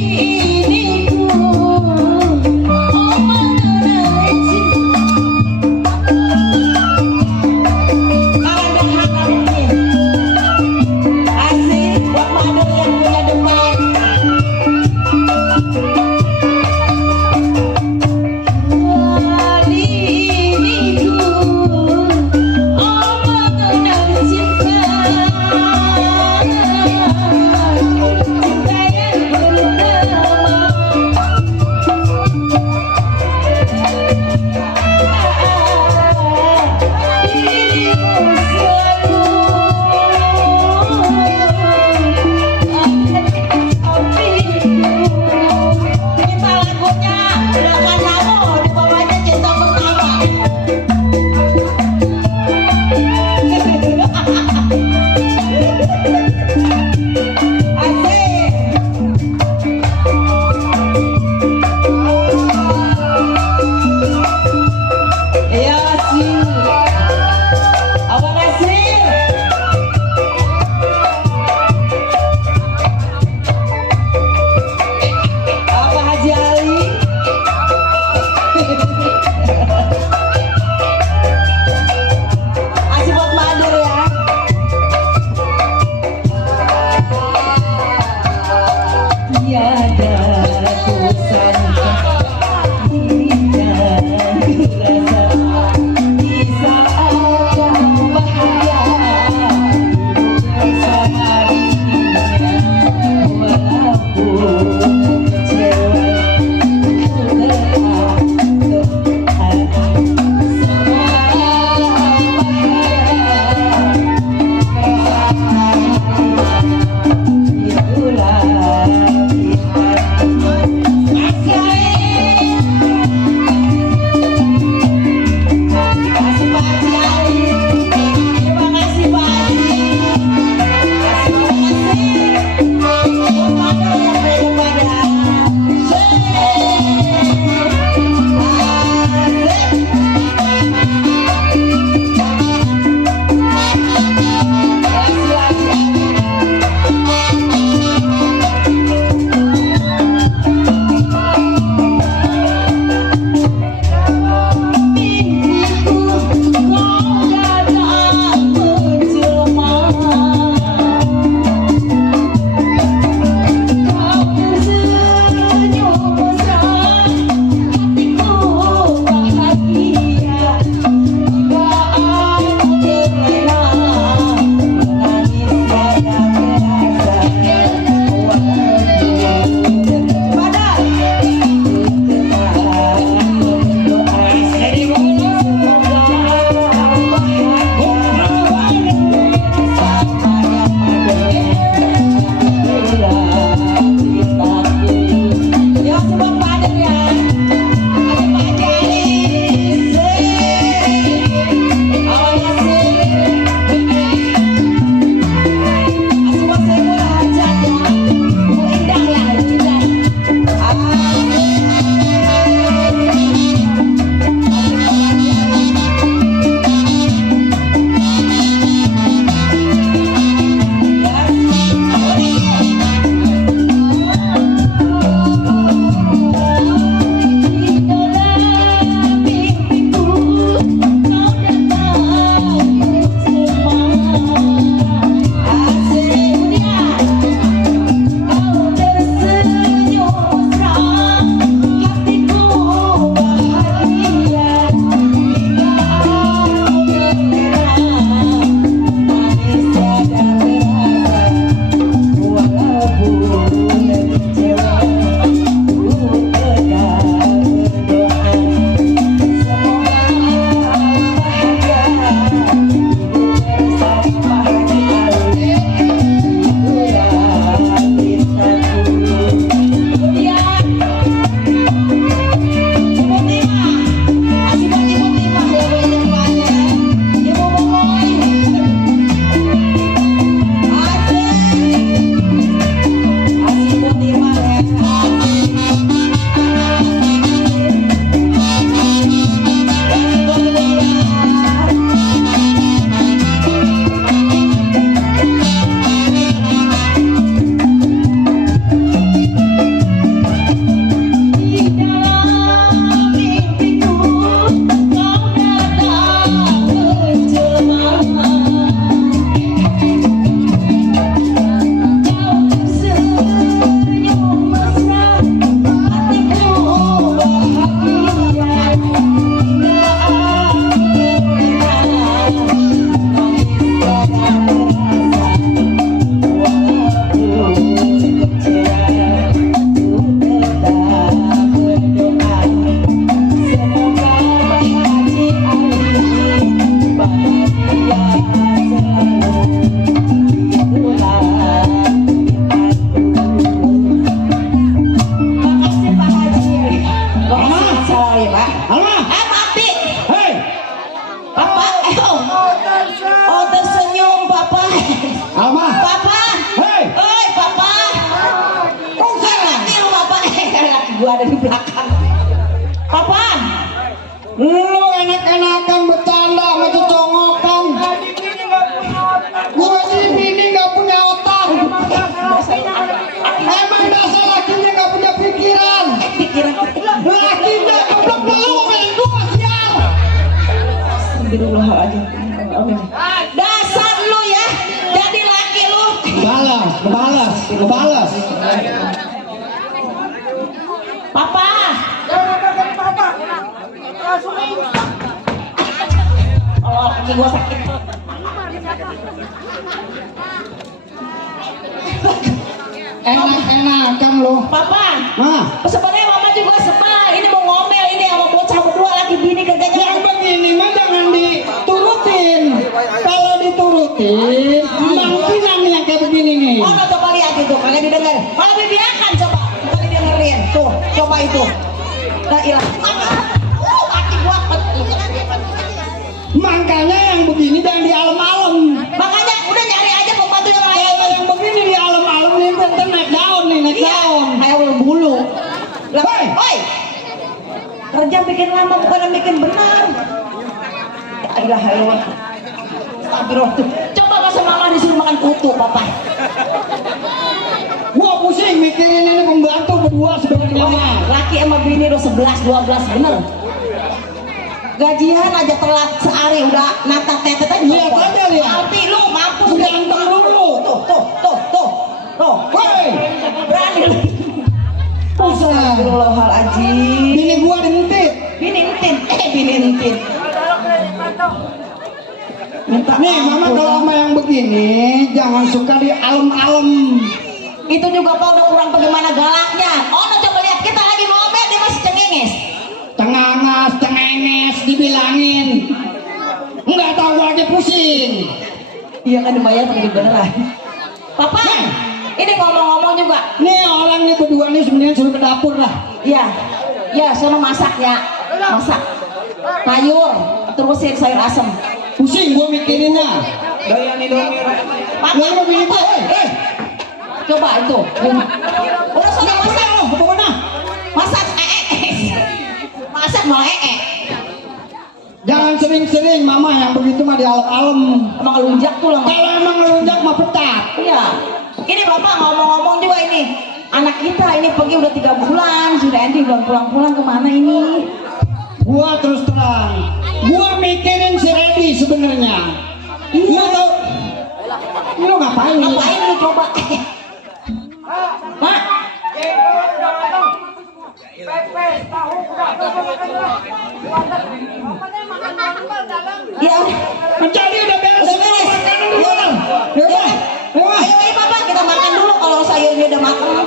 Lu enak-enakan bercanda sama cecongokan. Gua si bini nggak punya otak. Emang dasar lakinya nggak punya pikiran. Lakinya goblok lu main gua sial. Astagfirullahaladzim. Dasar lu ya, jadi laki lu. Balas. Papa. Oh, kaki gua sakit. Enak-enakan lu. Papa. Nah, Sebenarnya mama juga sebel. Ini mau ngomel ini sama bocah berdua lagi bini kerjanya. yang begini mah jangan diturutin. Kalau diturutin, mangkinan yang kayak begini nih. Oh, no, coba lihat itu, kalian didengar. Malah dibiarkan coba. Tadi dengerin. Tuh, coba itu. Dah hilang. Kaki gua. Makanya yang begini jangan di alam-alam. Makanya udah nyari aja pembantu yang lain. Kalau yang begini di alam-alam nih ntar naik daun nih, naik Iya, daun. kayak bulu. Lah, Hei. oi. Kerja bikin lama bukan yang bikin benar. Ya ilah, Allah. Astagfirullah. Tuh, coba masa mama disuruh makan kutu, papa. Gua pusing mikirin ini pembantu berdua sebenarnya mah. Laki sama bini udah 11-12 bener. Gajian aja telat sehari udah natap tetet aja. Lihat aja, lihat. Arti lu mampu Ganteng dulu. Tuh. Hei, Berani lu. Buset. Astagfirullahaladzim. bini gua dintit. Bini entin. Minta Nih mama ampun. kalau sama yang begini jangan suka di alam-alam. Itu juga Pak udah kurang bagaimana galaknya. Oh, udah coba lihat kita lagi ngomel dia masih cengenges. Cengenges dibilangin. Nggak tahu aja pusing. Iya kan dibayar pakai beneran. Papa, ini ngomong-ngomong juga. Nih orang nih berdua nih sebenarnya suruh ke dapur lah. Ya, sono masak ya. Masak. Sayur, terusin sayur asem. Pusing gua mikirinnya. Papa, Lalu begini tuh, coba itu. Udah sono masak. Kemana? Masak, masak mau Jangan sering-sering mama yang begitu mah di alam-alam. Emang lunjak tuh lama. Kalau emang ngelunjak mah pecat. Iya. Ini bapak ngomong-ngomong juga ini. Anak kita ini pergi udah 3 bulan. Sudah Andy belum pulang-pulang kemana ini? Gua terus terang, gua mikirin si Reddy sebenarnya. Iya. Lu tau? Lu ngapain? Ngapain lu coba? Mak, ya. Jadi udah beres Udah semua beres. makanan dulu. Ya. Ya. Ya. Ayo bapak kita makan dulu kalau sayurnya udah matang.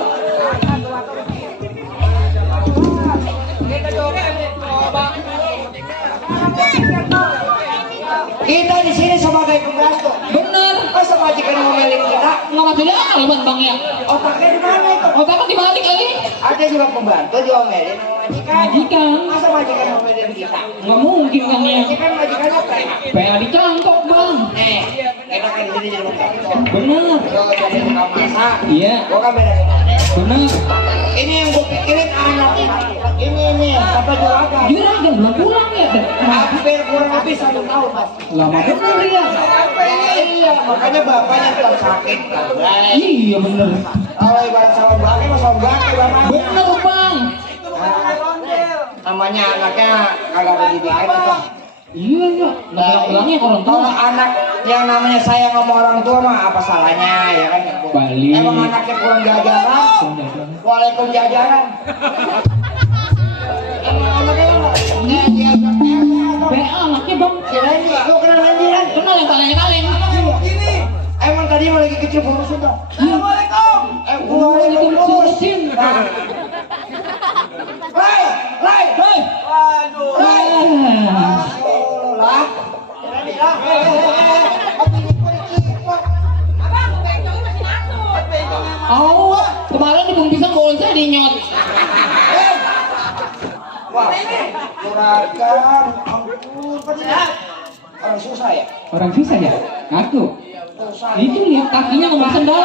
Kita di sini sebagai pembantu. Bener. Masa majikan ngomelin kita? Nggak maksudnya akal bang ya. Otaknya di mana itu? Otaknya dibalik kali. Ada juga pembantu diomelin sama majikan. Majikan. Masa majikan ngomelin kita? Nggak mungkin kan ya. Majikan majikannya PA. PA dicangkok bang. Nih, kita kan di sini jadi pembantu. Bener. Lo jadi tukang masak. Iya. Gua kan beda sama dia. Bener. Ini yang gua pikirin anak. Ini apa juragan? Juragan belum pulang ya. Hampir kurang lebih 1 tahun mas. Lama bener ya. Iya, makanya bapaknya tetap sakit. Iya bener. Kalau ibarat sama bapaknya mas sama bapaknya bapaknya. Bener bang. Namanya anaknya kagak ada didikan itu. Iya iya. Nah bilangnya orang tua. Kalau anak yang namanya sayang sama orang tua mah apa salahnya ya kan? Balik. Emang anaknya kurang jajaran. Waalaikum jajaran. Emang anaknya diajak PA anaknya bang. si Randy, lu kenal Randy kan? Kenal yang kaleng-kaleng. Ini emang tadi mah lagi kecil furusin dong. Assalamualaikum. Waalaikumsalam. Lai. Aduh. Lah. Randy lah. Oh, kemarin di Bung Pisang bawa saya dinyot. Wah, juragan, ampun, orang susah ya? Orang susah ya? Ngaku. Susah. Itu lihat kakinya nggak sendal.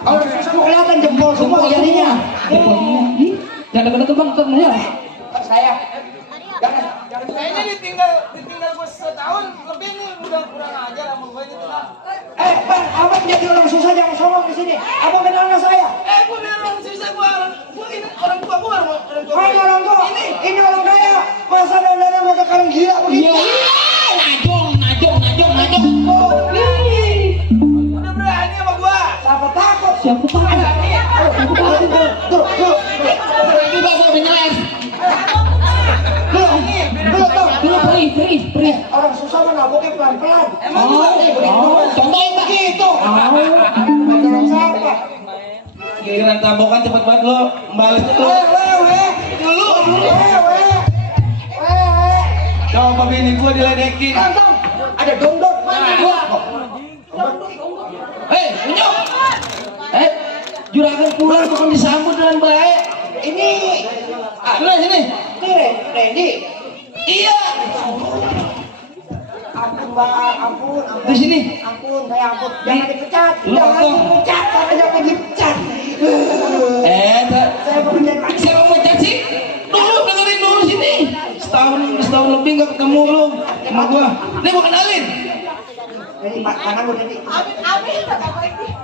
Orang susah kok kelihatan jempol semua jadinya. Jempolnya. Ih, jangan deket-deket bang, terus Saya, jangan. ditinggal gue setahun lebih nih udah kurang ajar sama gue gitu lah. Bang, abang jadi orang susah jangan songong di sini. Abang kenal nggak saya? Gue bilang orang susah gue ini orang tua gue orang tua. Hai orang tua, ini orang kaya. Masa dandannya mereka sekarang gila begitu? Najong. Udah berani sama gue. Siapa takut? Siapa tahu? Tuh. Ini bawa menyeles. Dulu free. Orang susah mah naboknya pelan-pelan. Emang gue Contohin begitu. Orang siapa? Giliran tambokan cepet banget lo balik tuh. Dulu. Coba bini gua diledekin. Tantang. Ada dongdok mana gua? Unyok. Juragan pulang bukan disambut dengan baik. Ini Sini. Randy. Iya. Ampun Mbak, ampun. Di sini. Ampun, saya ampun. Jangan dipecat. Lu potong. Jangan dipecat. Saya pekerjaan Pak. Siapa mau pecat sih? Dulu dengerin dulu sini. Setahun lebih nggak ketemu lu sama gua. Nih mau kenalin. Jadi kanan lu nanti. Amin.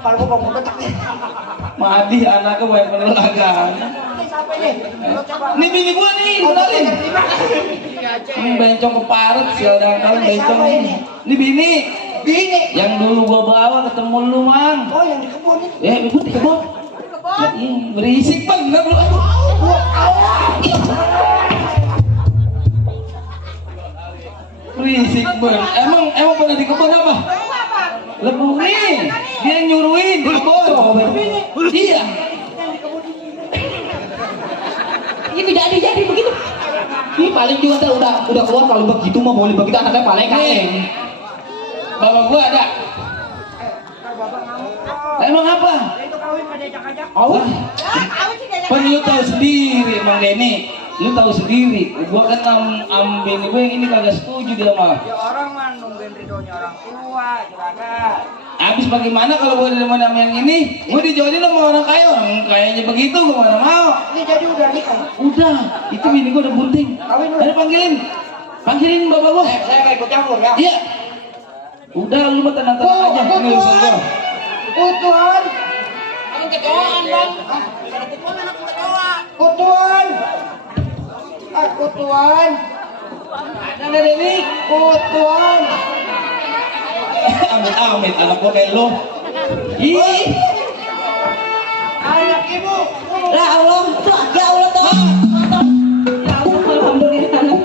Kalau gua mau pecat nih. Madi anaknya banyak penolakan. Ini siapa nih? Lu coba. Ini bini gua nih, kenalin. Ini bencong keparet, sial dangkal bencong ini. Ini bini. Bini. Yang dulu gua bawa ketemu lu, Mang. Oh, yang di kebun ini. Ribut di kebun. Berisik bener lu. Berisik bener. Emang pernah di kebun apa? Lebu nih. Dia nyuruhin di kebun. Iya. Ini tidak jadi begitu. Ini paling juga udah keluar kalau begitu mau boleh begitu anaknya paling kaleng. Bapak gua ada. Emang apa? Itu kawin pada ajak-ajak. Oh, kan lu tahu sendiri, Bang Denny. Lu tahu sendiri. Gua kan am bini gue yang ini kagak setuju dia mah. ya orang mah nungguin ridhonya orang tua juragan. Habis bagaimana kalau gue di mana yang ini? Gue dijodohin sama orang kayaknya begitu, gue mana mau. Ini jadi udah nikah. Udah, itu bini gue udah bunting. Ayo panggilin bapak gua. Saya nggak ikut campur ya. Iya. Udah, lu mah tenang-tenang aja. Ini urusan gua. Tuan. Kecoaan bang. Tuan. Aku Tuan. Ada Denny. Tuan. Amit anak gua kayak lu. Ih. Anak ibu. Ya Allah tuh. Ya Allah alhamdulillah.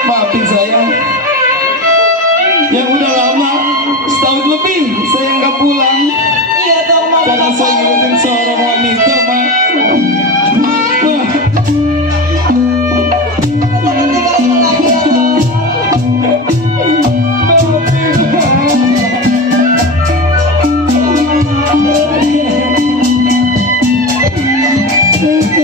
Maafin saya yang udah lama setahun lebih saya nggak pulang karena saya ngikutin seorang wanita, Mak. Thank you.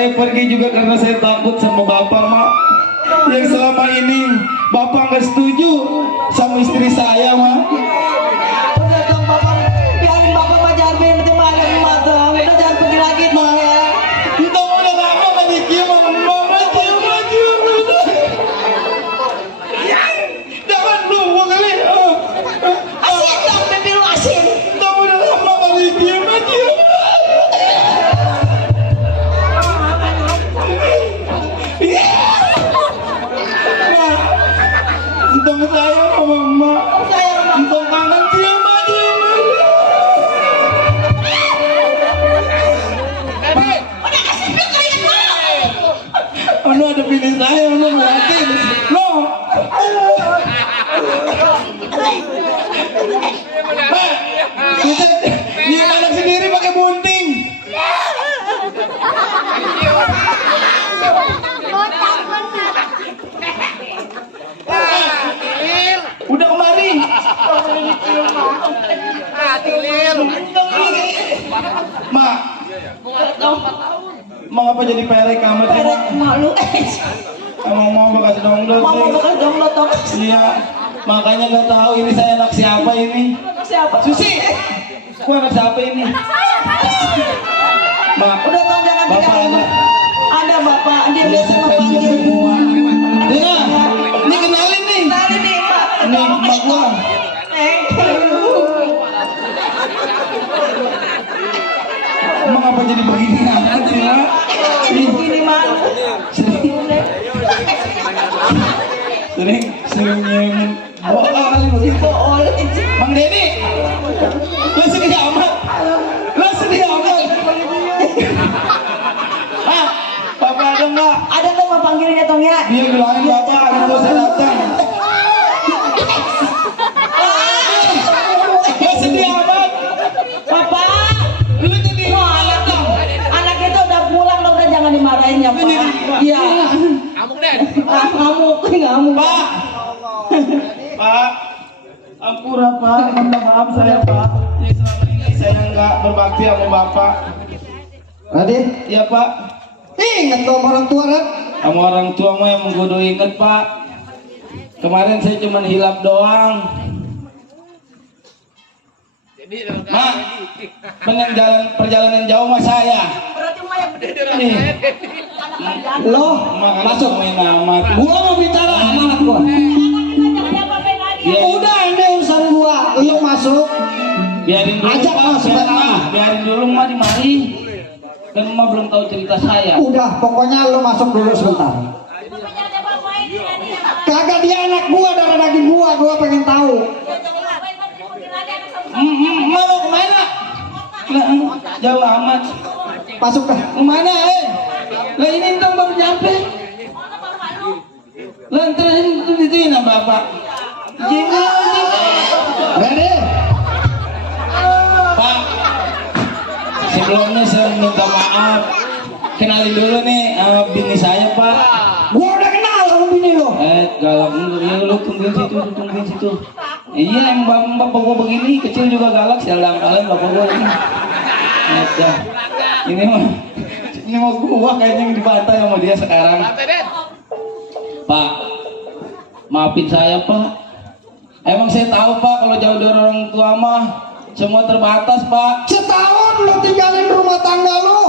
Saya pergi juga karena saya takut sama bapak, mak. Yang selama ini bapak nggak setuju sama istri saya, mak. Udah dong bapak, biarin bapak mah jangan main nanti malam mah dong. Udah jangan pergi lagi mah ya. Kita udah lama kan cium mama, cium. Jangan lu kali. Asin dong, baby lu asin. Kita udah lama kan cium. Entong saya sama mama. Entong kangen cium. Udah kasih dulu kalian mah. Anu ada pilih saya, anu ngeliatin. Lo. Bisa nyium anak sendiri pakai bunting. Udah kemari. Mak. Mak apa jadi perek amat sih, Mak? Perek malu. Emang mau bekas dongdot Mau sih. bakal dong lo dong. Iya, makanya nggak tahu ini saya anak siapa ini. Siapa? Susi, gua anak siapa ini? Mak, Udah dong jangan bapak tinggalin. anak. Ada bapak, dia Dia biasa sampai memanggil. semua. Dina, ini kenalin nih. Tadi nih pak. Ini mak gua. Emang apa jadi begini amat sih, Mak? Ih, Ini malu. sering nyium. Oh, kali begitu. Bool itu. Mang Dedi, lu sedih amat. Lu sedih amat. Ah, Bapak ada nggak? Ada tuh mau panggilnya tong ya. Dia bilangin Bapak, gitu saya datang. Lu sedih amat. Bapak. Lu jadi Anak dong. Anak itu udah pulang dong, udah jangan dimarahin ya pak. Iya. Ngamuk Den. Ngamuk. Pak. Pak. Ampura Pak, minta maaf saya Pak. Yang selama ini saya nggak berbakti sama Bapak. Raden, Iya Pak. ingat dong orang tua kan? Sama orang tua mah yang kudu inget Pak. Kemarin saya cuma hilap doang. Mak, pengen jalan perjalanan jauh mah saya. Berarti mah yang gede. Nih, Lo masuk main amat. gua mau bicara amanat gua. Biarin, Udah ini urusan gua. Lo masuk. biarin dulu Ajak Pak, masuk aja. biarin dulu mah di mari. Kan mah belum tahu cerita saya. Udah, pokoknya lo masuk dulu sebentar. Kagak dia anak gua, darah daging gua pengen tahu. Mau kemana? Lah, jauh amat. Masuk dah. Kemana Lah ini entong baru nyampe. Lah anterin itu nah Bapak. Jingle. Ready? Pak, sebelumnya saya minta maaf. Kenalin dulu nih bini saya Pak. Gua udah kenal sama bini lo. Galak dulu, ya lu tungguin situ. Iya yang bapak gua begini kecil juga galak, sialang kalian bapak gua ini. Dah. Ini mau gua kayaknya yang dibantai sama dia sekarang. Pak, maafin saya Pak. Emang saya tahu Pak kalau jauh dari orang tua mah semua terbatas Pak. Setahun lo tinggalin rumah tangga lo.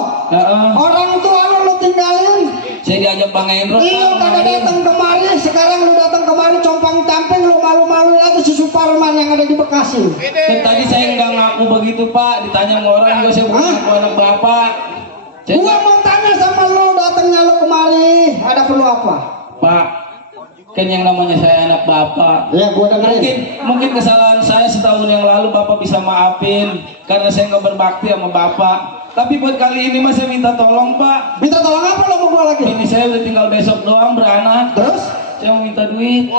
Orang tua lo tinggalin. Saya diajak Bang Hendro. Lo kagak datang kemari, sekarang lo datang kemari compang camping lo malu-malu lagi si Superman yang ada di Bekasi. Kan tadi saya nggak ngaku begitu Pak, ditanya sama orang juga saya bukan ngaku anak Bapak. Gua mau tanya sama lo, datangnya lo kemari, ada perlu apa? Pak, kan yang namanya saya anak Bapak. Ya gua dengerin. Mungkin kesalahan saya setahun yang lalu Bapak bisa maafin karena saya nggak berbakti sama Bapak. Tapi buat kali ini mas saya minta tolong Pak. Minta tolong apa lo mau gua lagi? Ini saya udah tinggal besok doang beranak. Terus? Saya mau minta duit.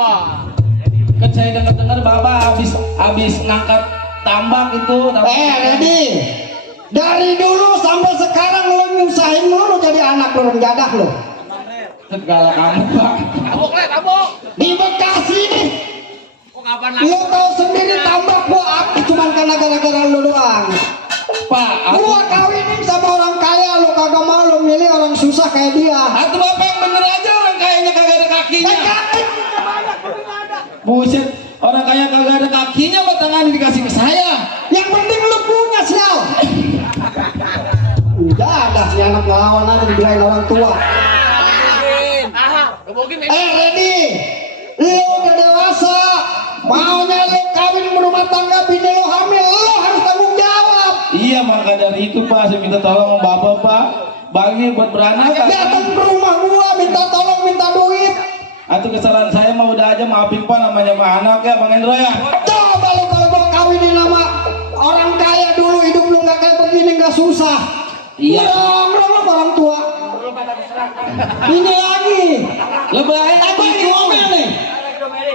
Kan saya dengar Bapak habis ngangkat tambak itu. Ready? Dari dulu sampai sekarang lo nyusahin lo jadi anak lo menjadah lo. Segala kamu Pak. Tabok. Di Bekasi nih, Kapan lo tahu sendiri tambak gua api cuman karena gara-gara lo doang. Pak, aku Gua kawinin sama orang kaya, lo kagak mau lo milih orang orang susah kayak dia. Atau bapak yang bener aja, orang kayaknya kagak ada kakinya. Buset, orang kaya kagak ada kakinya, mah tangannya dikasih ke saya. Yang penting lu punya sial. Udah ada si anak ngelawan aja dibilangin orang tua. Ready, lu udah dewasa, maunya lu kawin berumah tangga, bini lu hamil, lu harus tanggung jawab. Iya, maka dari itu Pak, saya minta tolong sama bapak Pak, bagi buat beranak. Datang ke rumah gua minta tolong, minta duit. Atau kesalahan saya mah udah aja, maafin Pak, namanya mah anak ya Bang Hendro ya. Coba lu kalau gua kawinin sama orang kaya dulu, hidup lu nggak kayak begini, nggak susah. Iya. Lu orang tua. Ini lagi. Lebay. Aku ini ngomel nih.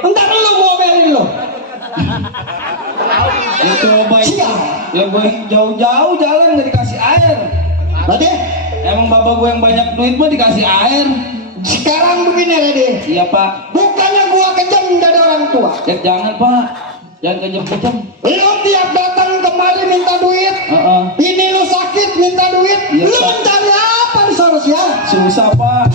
Entar lu ngomelin lu. Ya coba itu. Siap. Ya gue jauh-jauh jalan nggak dikasih air. Berarti Emang bapak gue yang banyak duit mah dikasih air. sekarang begini Redi. Iya Pak. Bukannya gua kejam dari orang tua. Ya, jangan Pak. Jangan kejam-kejam. Lu tiap datang kemari minta duit. Ini lu sakit minta duit. Iya, Lu Pak. mencari apa di sosial? Susah Pak.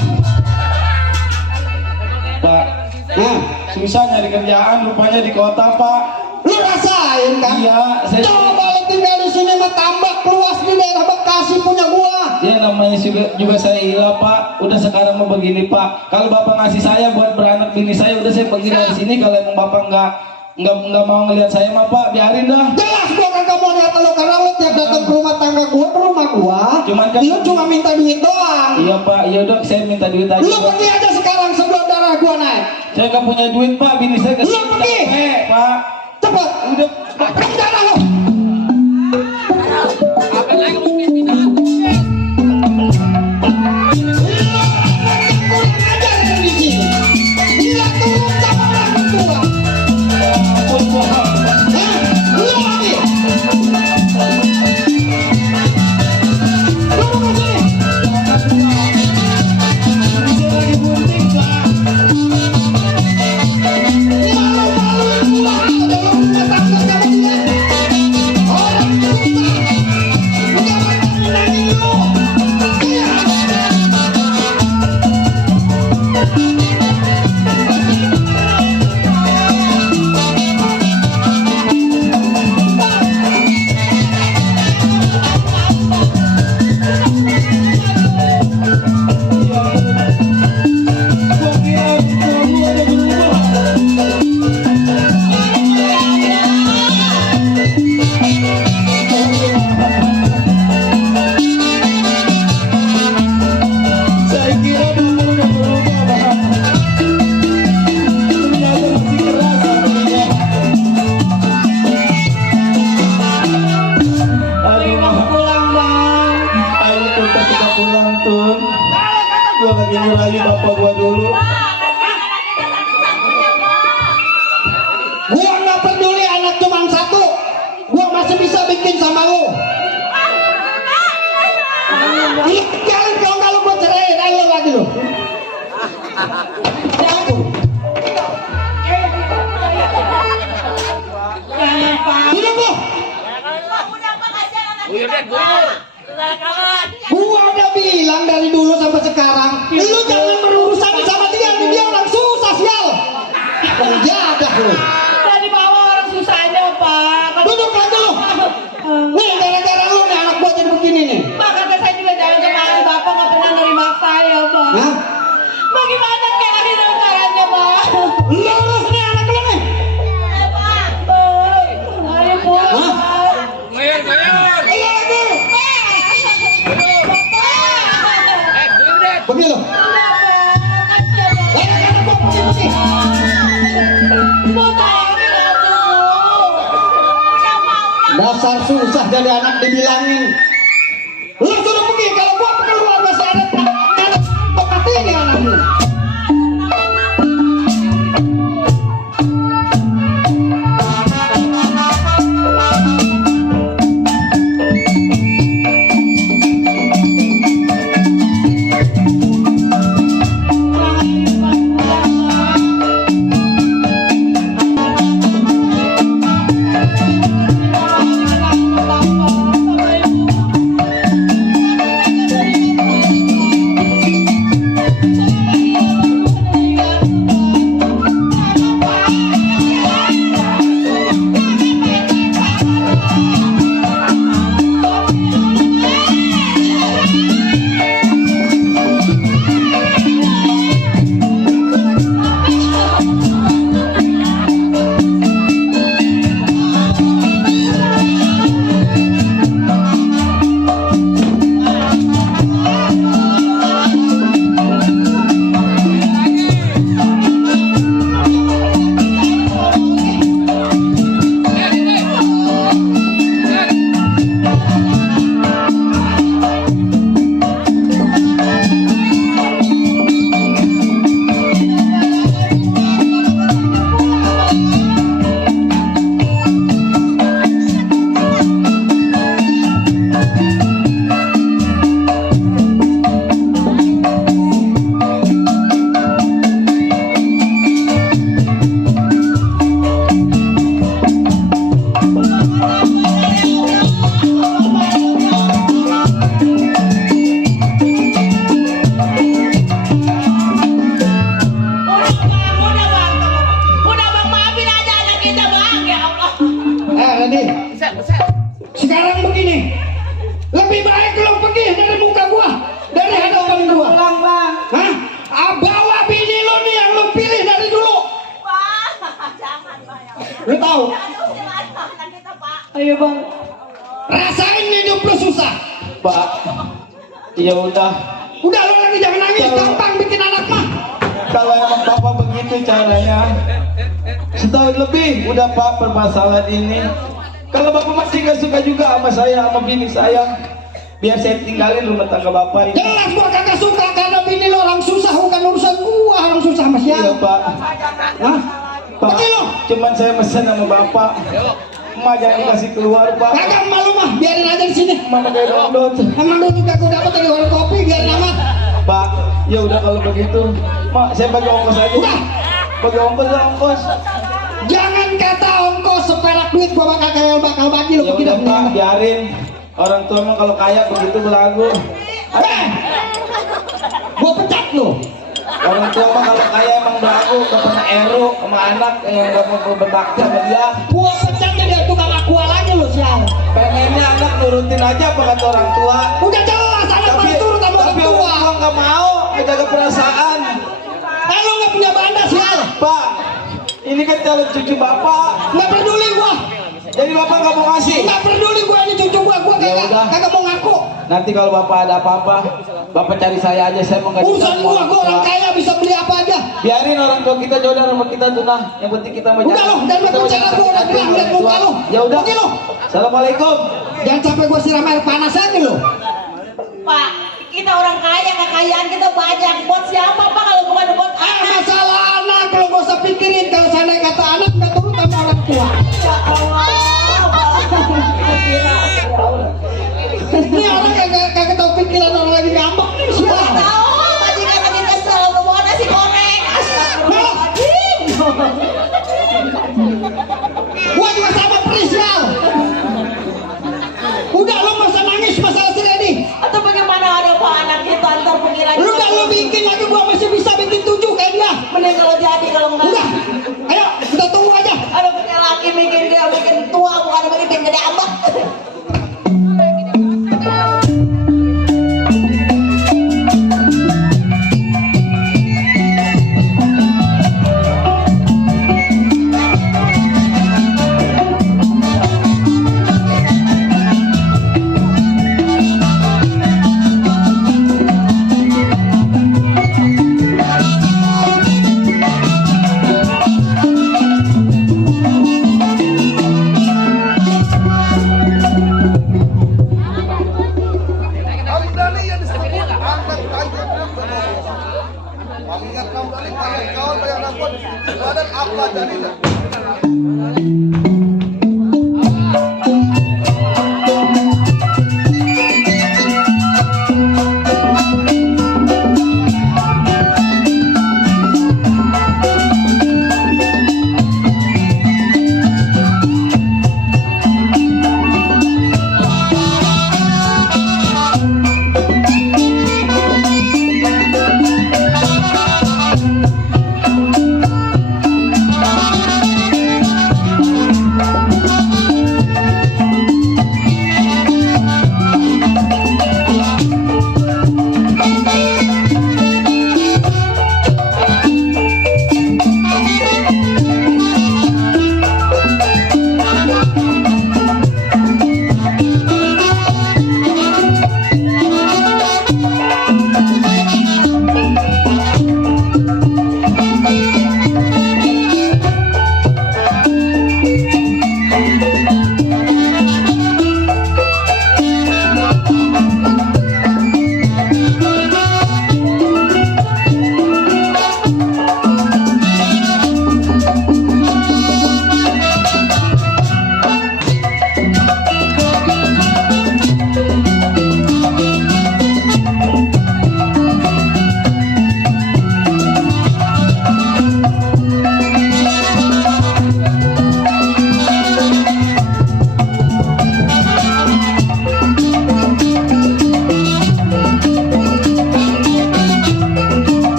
Pak. Nah, Susah nyari kerjaan, rupanya di kota Pak. lu rasain kan? Iya, saya. Coba lu tinggal di sini mah tambak luas di daerah Bekasi punya gua. Ya namanya juga saya ilah Pak. Udah sekarang mau begini Pak. Kalau bapak ngasih saya buat beranak bini saya, udah saya pergi dari sini. Kalau emang bapak nggak mau ngelihat saya mah Pak, biarin dah. Jelas gua kagak mau lihat lu karena lu tiap datang ke rumah tangga gua, ke rumah gua. Cuman kan- lu cuma minta duit doang. Iya Pak, iya udah saya minta duit aja. Lu Pak. pergi aja sekarang sebelum darah gua naik. Saya nggak punya duit Pak, bini saya Lu kesini pergi. capek Pak. Cepat. Udah. Rencana lu. Kurang ajar di sini. Gila turun sama orang tua. Hah? Lu lagi. Lu mau sini. Malu-maluin gua ada rumah tangga sama dia. Orang susah. Udah main-mainin lu. Iya. Saya kira bapak udah berubah Pak. Ternyata masih keras hatinya. Aduh, Pulang bang. ayo kita pulang Tun. Gua lagi ngerayu bapak gua dulu. Gua nggak peduli anak cuma satu. Gua masih bisa bikin sama lu. Iya, jalan kalau nggak lu gua ceraiin aja lu lagi lu. Jangan pak. Hidup lu. Gua udah bilang dari dulu sampai sekarang, lu jangan berurusan sama dia. Dia orang susah sial. Penjadah lu. Tadi bawa orang susahnya pak. Duduk aja lu. Nih gara-gara lu nih anak gua jadi begini nih. Pak kata saya juga jalan kemari, bapak nggak pernah nerima saya pak. Hah? Bagaimana kayak akhirnya caranya pak? Lurus nih anak lu nih. Ayo pulang. Hah? Bayar, bayar. Iya lagi. Bapak. Begini lu. Udah pak. Kasihan pak. Gara-gara gua begini sih. Mau tayangin atuh. Dasar susah jadi anak dibilangin. Lu suruh pergi kalau gua keluar masih ada anak tempat ini anak lu. Bapak. abang. Rasain hidup lu susah. Pak, ya udah. Udah lu lagi jangan nangis, gampang bikin anak mah. Kalau emang bapak begitu caranya, setahun lebih udah pak permasalahan ini. Kalau bapak masih nggak suka juga sama saya, sama bini saya, biar saya tinggalin rumah tangga bapak ini. Jelas gua kagak suka karena bini lu orang susah, bukan urusan gua orang susah sama Iya siapa. pak. Hah? Pak, Pergi lu. cuman saya mesen sama bapak. Emak jangan dikasih keluar pak. Kagak malu mah, biarin aja di sini. Mana kayak dodot. Emang dulu juga gua dapat dari warung kopi, biarin amat. Pak, ya udah kalau begitu, mak saya bagi ongkos aja. Udah. Bagi ongkos lah ongkos. Jangan kata ongkos seperak duit gua bakal bagi lu Ya tidak udah pak, biarin. Orang tua emang kalau kaya begitu belagu. Gua pecat lu. Orang tua emang kalau kaya emang belagu, gak pernah eru sama anak yang gak mau berbakti sama dia. Gua pecat jadi tukang akual aja lu sial. Pengennya anak nurutin aja apa kata orang tua. Udah jelas anak harus turut sama orang Tapi tua. orang tua gak mau menjaga perasaan. Lu nggak punya banda sial. Pak, ini kan calon cucu bapak. Nggak peduli gua. Jadi bapak gak mau ngasih. Nggak peduli gua ini cucu gua Ya udah. kagak mau ngaku. Nanti kalau bapak ada apa-apa, bapak cari saya aja, saya mau ngasih Urusan tahu gua orang kaya bisa beli apa aja. Biarin orang tua kita jodoh sama kita tuh nah. Yang penting kita mau Udah lo, dan kita mau bicara jaga gua udah hati bilang orang lihat muka tua. lo. Ya udah. Pergi lo. Assalamualaikum. Jangan sampai gua siram air panas aja lo. Pak, kita orang kaya, kekayaan kita banyak. Buat siapa Pak kalau bukan buat Masalah anak lo gak usah pikirin. Kalau saya kata anak nggak turut sama orang tua. Ya Allah. Ini orang kagak tahu pikiran orang lagi ngambek nih siapa? Tahu, majikan lagi kesel mau nasi goreng. Astagfirullahaladzim. Gua juga sama perisial. Udah lo gak usah nangis masalah si Redi. Atau bagaimana ada Pak anak kita ntar pergi lagi. Udah lo bikin lagi gua masih bisa bikin 7 kayak dia. Mending kalau jadi kalau enggak. Udah, ayo kita tunggu aja. Ada punya laki bikin dia bikin tua bukan bikin gede ambak.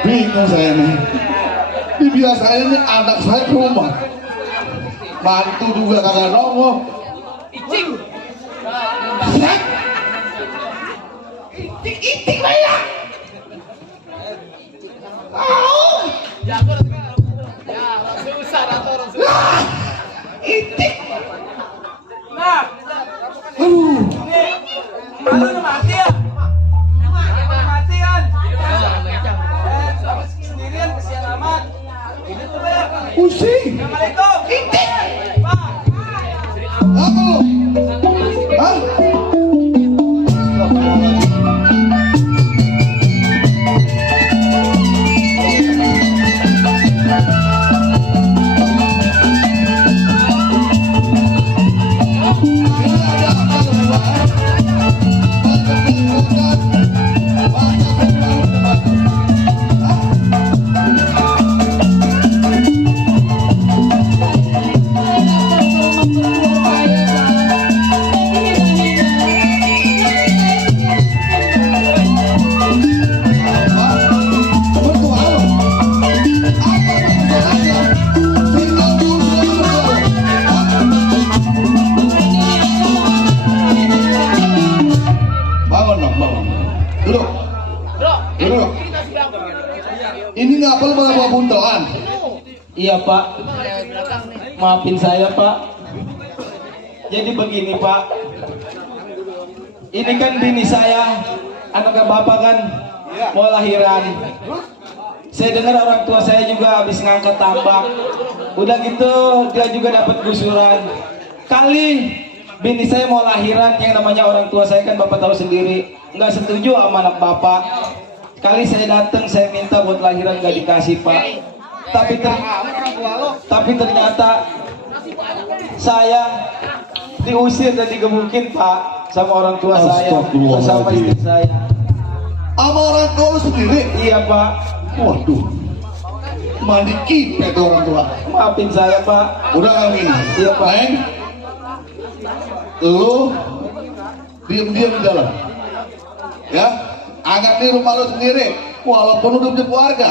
Bingung saya nih. Ini biasanya nih anak saya ke rumah. Mantu juga kagak nongol. Itik banyak. Itik. Nah, Aduh. malu na mati ya. Mati kan. Sendirian kesian amat. Ini tuh ya. Pusing. Assalamualaikum. Itik. Pak. Apa lu? Hah? Bangun dong, bangun. Duduk. Duduk. Ini nggak perlu bawa buntelan. Iya Pak, maafin saya Pak. Jadi begini Pak, ini kan bini saya, anak bapak kan mau lahiran. Saya dengar orang tua saya juga habis ngangkat tambak. Udah gitu dia juga dapat gusuran. Kali bini saya mau lahiran, yang namanya orang tua saya kan bapak tahu sendiri, nggak setuju sama anak bapak. Kali saya datang, saya minta buat lahiran nggak dikasih Pak. Tapi ternyata saya diusir dan digebukin Pak sama orang tua saya bersama istri saya. Sama orang tua lu sendiri? Iya Pak. Waduh. Mandi kipet tuh orang tua. Maafin saya Pak. Udah nggak gini? Iya, Pak. Neng, lu diem-diem di dalam. Ya, anggap ini rumah lu sendiri. Walaupun udah punya keluarga.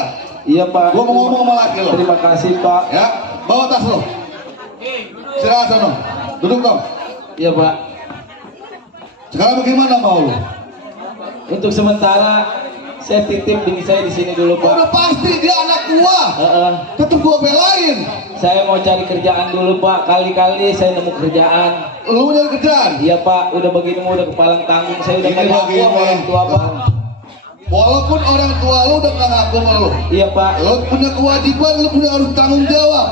Iya Pak. Gua mau ngomong sama laki lu. Terima kasih Pak. Ya, bawa tas lu. Istirahat sana. Duduk dong. Iya Pak. Sekarang bagaimana mau lu? Untuk sementara saya titip bini saya di sini dulu Pak. Udah pasti dia anak gua. Tetep gua belain. Saya mau cari kerjaan dulu Pak. Kali-kali saya nemu kerjaan. Lu nyari kerjaan? Iya Pak. Udah begini mau udah kepalang tanggung. Saya udah Ini kayak aku begini. sama orang tua Pak. Walaupun orang tua lu udah pernah ngaku sama lu, Iya Pak. lu punya kewajiban, lu punya harus tanggung jawab.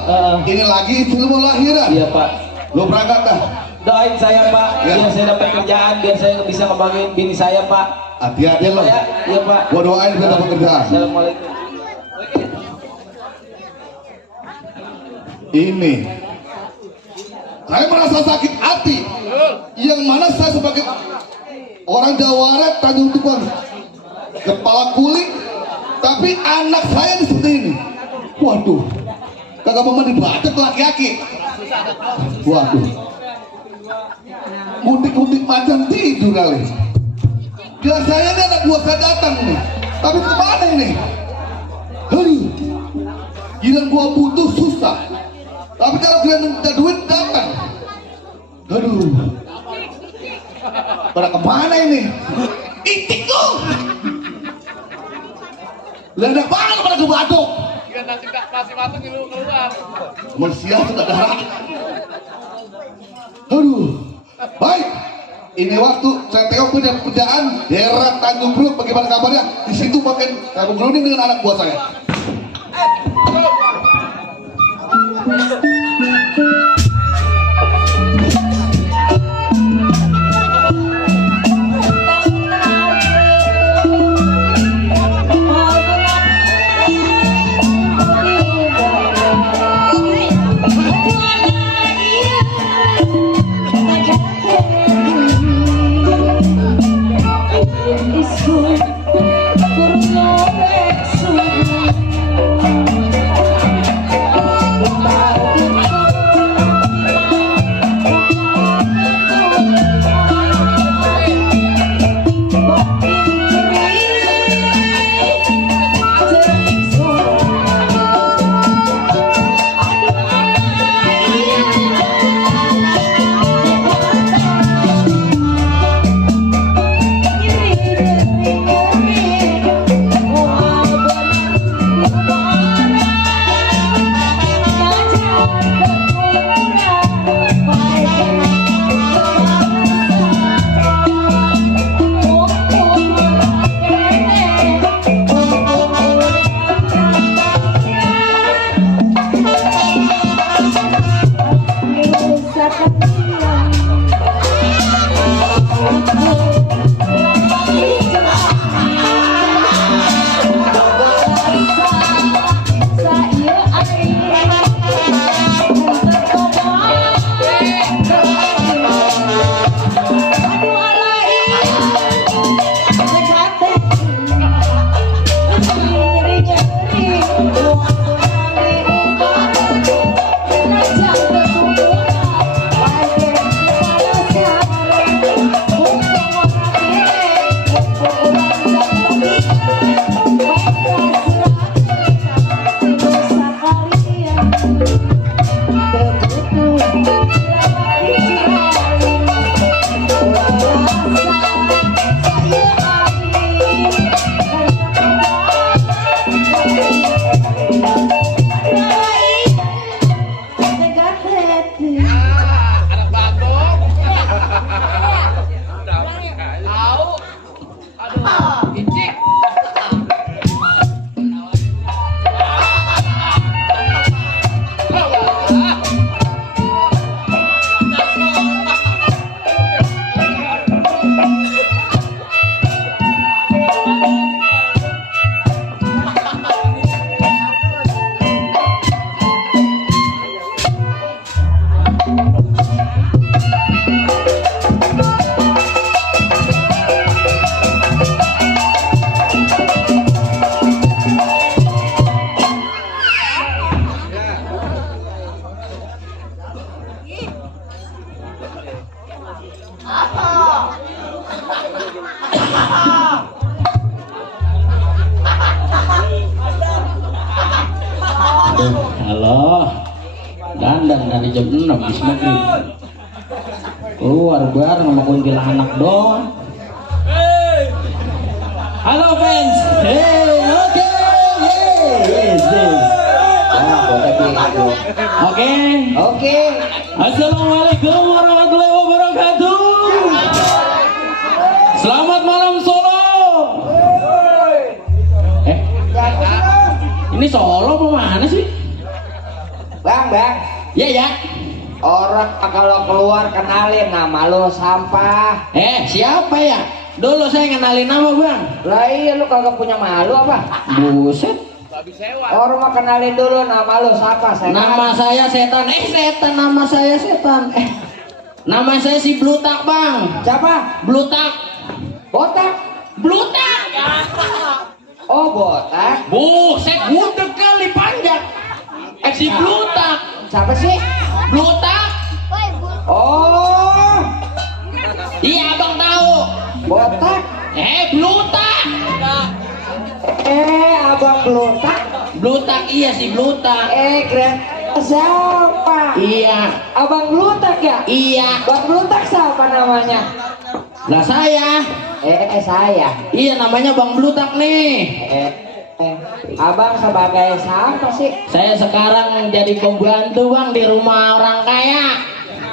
Ini lagi istri lu mau lahiran. Iya Pak. Lu berangkat dah. Doain saya Pak. Ya. Biar saya dapat kerjaan. Biar saya bisa ngebagiin bini saya Pak. Hati-hati lu. Ya. Iya Pak. Gua doain biar dapat kerjaan. Assalamualaikum. Ini saya merasa sakit hati. Yang mana saya sebagai orang Jawara Tanjung Tukang, kepala kulit, tapi anak saya seperti ini. Waduh, kagak mau dibacok laki-laki. Waduh, muntik-muntik macam tidur kali. Biasanya ini anak buah saya datang nih, tapi kemana ini? Aduh, giliran gua butuh susah. Tapi kalau kalian minta duit datang. Aduh, pada kemana ini? Itik tuh. Ledak banget pada kebatuk. Manusia sudah darah. Aduh, baik. Ini waktu saya tengok punya pekerjaan daerah Tanjung Priok, bagaimana kabarnya? Di situ makin saya berunding dengan anak buah saya. Halo, dandan dari jam 6 bis maghrib. Keluar bareng sama kuntilanak doang. Halo fans, hey, oke, yes. Oke. Assalamualaikum warahmatullahi wabarakatuh. Selamat malam Solo. Ini Solo apa mana sih? Bang, Ya. orang kalau keluar kenalin nama lu sampah. Siapa ya? Dulu saya kenalin nama bang. Lah iya lu kagak punya malu apa? Buset. Orang mau kenalin dulu nama lu siapa? Nama saya Setan. Nama saya Setan. Nama saya si Blutak bang. Siapa? Blutak. Botak? Blutak. Oh botak. Buset, gudeg kali panjang. Si Blutak. Siapa sih? Blutak. Oh Iya abang tahu. botak. Blutak. Abang Blutak. Blutak iya si Blutak. Keren. Siapa? Iya. Abang Blutak ya? Iya. Bang Blutak siapa namanya? Lah saya. Saya. Iya namanya Bang Blutak nih. Abang sebagai siapa sih? Saya sekarang jadi pembantu bang di rumah orang kaya.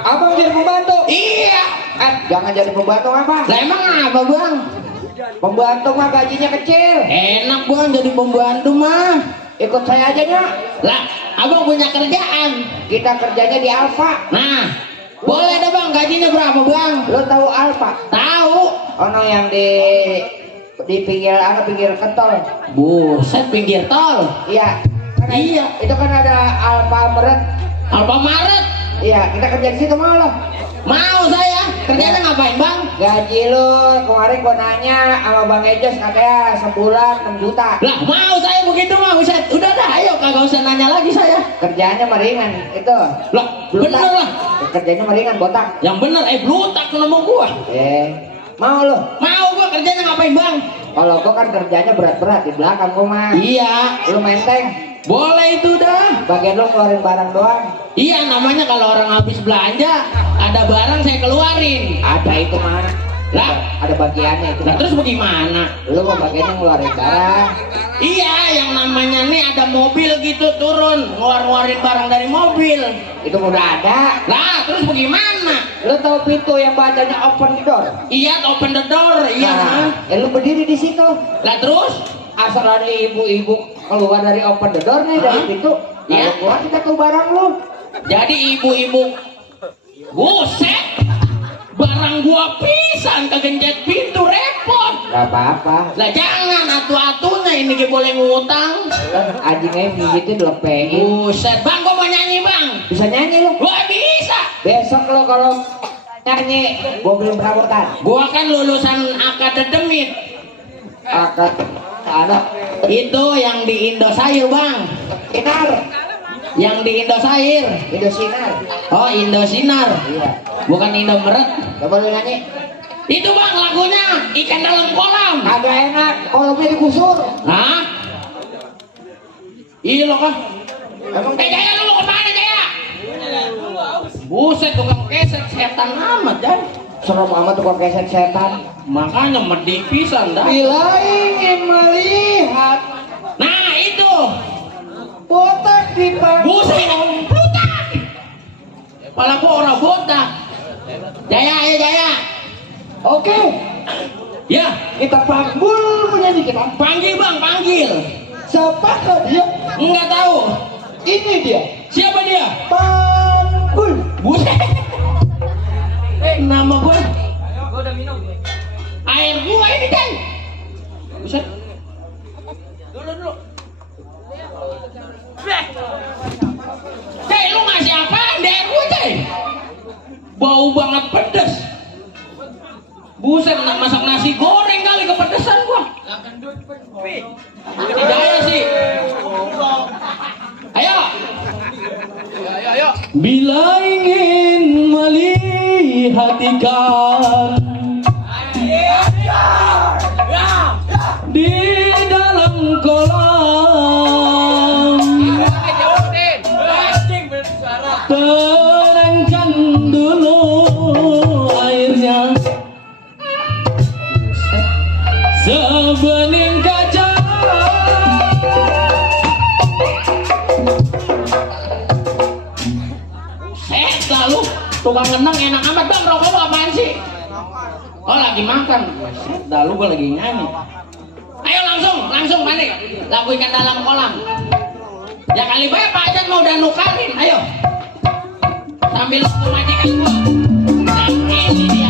Abang jadi pembantu? Iya. Jangan jadi pembantu apa? Lah emang apa bang? Pembantu mah gajinya kecil. Enak bang jadi pembantu mah. Ikut saya aja nya. Lah abang punya kerjaan. Kita kerjanya di Alfa. Nah boleh dah bang, gajinya berapa bang? Lo tahu Alfa? Tahu. Ono yang di pinggir ketol. Buset pinggir tol. Iya. Kan Iya. Itu kan ada Alfamart. Alfamaret. Iya, kita kerja di situ mau lo. Mau saya. Kerjanya ngapain bang? Gaji lo kemarin gua nanya sama Bang Ejos katanya sebulan 6 juta. Lah mau saya begitu mah buset. Udah dah ayo kagak usah nanya lagi saya. Kerjaannya meringan itu. Lah bener lah. Kerjanya meringan botak. Yang bener Blutak nama gua. Mau lo? Mau gua kerjanya ngapain bang? Kalau gua kan kerjanya berat-berat di belakang gua mah. Iya. Lu menteng. Boleh itu dah. Bagian lu keluarin barang doang. Iya namanya kalau orang habis belanja ada barang saya keluarin. Ada itu mah. Lah Ada bagiannya itu. lah terus bagaimana? Lu mau bagiannya ngeluarin barang. Iya yang namanya nih ada mobil gitu turun ngeluarin barang dari mobil. Itu udah ada. Lah terus bagaimana? Lu tahu pintu yang bacanya open door? Iya open the door. Iya. Nah, lu berdiri di situ. Lah terus? Asal ada ibu-ibu keluar dari open the door nih dari pintu. Iya. Lalu keluar kita tuh barang lu. Jadi ibu-ibu Buset, barang gua pisan kegencet pintu repot. Gak apa-apa. Lah jangan atu-atunya ini ge boleh ngutang. Ajinya gitu dilepengin. Buset, bang gua mau nyanyi bang. Bisa nyanyi lu? Gua bisa. Besok lo kalau nyanyi, gua beli perabotan. Gua kan lulusan akademit. Akad ada Itu yang di Indosayur bang. Sinar, Yang di Indosayur. Indosinar. Oh Indosinar. Iya. Bukan Indomeret. Coba lu nyanyi. Itu bang lagunya ikan dalam kolam. Agak enak, kolamnya digusur. Hah? Iya lo kah? Emang Jaya lu mau kemana Jaya? Buset tukang keset setan amat Jaya. serem amat tukang keset setan. Makanya medih pisan dah. Bila ingin melihat Nah itu. botak di Buset. Botak. Kepala gua orang botak. Jaya ayo Jaya. Oke, Ya kita panggul penyanyi kita. panggil bang panggil. Siapakah dia? Enggak tahu. Ini dia. Siapa dia? Panggul. Buset. Nama gue Gua udah minum. air gua ini kan. Buset. Dulu. Cai, lu ngasih apaan di air gua, Cai? Bau banget pedes. Buset, nak masak nasi goreng kali kepedesan gua. Ini Jaya sih. Ayo. Bila ingin melihat ikan di dalam kolam, tenangkan dulu airnya sebening kaca. Lalu tukang ngenang enak amat bang, rokok lu apaan sih? Oh lagi makan. Lalu gua lagi nyanyi. Ayo langsung balik. Lagu ikan dalam kolam. Ya kali banyak Pak Ajan mau udah nukarin. Ayo. Sambil lagu majikan gua. Nah ini dia.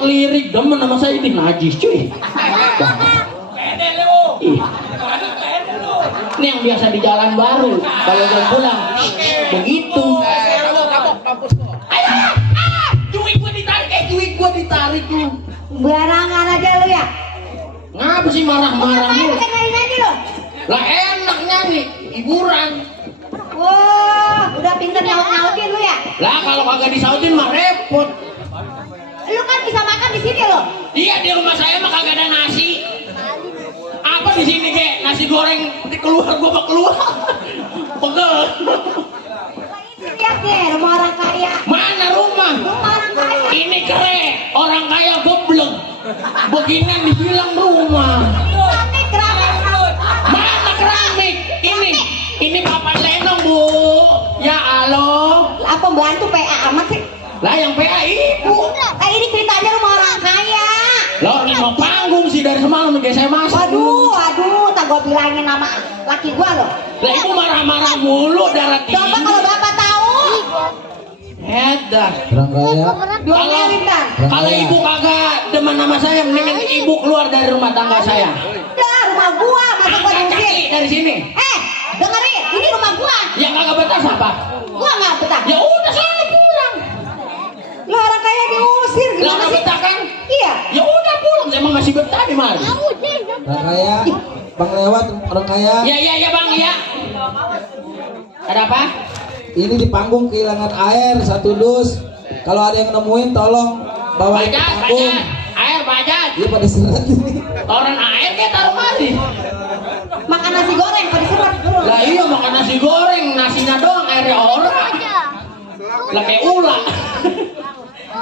Lirik demen sama saya ini najis cuy. Ih. Ini yang biasa di jalan baru kalau udah pulang begitu. Ayo, cuy gua ditarik lu. Barangan aja lu ya. Ngapa sih marah-marah Makanya mulu? bukan nyanyi lo. Lah enak nyanyi, hiburan. Wah, udah pinter nyaut-nyautin lu ya? Lah kalau kagak disautin mah repot. Lu kan bisa makan di sini loh. Iya di rumah saya mah kagak ada nasi. Apa di sini kek nasi goreng keluar gua mah keluar. Pegel. Lihat deh, rumah orang kaya. Mana rumah? Rumah orang kaya. Ini kere, orang kaya goblok. Beginian dibilang rumah. Keramik. Mana keramik? Ini papan lenong bu. Ya Allah. Apa bantu PA amat sih? Lah yang PA ibu. Ini ceritanya rumah orang kaya. Lah orang mau panggung sih dari semalam kayak saya masuk. Waduh, tak gua bilangin nama laki gua loh. Lah ibu marah-marah mulu darah tinggi. Coba kalau bapak tahu. Edah. Orang kaya. Diomelin dah. Kalau ibu kagak demen nama saya, mendingan ibu keluar dari rumah tangga saya. Lah, rumah gua, masa gua Angkat diusir. kaki dari sini. Dengerin, ini rumah gua. Yang kagak betah siapa? Gua nggak betah. Ya udah sana pulang. Lah orang kaya diusir Lah gimana nggak sih? betah kan? Iya. Ya udah pulang. Emang masih betah di mana? Orang kaya. Bang lewat orang kaya. Ya bang ya. Ada apa? Ini di panggung kehilangan air 1 dus. Kalau ada yang nemuin tolong bawa ke Bajat, panggung. air bajat. Dia pada seret ini. Toren air kayak taruh mari. Makan nasi goreng pada serot. Lah iya makan nasi goreng, nasinya doang airnya orang. Lah kayak ular.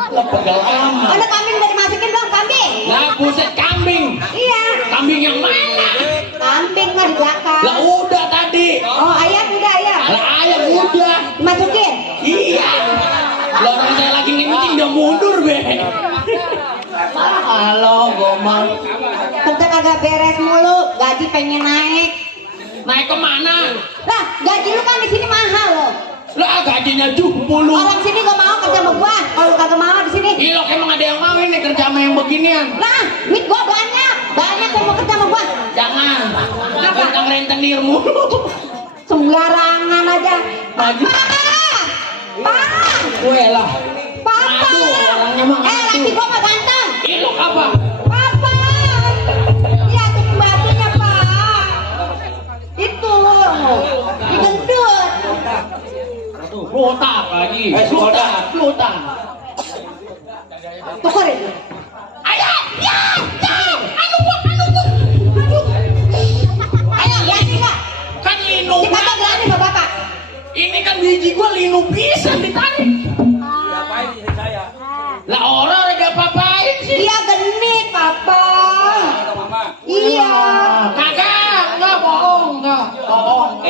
Lah pegal amat. Ada kambing dari masukin dong kambing. Lah buset kambing. Iya. Kambing yang mana? Kambing mah di belakang. Lah udah tadi. Oh ayam udah ayam. Lah ayam udah. Masukin. Iya. Lah orang saya lagi ngencing dia mundur be. Halo gomang. Kerja kagak beres mulu, gaji pengen naik. Naik kemana? Lah gaji lu kan di sini mahal loh. Lah gajinya 70. Orang sini gak mau kerja sama gua. Kalau kagak mau di sini. Ih, lo emang ada yang mau ini kerja sama yang beginian? Lah, duit gua banyak yang mau kerja sama gua. Jangan. Tentang rentenir mulu. Sembarangan aja. Lagi. Pak, Gue lah. Papa. Ngadu, orangnya mah ngadu. Laki gua mah ganteng. Ilok apa? Papa. Iya, tuh pembantunya Pak. Itu, digendut. Botak lagi. Botak. Tukerin. Ayo, ya. Anu. Ayo, ganti nggak? Kan linu. Kita kagak berani sama bapak. Ini kan biji gua linu bisa ditarik. Lah orang udah apa-apain sih? Dia genit, Papa. Iya. Kagak, enggak bohong.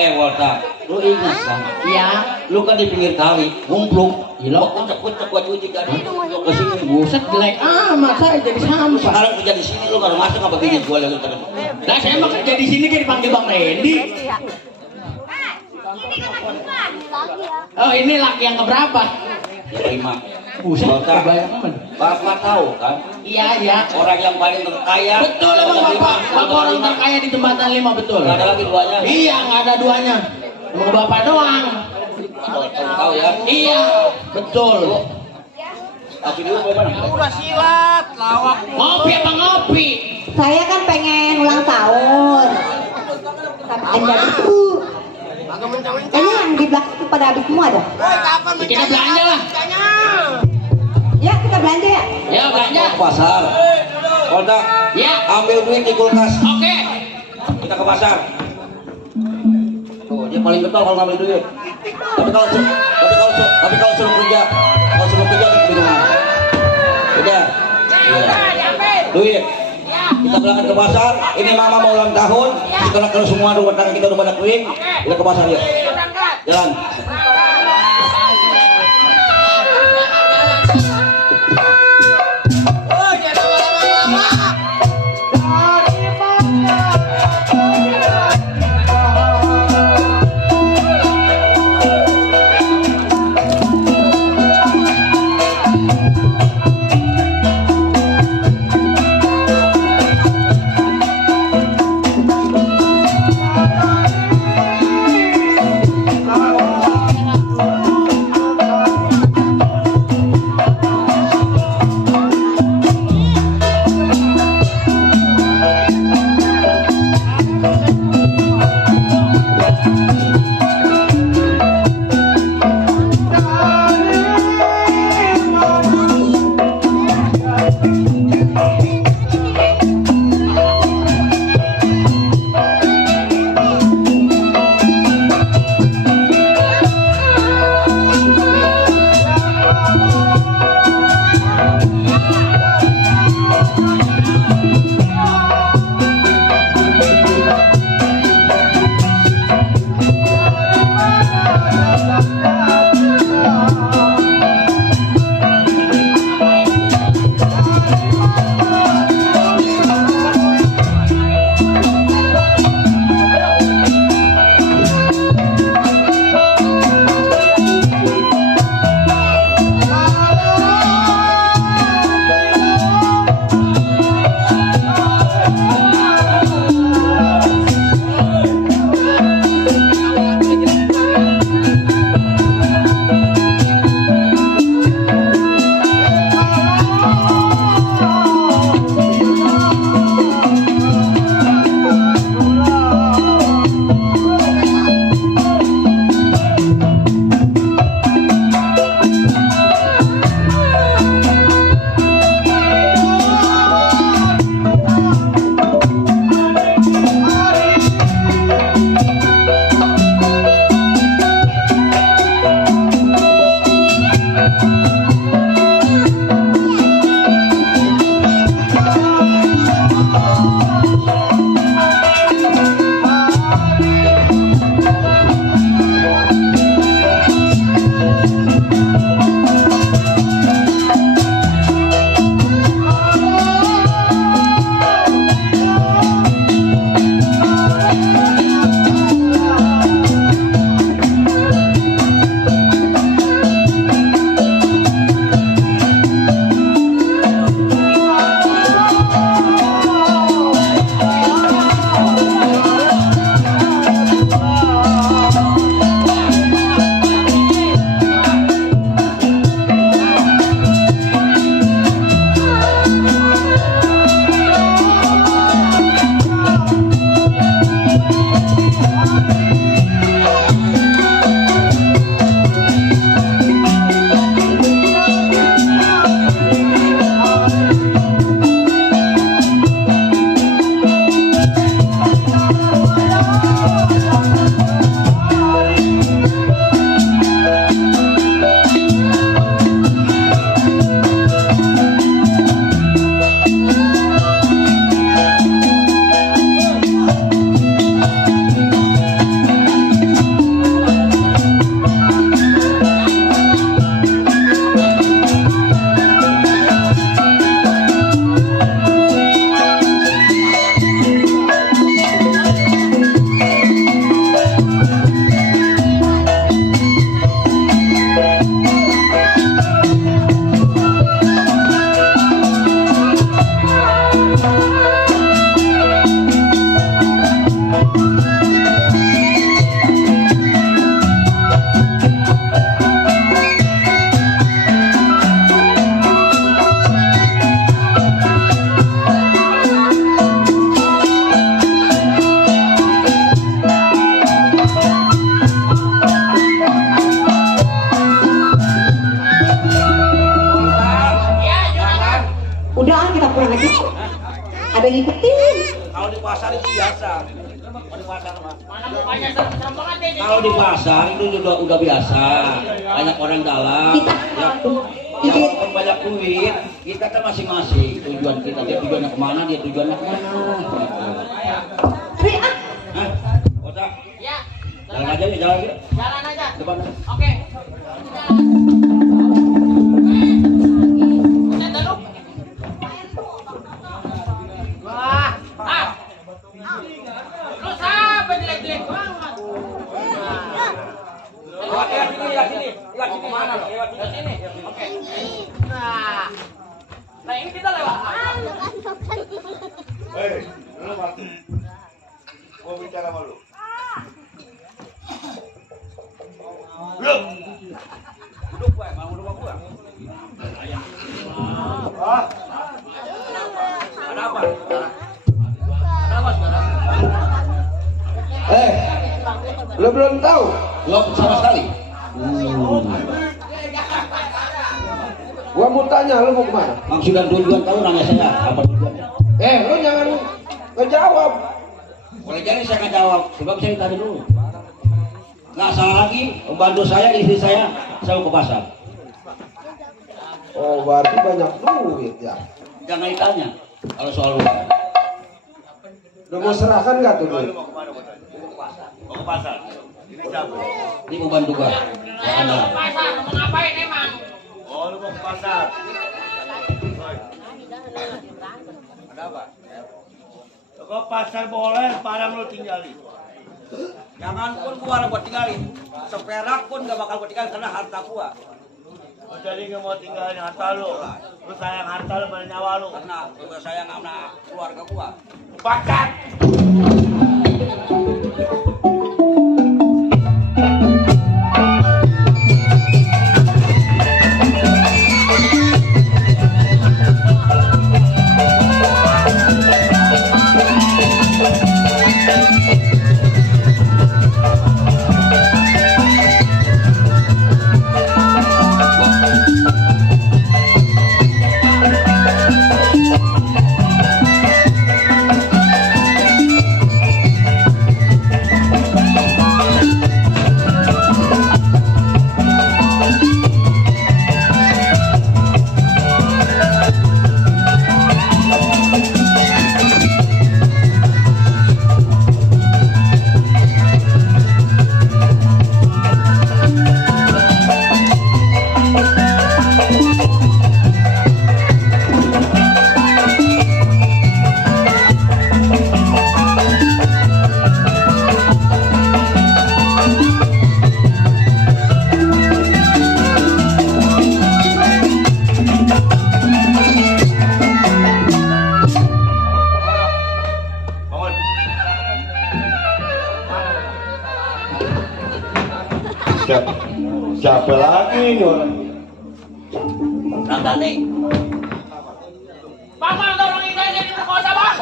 Walter, lu ingat kan? Iya. Lu kan di pinggir kali, ngumplung. Gila. Kucek gua cuci kan. Lu ke sini. Buset jelek amat saya jadi sampah. Sekarang kerja di sini lu kalau masuk apa begini gua lagi terus. Lah saya mah kerja di sini kayak dipanggil Bang Randy. Oh ini laki yang keberapa? Ya terima. Buset, Walter, kebayang amat. Bapak tahu kan? Iya. Orang yang paling terkaya. Betul emang Bapak. Bapak orang terkaya di jembatan 5 betul. Nggak ada lagi duanya. Iya, nggak ada duanya. Emang Bapak doang. Tahu ya? Iya, betul. Tapi dulu bagaimana? Udah silat, lawak. Ngopi apa ngopi? Saya kan pengen ulang tahun. Tapi jadi itu. Ini yang di belakang itu pada habis semua dah. Woi, kapan Kita belanja lah. Ya, kita belanja ya. Ya belanja. Ke pasar. Walter, Ya. ambil duit di kulkas. Oke. Kita ke pasar. Tuh, dia paling getol kalau ngambil duit. Tapi kalau suruh kerja, di rumah. Udah. Duit. Kita berangkat ke pasar. Ini mama mau ulang tahun. Kita kalau semua rumah tangga kita udah pada kering, kita ke pasar yuk. Jalan. Oh, jangan lama-lama. ada yang ngikutin. Kalau di pasar itu biasa. Kalau di pasar mah. Mana mukanya serem banget deh. Kalau di pasar itu juga udah biasa. Banyak orang dalam. Kita Ya, walaupun banyak duit, kita kan masing-masing tujuan kita. Dia tujuannya kemana, dia tujuannya kemana. Ria, Hah? Otak? Ya. Jalan aja ya, jalan aja. Jalan aja. Depan. Oke. Udah dulu. Wah, lu siapa jelek-jelek banget? Lewat sini. Mana lo? Lewat sini. Oke. Nah ini kita lewat. Hei, lu mati. Gua bicara sama lu. Lu. Duduk gue, mau duduk gua. Ah, Ada apa? Ada apa, saudara? Lu belum tahu? Belum sama sekali. Gua mau tanya, lu mau kemana? Sudah tujuan tahu nanya saya apa tujuannya? Lu jangan ngejawab. Boleh jadi saya akan jawab, sebab saya tadi dulu. Nggak salah lagi, pembantu saya, istri saya mau ke pasar. Oh, berarti banyak duit ya. Jangan ditanya kalau soal uang. Udah mau serahkan nggak tuh duit? lu mau kemana gua tanya? Mau ke pasar. Ini siapa? Ini pembantu gua. Saya mau ke pasar, mau ngapain emang? Oh, lu mau ke pasar. Ada apa? Ke pasar boleh, barang lu tinggalin. Jangan pun gua buat tinggalin. Seperak pun gak bakal gua tinggalin karena harta gua. Oh, jadi nggak mau tinggalin harta lu. Lu sayang harta lu, pada nyawa lu. Karena gua sayang sama keluarga gua. Pakat. Siapa lagi ini orang? Rangga nih. Bang, tolong ini saya jadi perkosa, Bang.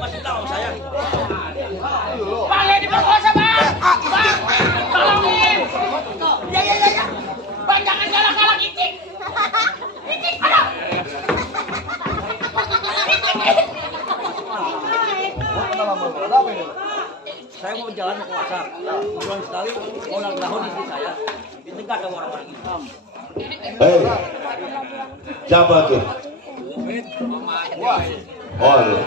Masih tahu saya. Bang, saya diperkosa, Bang. Bang, tolongin. Ya. Bang, jangan galak-galak Icik. Icik, aduh. Saya mau jalan ke pasar. Bulan sekali ulang tahun istri saya. Di tengah ada orang-orang Islam. Hei, siapa tuh? Oh, lu.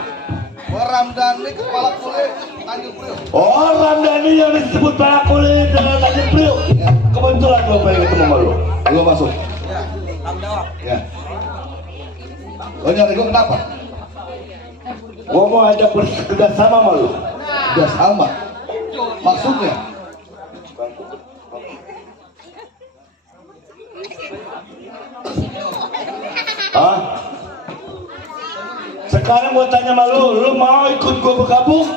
Ramdhani kepala kulit Tanjung Priok. Oh, Ramdhani yang disebut Pak Kulit dengan Tanjung Priok. Kebetulan gua pengen ketemu sama lu. Lu masuk. Tanggung jawab. Ya. Oh, nyari gua kenapa? Gua mau ajak kerja sama sama lu. Udah sama. Maksudnya? Hah? Sekarang gua tanya sama lu mau ikut gua bergabung?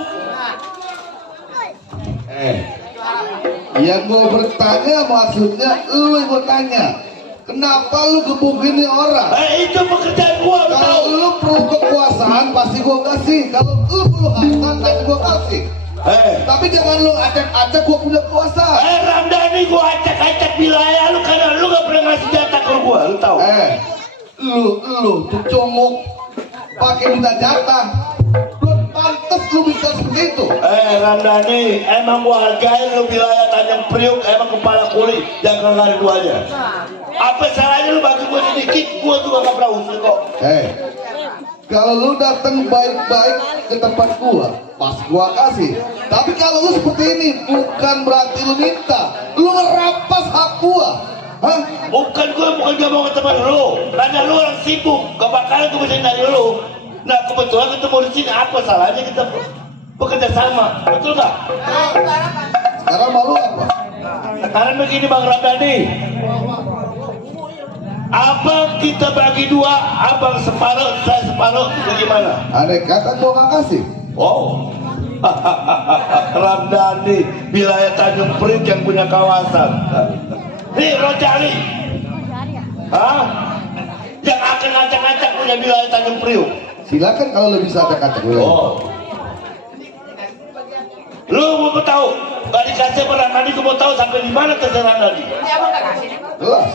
Yang mau bertanya maksudnya lu yang mau tanya. Kenapa lu gebukin nih orang? Itu pekerjaan gua, lu tahu? Kalau lu perlu kekuasaan pasti gua kasih. Kalau lu perlu harta nanti gua kasih. Tapi jangan lu acak-acak gua punya kuasa. Ramdhani gua acak-acak wilayah lu karena lu gak pernah ngasih jatah ke gua, lu tahu? Lu tuh comok pakai minta jatah. Lu pantes lu bisa seperti itu. Ramdhani, emang gua hargain lu wilayah Tanjung Priok, emang kepala kulit, jangan ada duanya. Apa salahnya lu bagi gua sedikit, gua juga gak pernah usul kok. Kalau lu datang baik-baik ke tempat gua, pas gua kasih. Tapi kalau lu seperti ini, bukan berarti lu minta, lu ngerampas hak gua. Hah? Bukan gak mau ketemu lu, karena lu orang sibuk, gak bakalan gua bisa dari lu. Nah kebetulan ketemu di sini, apa salahnya kita bekerja sama, betul gak? Sekarang malu apa? Sekarang begini Bang Ramdhani, abang kita bagi dua, abang separuh, saya separuh, bagaimana? Andai kata gua gak kasih. Oh, Ramdhani, wilayah Tanjung Priok yang punya kawasan. Nih Rojali, yang akan ngacak-ngacak punya wilayah Tanjung Priok. Silakan kalau lu bisa acak-acak wilayah. Lu mau tahu? Gak dikasih sama Ramdhani, gua mau tahu sampai di mana terserah Ramdhani. Jelas.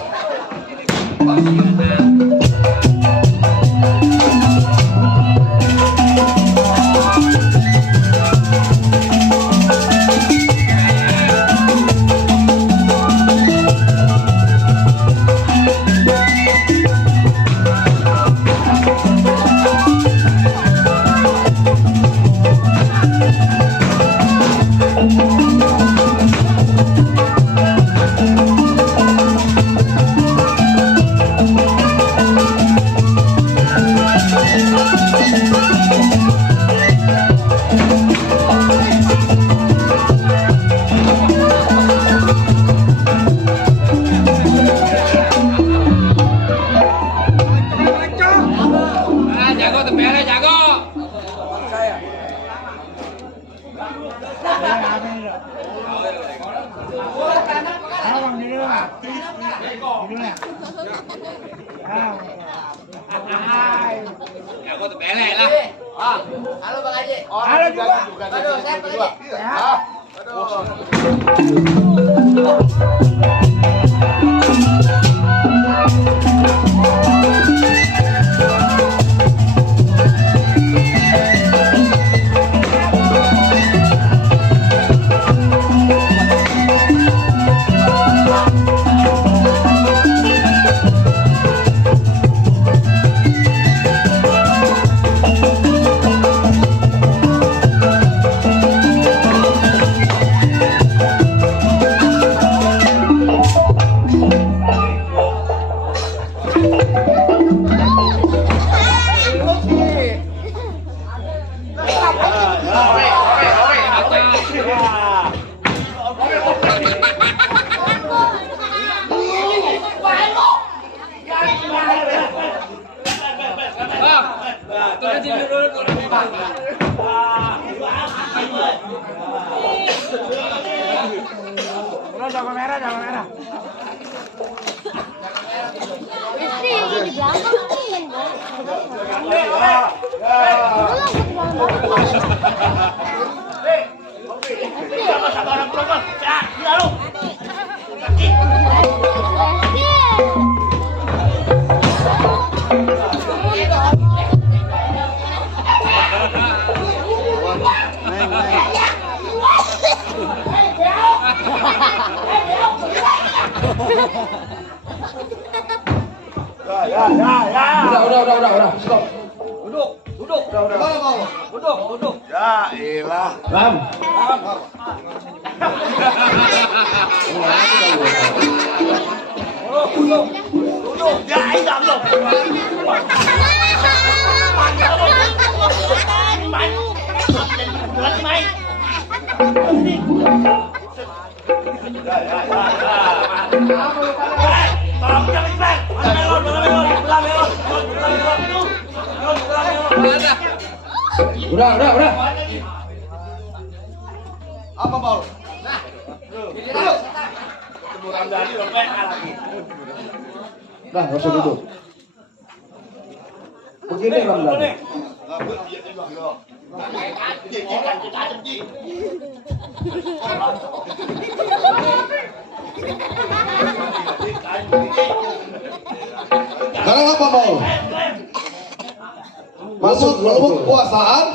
Halo Bang Haji. Halo juga. Aduh, saya juga. Jangan merah. Udah. Stop. Duduk. Udah. Duduk. Ya elah. Ram. Duduk. Ya, hitam loh. Udah. Apa mau? Nah, gak usah duduk. Begini Ramdhani. Sekarang apa mau? Masuk kekuasaan,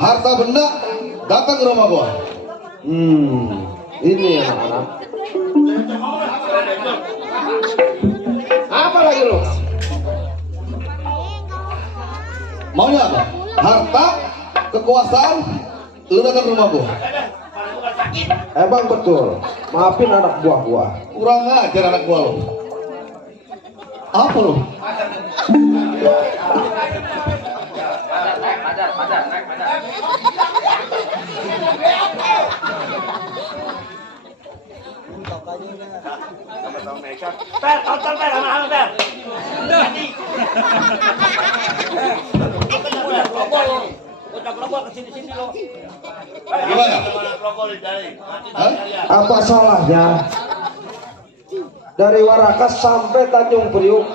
harta benda datang ke rumah gua. Ini anak-anak. Apa lagi lu? Maunya apa? Harta, kekuasaan, lu datang ke rumah gua. Emang betul. Maafin anak buah gua. Kurang ajar anak gua lo. Apa lo? Per, kontrol per, sama-sama per. Udah global kesini-sini lo. Gimana? Hah? Apa salahnya dari Warakas sampai Tanjung Priuk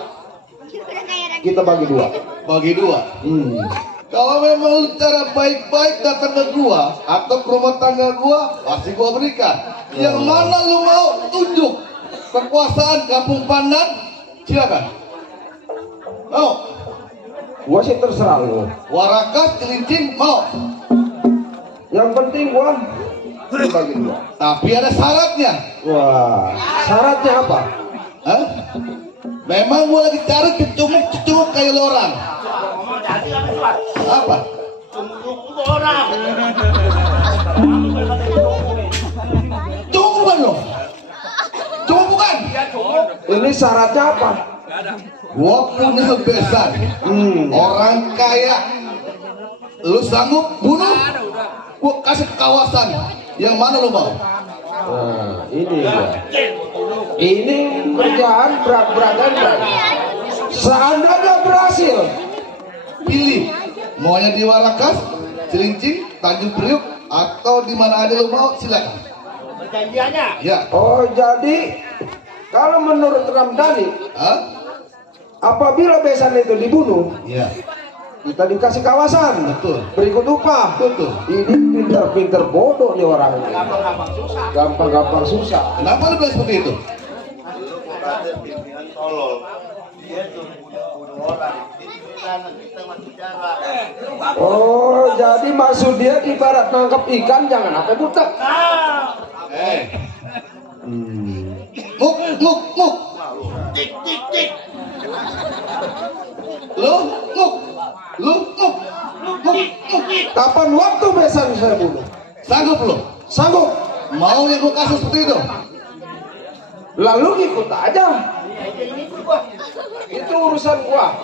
kita bagi dua? Bagi dua. Kalau memang lu cara baik-baik datang ke gua atau ke rumah tangga gua, pasti gua berikan. Yang mana lu mau tunjuk kekuasaan Kampung Pandan, silakan. Mau? Gua sih terserah lu. Warakas, Cilincing, mau? Yang penting gua bagi dua. Tapi ada syaratnya. Wah, syaratnya apa? Hah? Memang gua lagi cari kecumuk kayak lo orang. Apa? Cumuk bukan lo? Cumuk bukan? Ini syaratnya apa? Gua punya besan. Orang kaya. Lu sanggup bunuh? Gua kasih kawasan. Yang mana lu mau? Nah, ini dia. Ini kerjaan berat-beratan. Seandainya berhasil, Pilih. Maunya di Warakas, Cilincing, Tanjung Priuk, atau di mana ada lu mau, silakan. Perjanjiannya. Ya. oh jadi kalau menurut Ramdhani, Hah? apabila besan itu dibunuh, Ya. kita dikasih kawasan, Betul. berikut upah. Betul. Ini pinter-pinter bodoh nih orang ini. Gampang-gampang susah. Kenapa lu bilang seperti itu? Oh, jadi maksud dia ibarat nangkep ikan jangan sampai butek. Muk. Lu, muk. Kapan waktu besan saya bunuh? Sanggup lu? Sanggup. Mau yang gua kasih seperti itu? Lalu ikut aja. Itu urusan gua.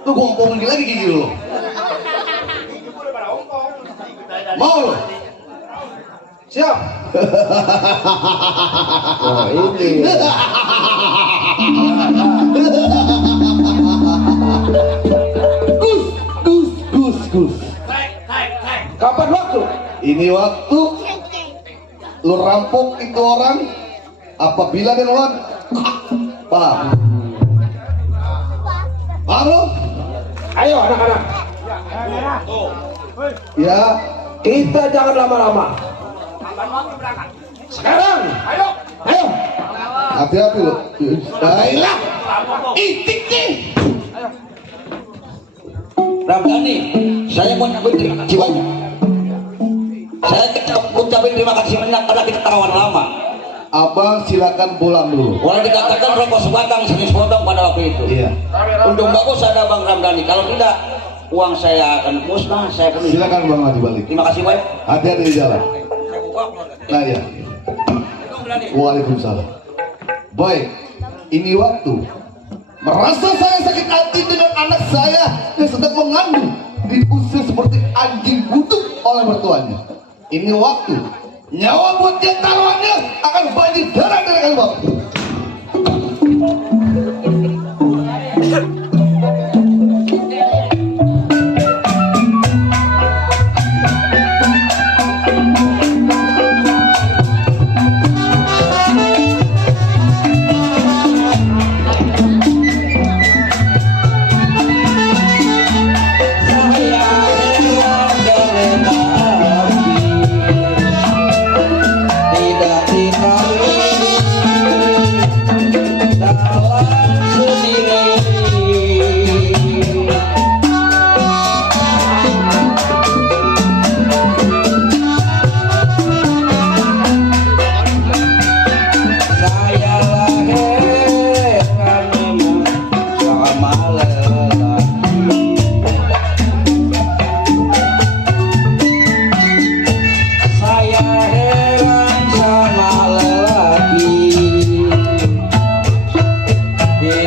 Tuh gua ngomongin lagi gigi lu. Mau lu? Siap. Nah, ini. Gus. Kapan waktu? Ini waktu lu rampok itu orang apabila dia lawan. Paham? Paham lu? Ayo anak-anak. Ya. Kita jangan lama-lama. Sekarang. Ayo. Hati-hati lu. Baiklah. Itik nih. Ramdhani, saya mau ucapin jiwanya. Saya ucapin terima kasih banyak karena kita kawan lama. Abang silakan pulang dulu. Boleh dikatakan rokok sebatang seni sepotong pada waktu itu. Iya. Untung bagus ada Bang Ramdhani. Kalau tidak, uang saya akan musnah. Saya akan. Silakan Bang Haji balik. Terima kasih banyak. Hati-hati di jalan. Nah ya. Waalaikumsalam. Baik, ini waktu. Merasa saya sakit hati dengan anak saya yang sedang mengandung, diusir seperti anjing butuh oleh mertuanya. Ini waktu. Nyawa buat dia taruhannya akan banjir darah dari kalbab.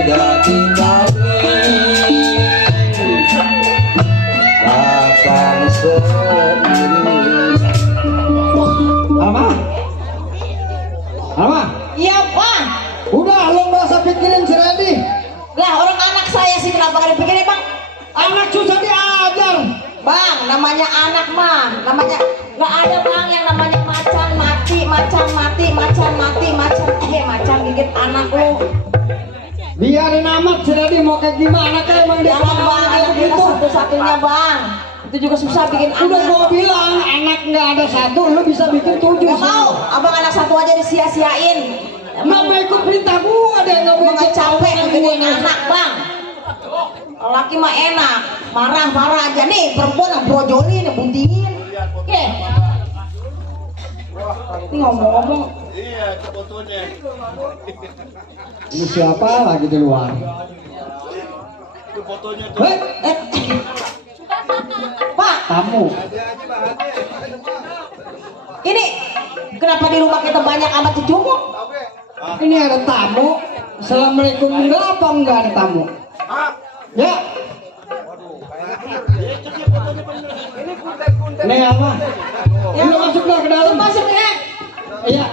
tidak tinggalin, datang sendiri. Apa? Apa? Iya bang. Udah, lo nggak usah pikirin si Randy. Lah orang anak saya sih kenapa nggak dipikirin bang? Anak susah diajar. Bang, namanya anak mah, namanya nggak ada bang yang namanya macan mati, macan mati, macan mati, macan macan gigit anak lu. Biarin amat si Randy mau kayak gimana kayak emang dia Jangan selama bang, kayak anak kita begitu. satu-satunya bang. Itu juga susah bikin Udah anak. gua bilang anak nggak ada satu, lu bisa bikin 7. Gak mau, abang anak satu aja disia-siain. Nggak mau ikut perintah gua deh, nggak mau Emang ikut nggak capek tawaran bikin gua. anak bang. Laki mah enak, marah-marah aja nih perempuan yang brojolin, yang buntingin. Oke. Ini ngomong-ngomong. Ini siapa lagi di luar? Eh, Pak, Tamu. ini kenapa di rumah kita banyak amat cucuk? Ini ada tamu. Assalamualaikum, enggak apa enggak ada tamu? Ya. Ini apa? Ya. Lu masuk dah ke dalam. Masuk ya. Iya.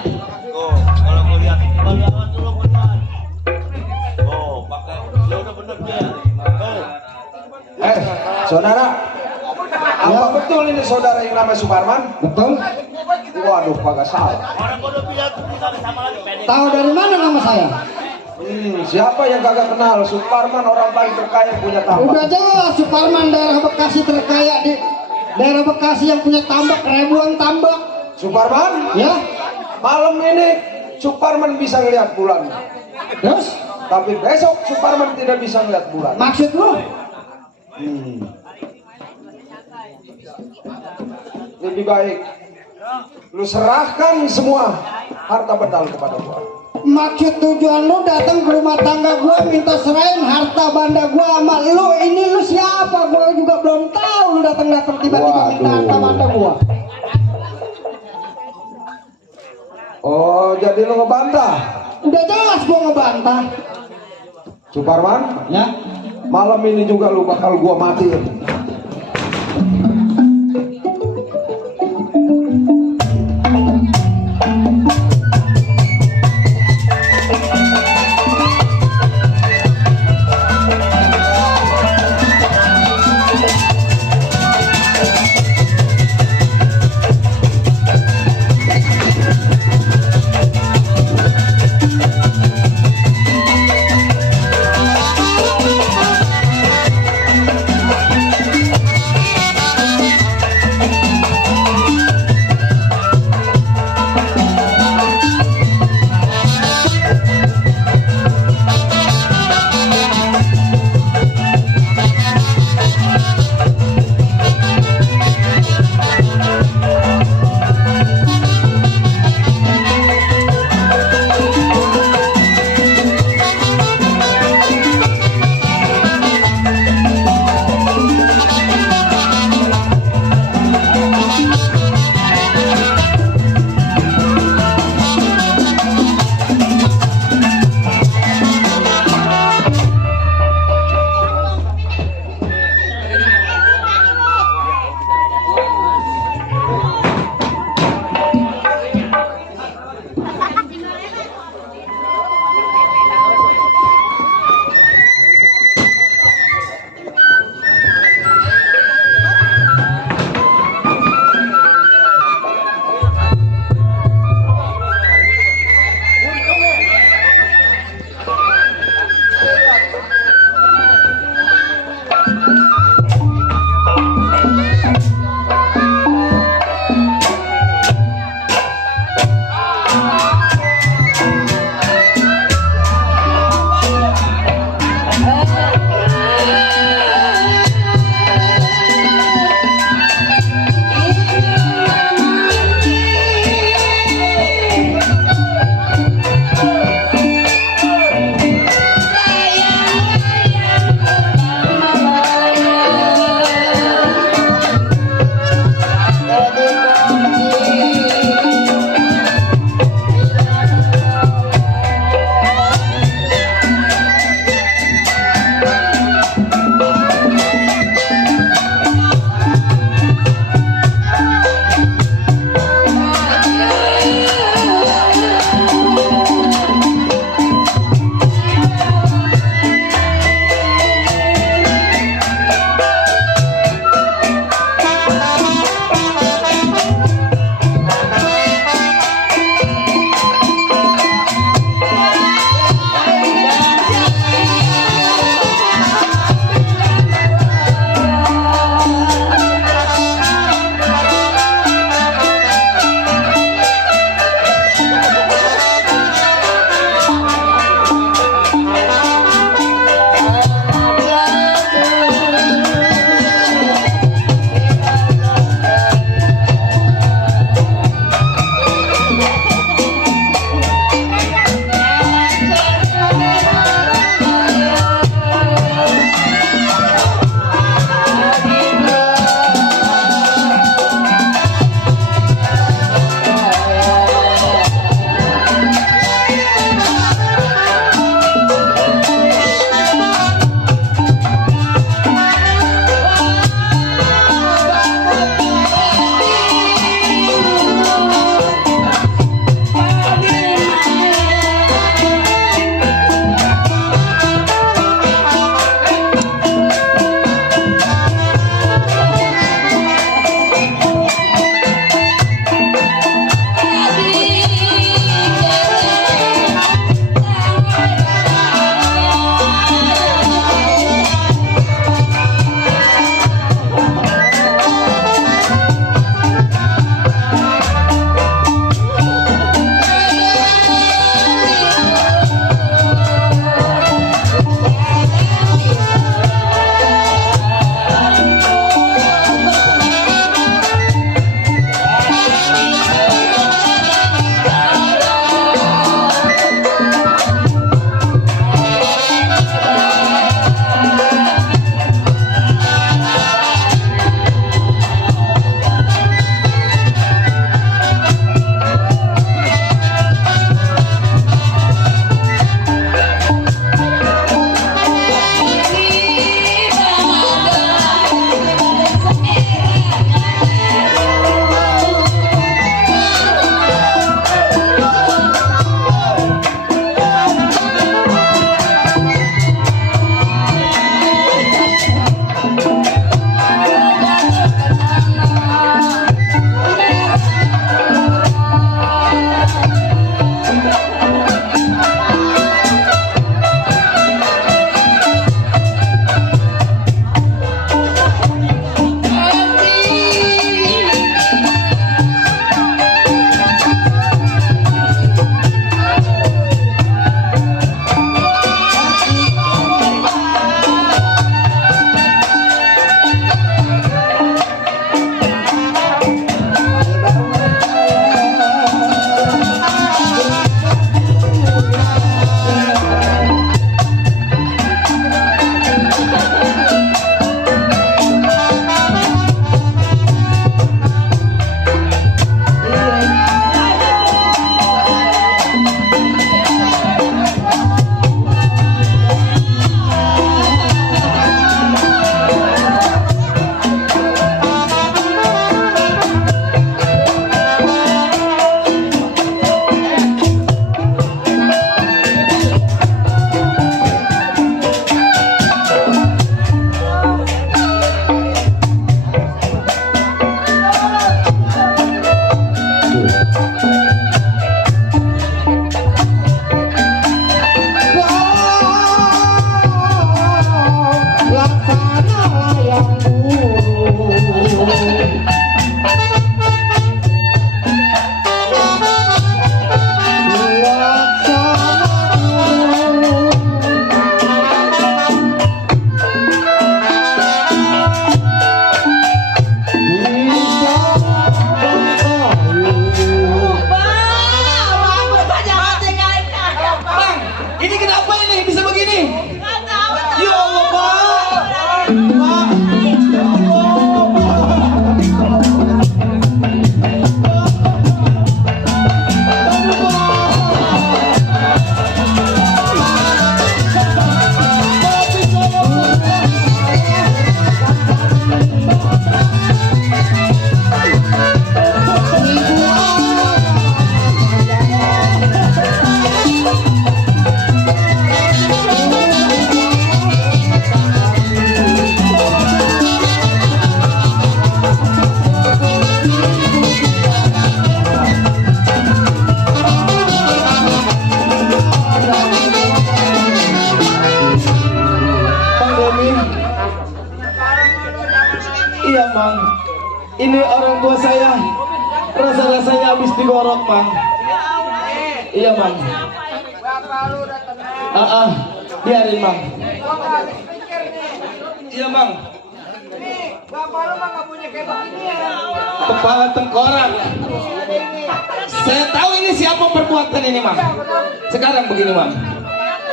Saudara, apa betul ini saudara yang namanya Suparman? Betul. Waduh, kagak salah. Tahu dari mana nama saya? Siapa yang kagak kenal Suparman, orang paling terkaya punya tambak. Udah jelas Suparman daerah Bekasi terkaya di daerah Bekasi yang punya tambak ribuan tambak. Suparman? Ya. Malam ini Suparman bisa ngeliat bulan. Terus Tapi besok Suparman tidak bisa ngeliat bulan. maksud lu? Lebih baik lu serahkan semua harta benda lu kepada gua. Maksud tujuan lu datang ke rumah tangga gua minta serahin harta benda gua sama lu. Ini lu siapa? Gua juga belum tahu lu datang tiba-tiba minta harta benda gua. Oh, jadi lu ngebantah? Udah jelas gua ngebantah. Suparman, Ya. malam ini juga lu bakal gua matiin. Iya Mang, ini orang tua saya, rasa-rasanya habis digorok Mang. Iya Mang. Biarin Mang. Iya Mang. Bapak lu mah nggak punya kayak begini ya. Kepala tengkorak. Saya tahu ini siapa perbuatan ini Mang. Sekarang begini Mang,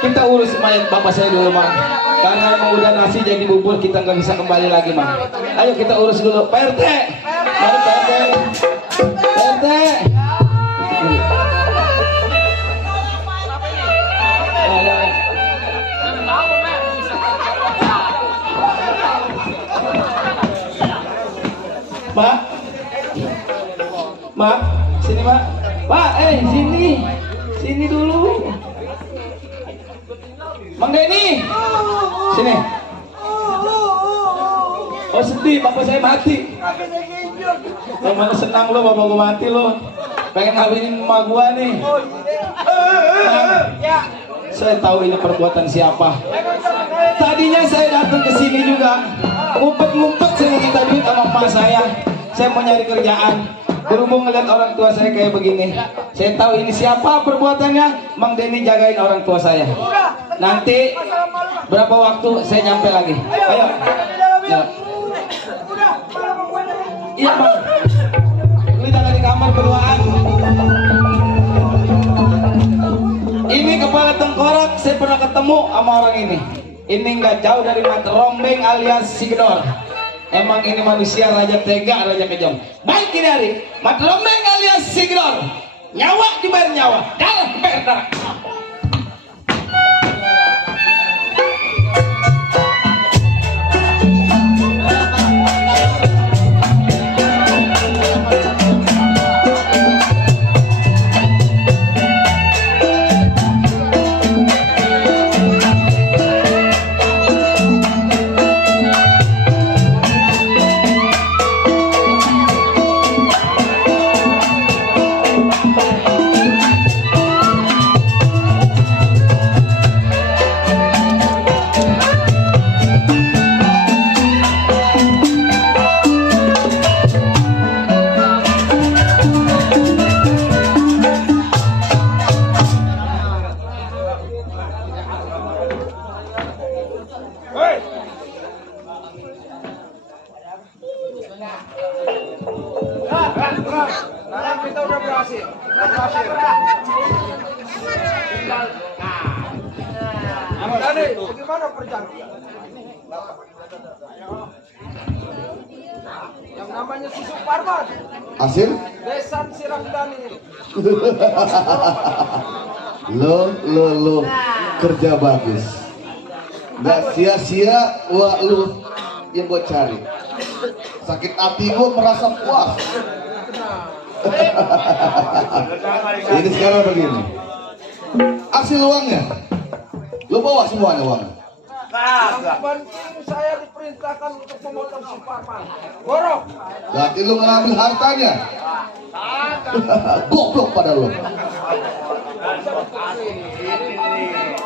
kita urus mayat bapak saya dulu Mang. Karena emang udah nasi jadi bubur, kita nggak bisa kembali lagi Mang. Ayo kita urus dulu. Pak RT, mari Pak RT. Pak RT. Mak, Mak, sini Mak. Pak, sini dulu. Mang Denny, sini. Oh sedih, bapak saya mati. Emang senang lo bapak gua mati lo. Pengen ngawinin emak gua nih. Saya tahu ini perbuatan siapa. Tadinya saya datang ke sini juga, ngumpet-ngumpet saya mau minta duit sama emak saya. Saya mau nyari kerjaan. Berhubung ngeliat orang tua saya kayak begini, saya tahu ini siapa perbuatannya. Mang Denny jagain orang tua saya. Nanti berapa waktu saya nyampe lagi. Ayo. Ya. Iya Bang. Lu jangan di kamar berduaan. Ini kepala tengkorak, saya pernah ketemu sama orang ini. Ini nggak jauh dari Mat Rombeng alias Sigedor. Emang ini manusia raja tega, raja kejam. Baik ini hari, Mat Rombeng alias Sigedor. Nyawa dibayar nyawa, darah dibayar darah. Sekarang kita udah berhasil. Dani, bagaimana perjalanan? Yang namanya Susu Parman, Hasil? Besan Sirangdani. Lo kerja bagus. Gak sia-sia wah lu yang gue cari. Sakit hati gue merasa puas. Ini sekarang begini. Hasil uangnya lo bawa semuanya uangnya. Yang penting saya diperintahkan untuk memotong si Parman. Borok. Berarti lu ngambil hartanya. Goblok pada lo.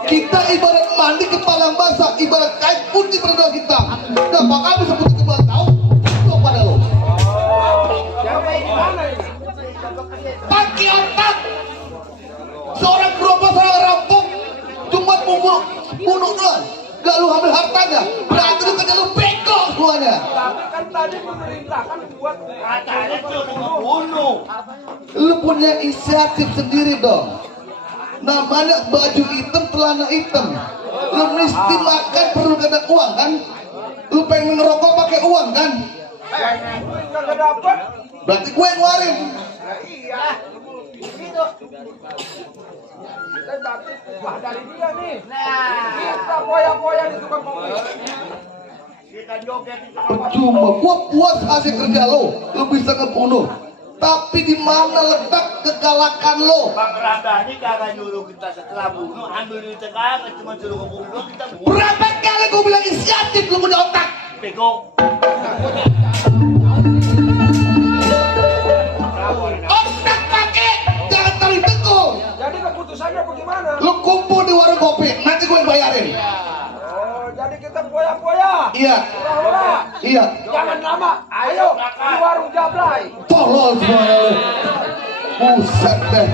Kita ibarat mandi kepala basah, ibarat kain putih berdua kita. Dan bakal bisa putih kebal tahu. Goblok pada lo. Pakai otak. Seorang gerobak, seorang rampok, cuma bunuh doang. Gak lu ambil hartanya, berarti lu kerja lu bego semuanya. Tapi kan tadi memerintahkan buat katanya Bunuh. Lu punya inisiatif sendiri dong. Namanya baju hitam, celana hitam. Lu mesti makan perlu ada uang kan? Lu pengen ngerokok pakai uang kan? duit kagak dapat. Berarti gue yang ngeluarin. Iya. Gitu. Kita dapat wah dari dia nih. Kita poya-poya di tukang kopi. Kita joget di Percuma, gua puas hasil kerja lo. Lu bisa ngebunuh. Tapi di mana letak kegalakan lo? Bang Radani kagak nyuruh kita setelah bunuh ambil duit sekarang, cuma suruh ngebunuh kita bunuh. Berapa kali gua bilang inisiatif lu punya otak? Bego. Otak pakai, jangan tarik tekuk. Jadi keputusannya bagaimana? Lu kumpul di warung kopi, nanti gue yang bayarin. Oh, jadi kita poya-poya. Iya. Ura-ura. Iya. Jangan lama. Ayo di warung Jablay. Tolol semuanya lu. Buset deh.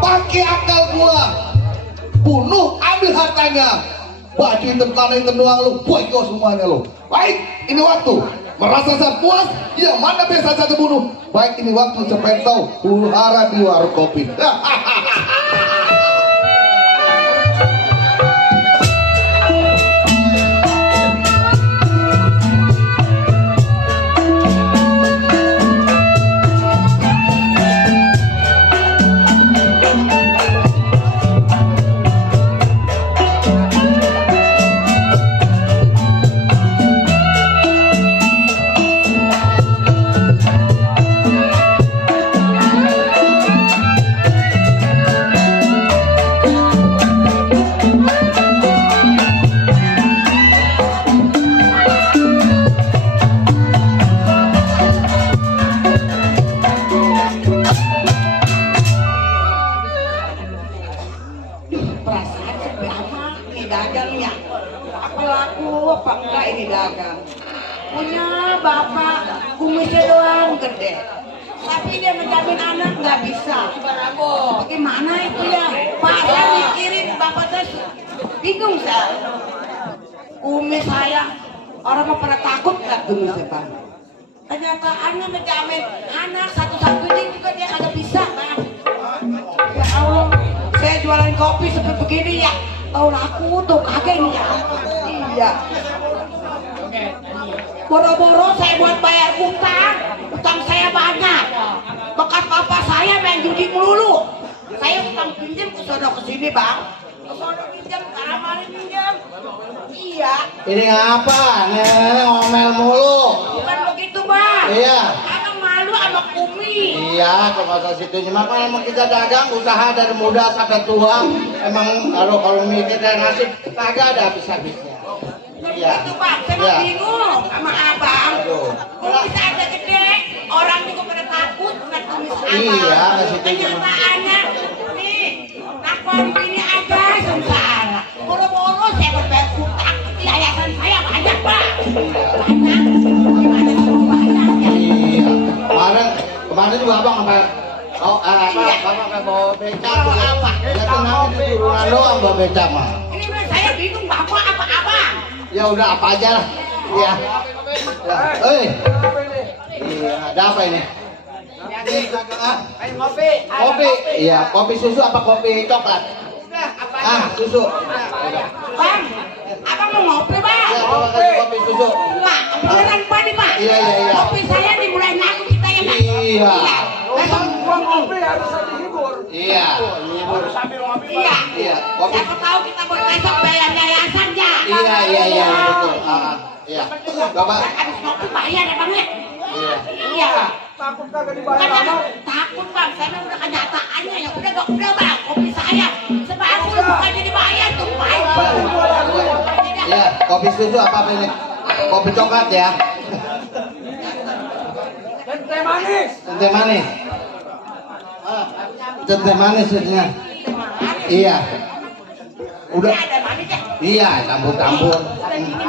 Pakai akal gua. Bunuh, ambil hartanya. Baju hitam, tanah hitam doang lu. Boyko semuanya lu. Baik, ini waktu. Merasa saya puas, yang mana biasa saja bunuh. Baik, ini waktu sampai tahu huru hara di warung kopi. Perasaan sepi amat nih dagangnya. Apa laku apa enggak ini dagang? Punya bapak kumisnya doang gede. Tapi dia menjamin anak nggak bisa. Bagaimana itu ya? Pak saya mikirin bapak saya bingung saya. Kumis saya orang mau pada takut nggak kumisnya Pak? Kenyataannya menjamin anak satu-satunya juga dia kagak bisa Pak. Ya Allah. Saya jualan kopi seperti begini ya, tahu laku tuh kagak ini ya. Iya. Boro-boro saya buat bayar utang saya banyak. Bekas bapak saya main judi melulu. Saya utang pinjam ke sono kesini bang. Ke sono pinjam, karamalin pinjam. Iya. Ini ngapa? Nih ngomel mulu. Bukan begitu bang. Iya. Abang malu sama Kumi. Iya, kalau masa situ cuma kan emang kita dagang usaha dari muda sampai tua. Emang kalau mikir dari nasib kagak ada habis-habisnya. Iya. Itu bang, saya Iya. bingung sama abang. Aduh. Kumis ada gede, orang juga pada takut dengan kumis abang. Iya, ke situ Kenyataannya, nih, nakwan ini aja sengsara. Boro-boro saya berbayar hutang, yayasan saya banyak pak. Banyak, gimana kalau banyaknya? Iya. Kemarin juga abang apa? Oh, Iya. bapak kayak bawa becak. Bawa apa? Ya kenapa di turunan doang bawa becak mah? Ini mah saya bingung bapak apa abang. Ya udah apa aja lah. Iya. Ya. Iya, ada apa ini? Ayo ngopi. Kopi. Iya, kopi susu apa kopi coklat? Susu. Bang, abang mau ngopi bang? Ya, coba kasih kopi susu. Pak, beneran pak nih pak? Iya. Kopi saya dimulai laku kita ya pak? Iya. Besok Uang ngopi harus dihibur. Iya. iya. Iya, kopi. Siapa tahu kita besok bayar yayasannya. Iya, betul. Iya. Bapak. Habis ngopi bayar ya bang ya? Iya. Iya. Takut kagak dibayar Bukan amat. takut bang, saya udah kenyataannya ya udah bang, kopi saya sebagus bukannya dibayar tuh baik. Iya, kopi susu apa ini? Kopi coklat ya. Dan teh manis. Teh manis. Teh manis jadinya. Iya. Udah. Ada manis ya? Iya, campur-campur.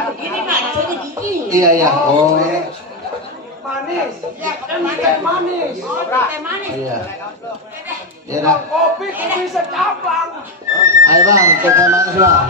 Begini pak, rasanya gigi. Iya. Oh. Manis. Ya, Teh manis. oh teh manis. Iya. Iya Uang dah. kopi bisa cabang. Ayo bang, teh manis bang.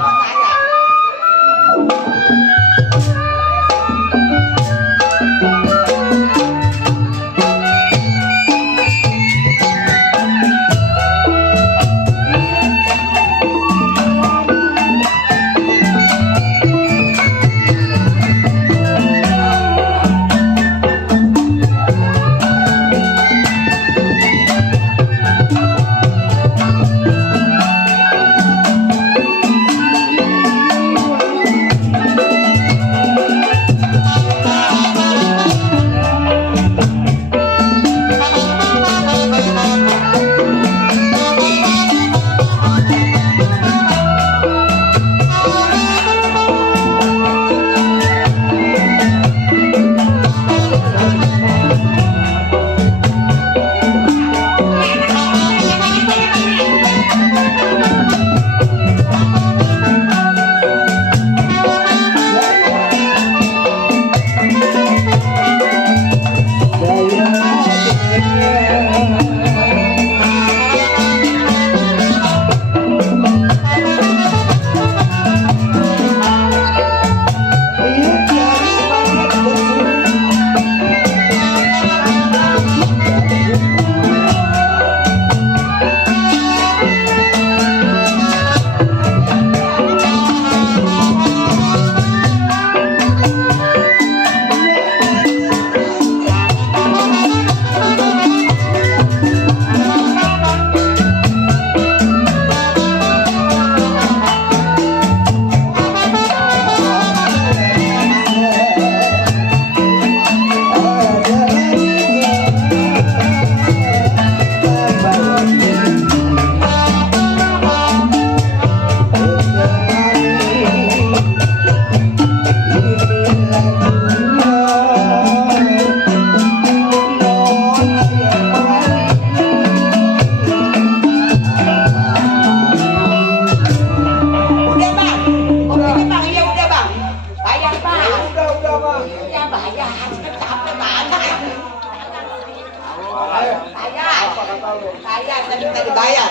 tidak dibayar.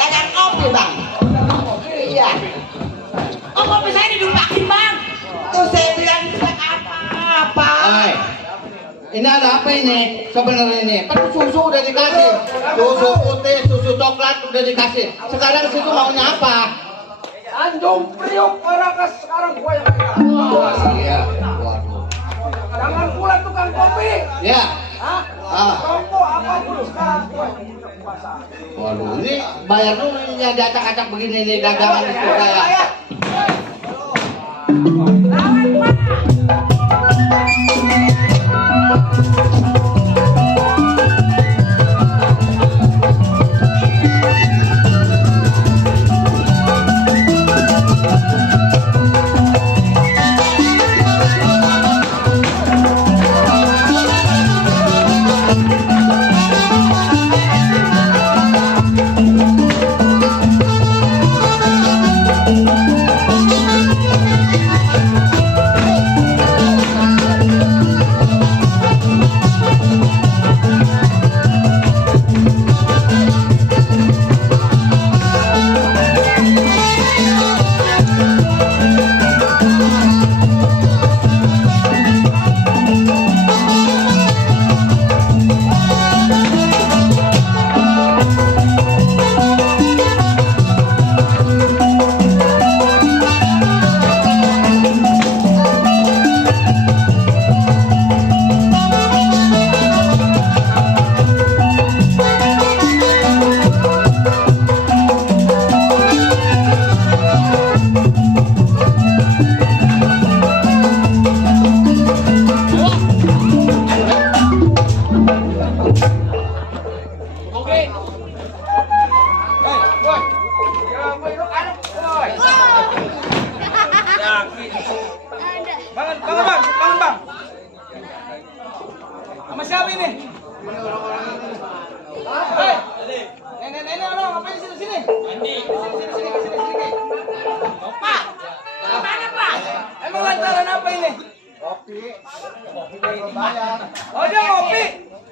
Dagang kopi bang. Iya. Oh kopi saya didumpakin bang. Tuh saya bilang apa? Ini ada apa ini sebenarnya ini? Kan susu udah dikasih, susu putih, susu coklat udah dikasih. Sekarang situ maunya apa? Anjung priuk orang sekarang gua yang pegang. Iya. Waduh. Jangan pula tukang kopi. Ya. Hah? Toko apapun sekarang gua yang punya kuasa. Waduh, ini bayar dulu ini yang diacak-acak begini nih dagangan itu saya. Sama siapa ini? Hei, nenek orang ngapain di sini? Sini. Pak, mana Pak? Emang lantaran apa ini? Kopi bayar. Oh dia ngopi.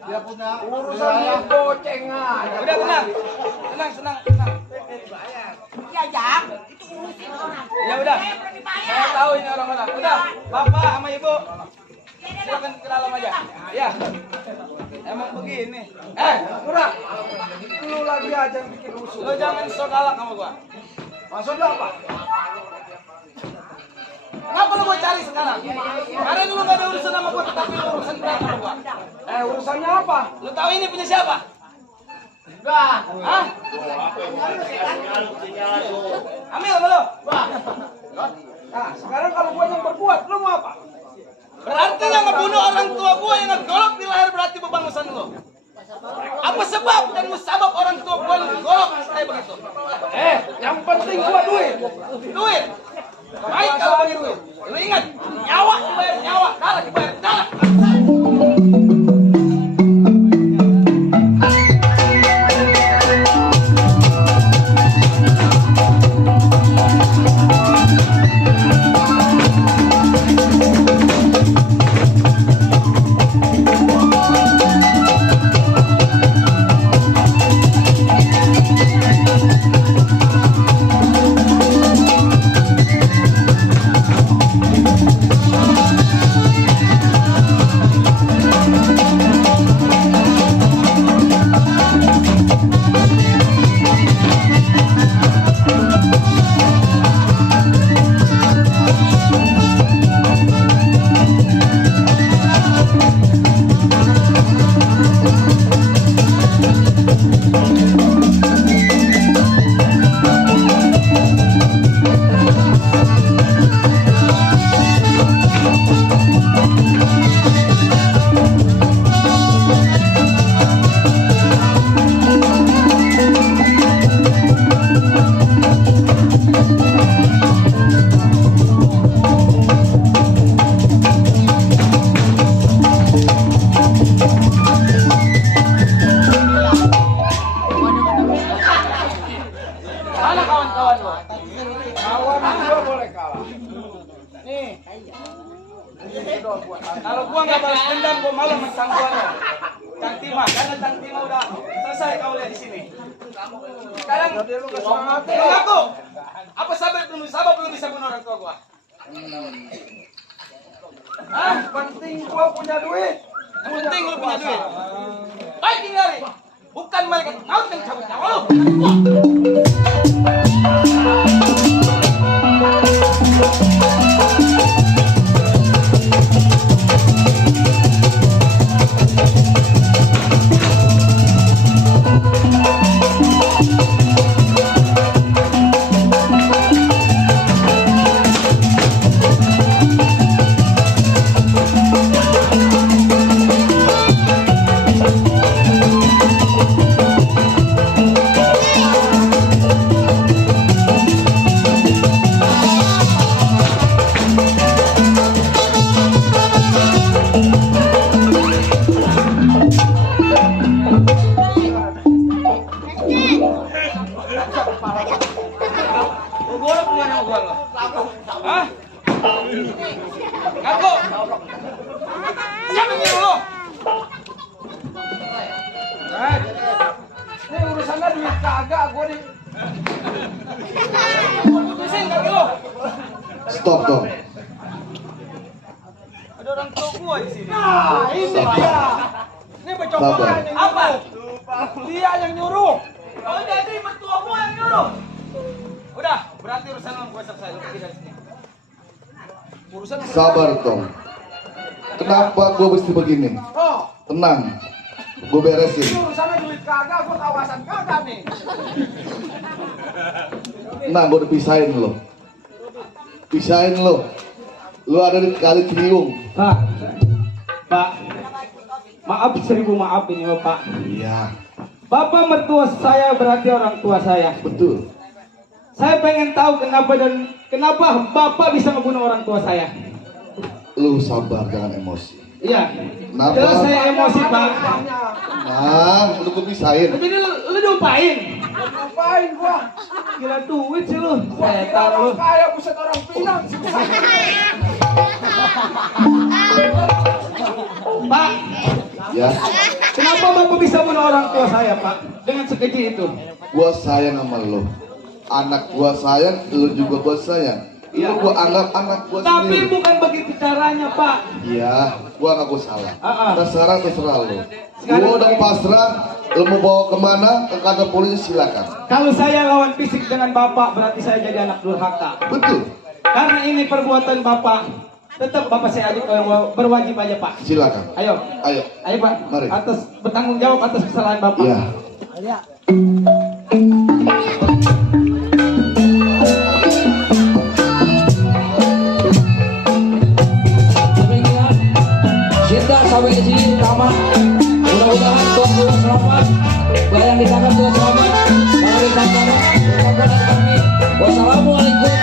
Dia punya urusan bocengan. Udah tenang. Ya Jang, itu urusin orang. Ya udah. Saya tahu ini orang-orang. Udah, Bapak sama Ibu. Silakan ke dalam aja. Ya. Emang begini. Murah. Lu lagi aja yang bikin rusuh. Lo jangan so galak sama gua. Maksudnya apa? Kenapa lo mau cari sekarang? Karena dulu gak ada urusan sama gua, tapi lo urusan berat sama gua. Urusannya apa? Lo tahu ini punya siapa? Enggak. Hah? Ambil sama lo? Nah, sekarang kalau gua yang berbuat, lu mau apa? Berarti yang ngebunuh orang tua gua yang ngegolok di lahir berarti bebangsan lo. Apa sebab dan musabab orang tua gua ngegolok kayak begitu? Yang penting gua duit. Duit. Baik kalau bagi duit. Lu ingat, nyawa dibayar nyawa, darah dibayar darah. Mana kawan-kawan lo? Kawan gua boleh kalah. Nih. Kalau gua nggak balas dendam, gua malah mentang gua lo. Tima, karena Tang Tima udah selesai kau lihat di sini. Sekarang aku, apa sabar belum bisa bunuh orang tua gua? Penting gua punya duit. Yang penting lu punya duit. Baik tinggali, bukan mereka maut yang cabut nyawa lu. Gua kemana mau gua lo? Hah? Ngaku? Siapa yang nyuruh lo? Ini urusannya duit kagak gua di. Putusin kaki lo. Stop dong. Ada orang tua gua di sini. Nah, ini dia. Ini percobaan yang Apa? dia yang nyuruh. Oh jadi mertua gua yang nyuruh. Udah, berarti urusan lo gua selesai. Lu pergi dari sini. Urusan Sabar dong. Kenapa gue mesti begini? Oh, Tenang. Gue beresin. ini urusannya duit kagak, gua kawasan kagak nih. Nah, gue udah pisahin lo. Pisahin lo. Lo ada di Kali Ciliwung. Pak, maaf 1000 maaf ini Bapak. Iya, Bapak mertua saya berarti orang tua saya. betul. Saya pengen tahu kenapa Bapak bisa membunuh orang tua saya. Lu sabar, jangan emosi. Iya. Kenapa? Jelas saya emosi Pak. Nah, lu gue pisahin. Tapi ini lu lupain. Ngapain gua? Gila duit sih lu. Saya Setan lu. kaya buset orang Pinang sih. Pak, Ya, kenapa Bapak bisa bunuh orang tua saya Pak? Dengan sekeji itu. gua sayang sama lo. Anak gua sayang, lu juga gua sayang. Lu gua anggap anak gua Tapi sendiri. bukan begitu caranya Pak. Iya, gua ngaku salah. Ah. Terserah lo. Sekarang- Gua udah pasrah. Lu mau bawa kemana? Ke kantor polisi silakan. Kalau saya lawan fisik dengan Bapak berarti saya jadi anak durhaka. Betul. Karena ini perbuatan Bapak, tetap Bapak saya adik berwajib aja Pak. Silakan. Ayo, Ayo. ayo Pak. Mari. Atas bertanggung jawab atas kesalahan Bapak. Iya. Demikian Cinta sampai di sini tamat. Mudah-mudahan Tuhan juga selamat. Yang ditangkap juga selamat. Kalau ditangkap, kami. Wassalamualaikum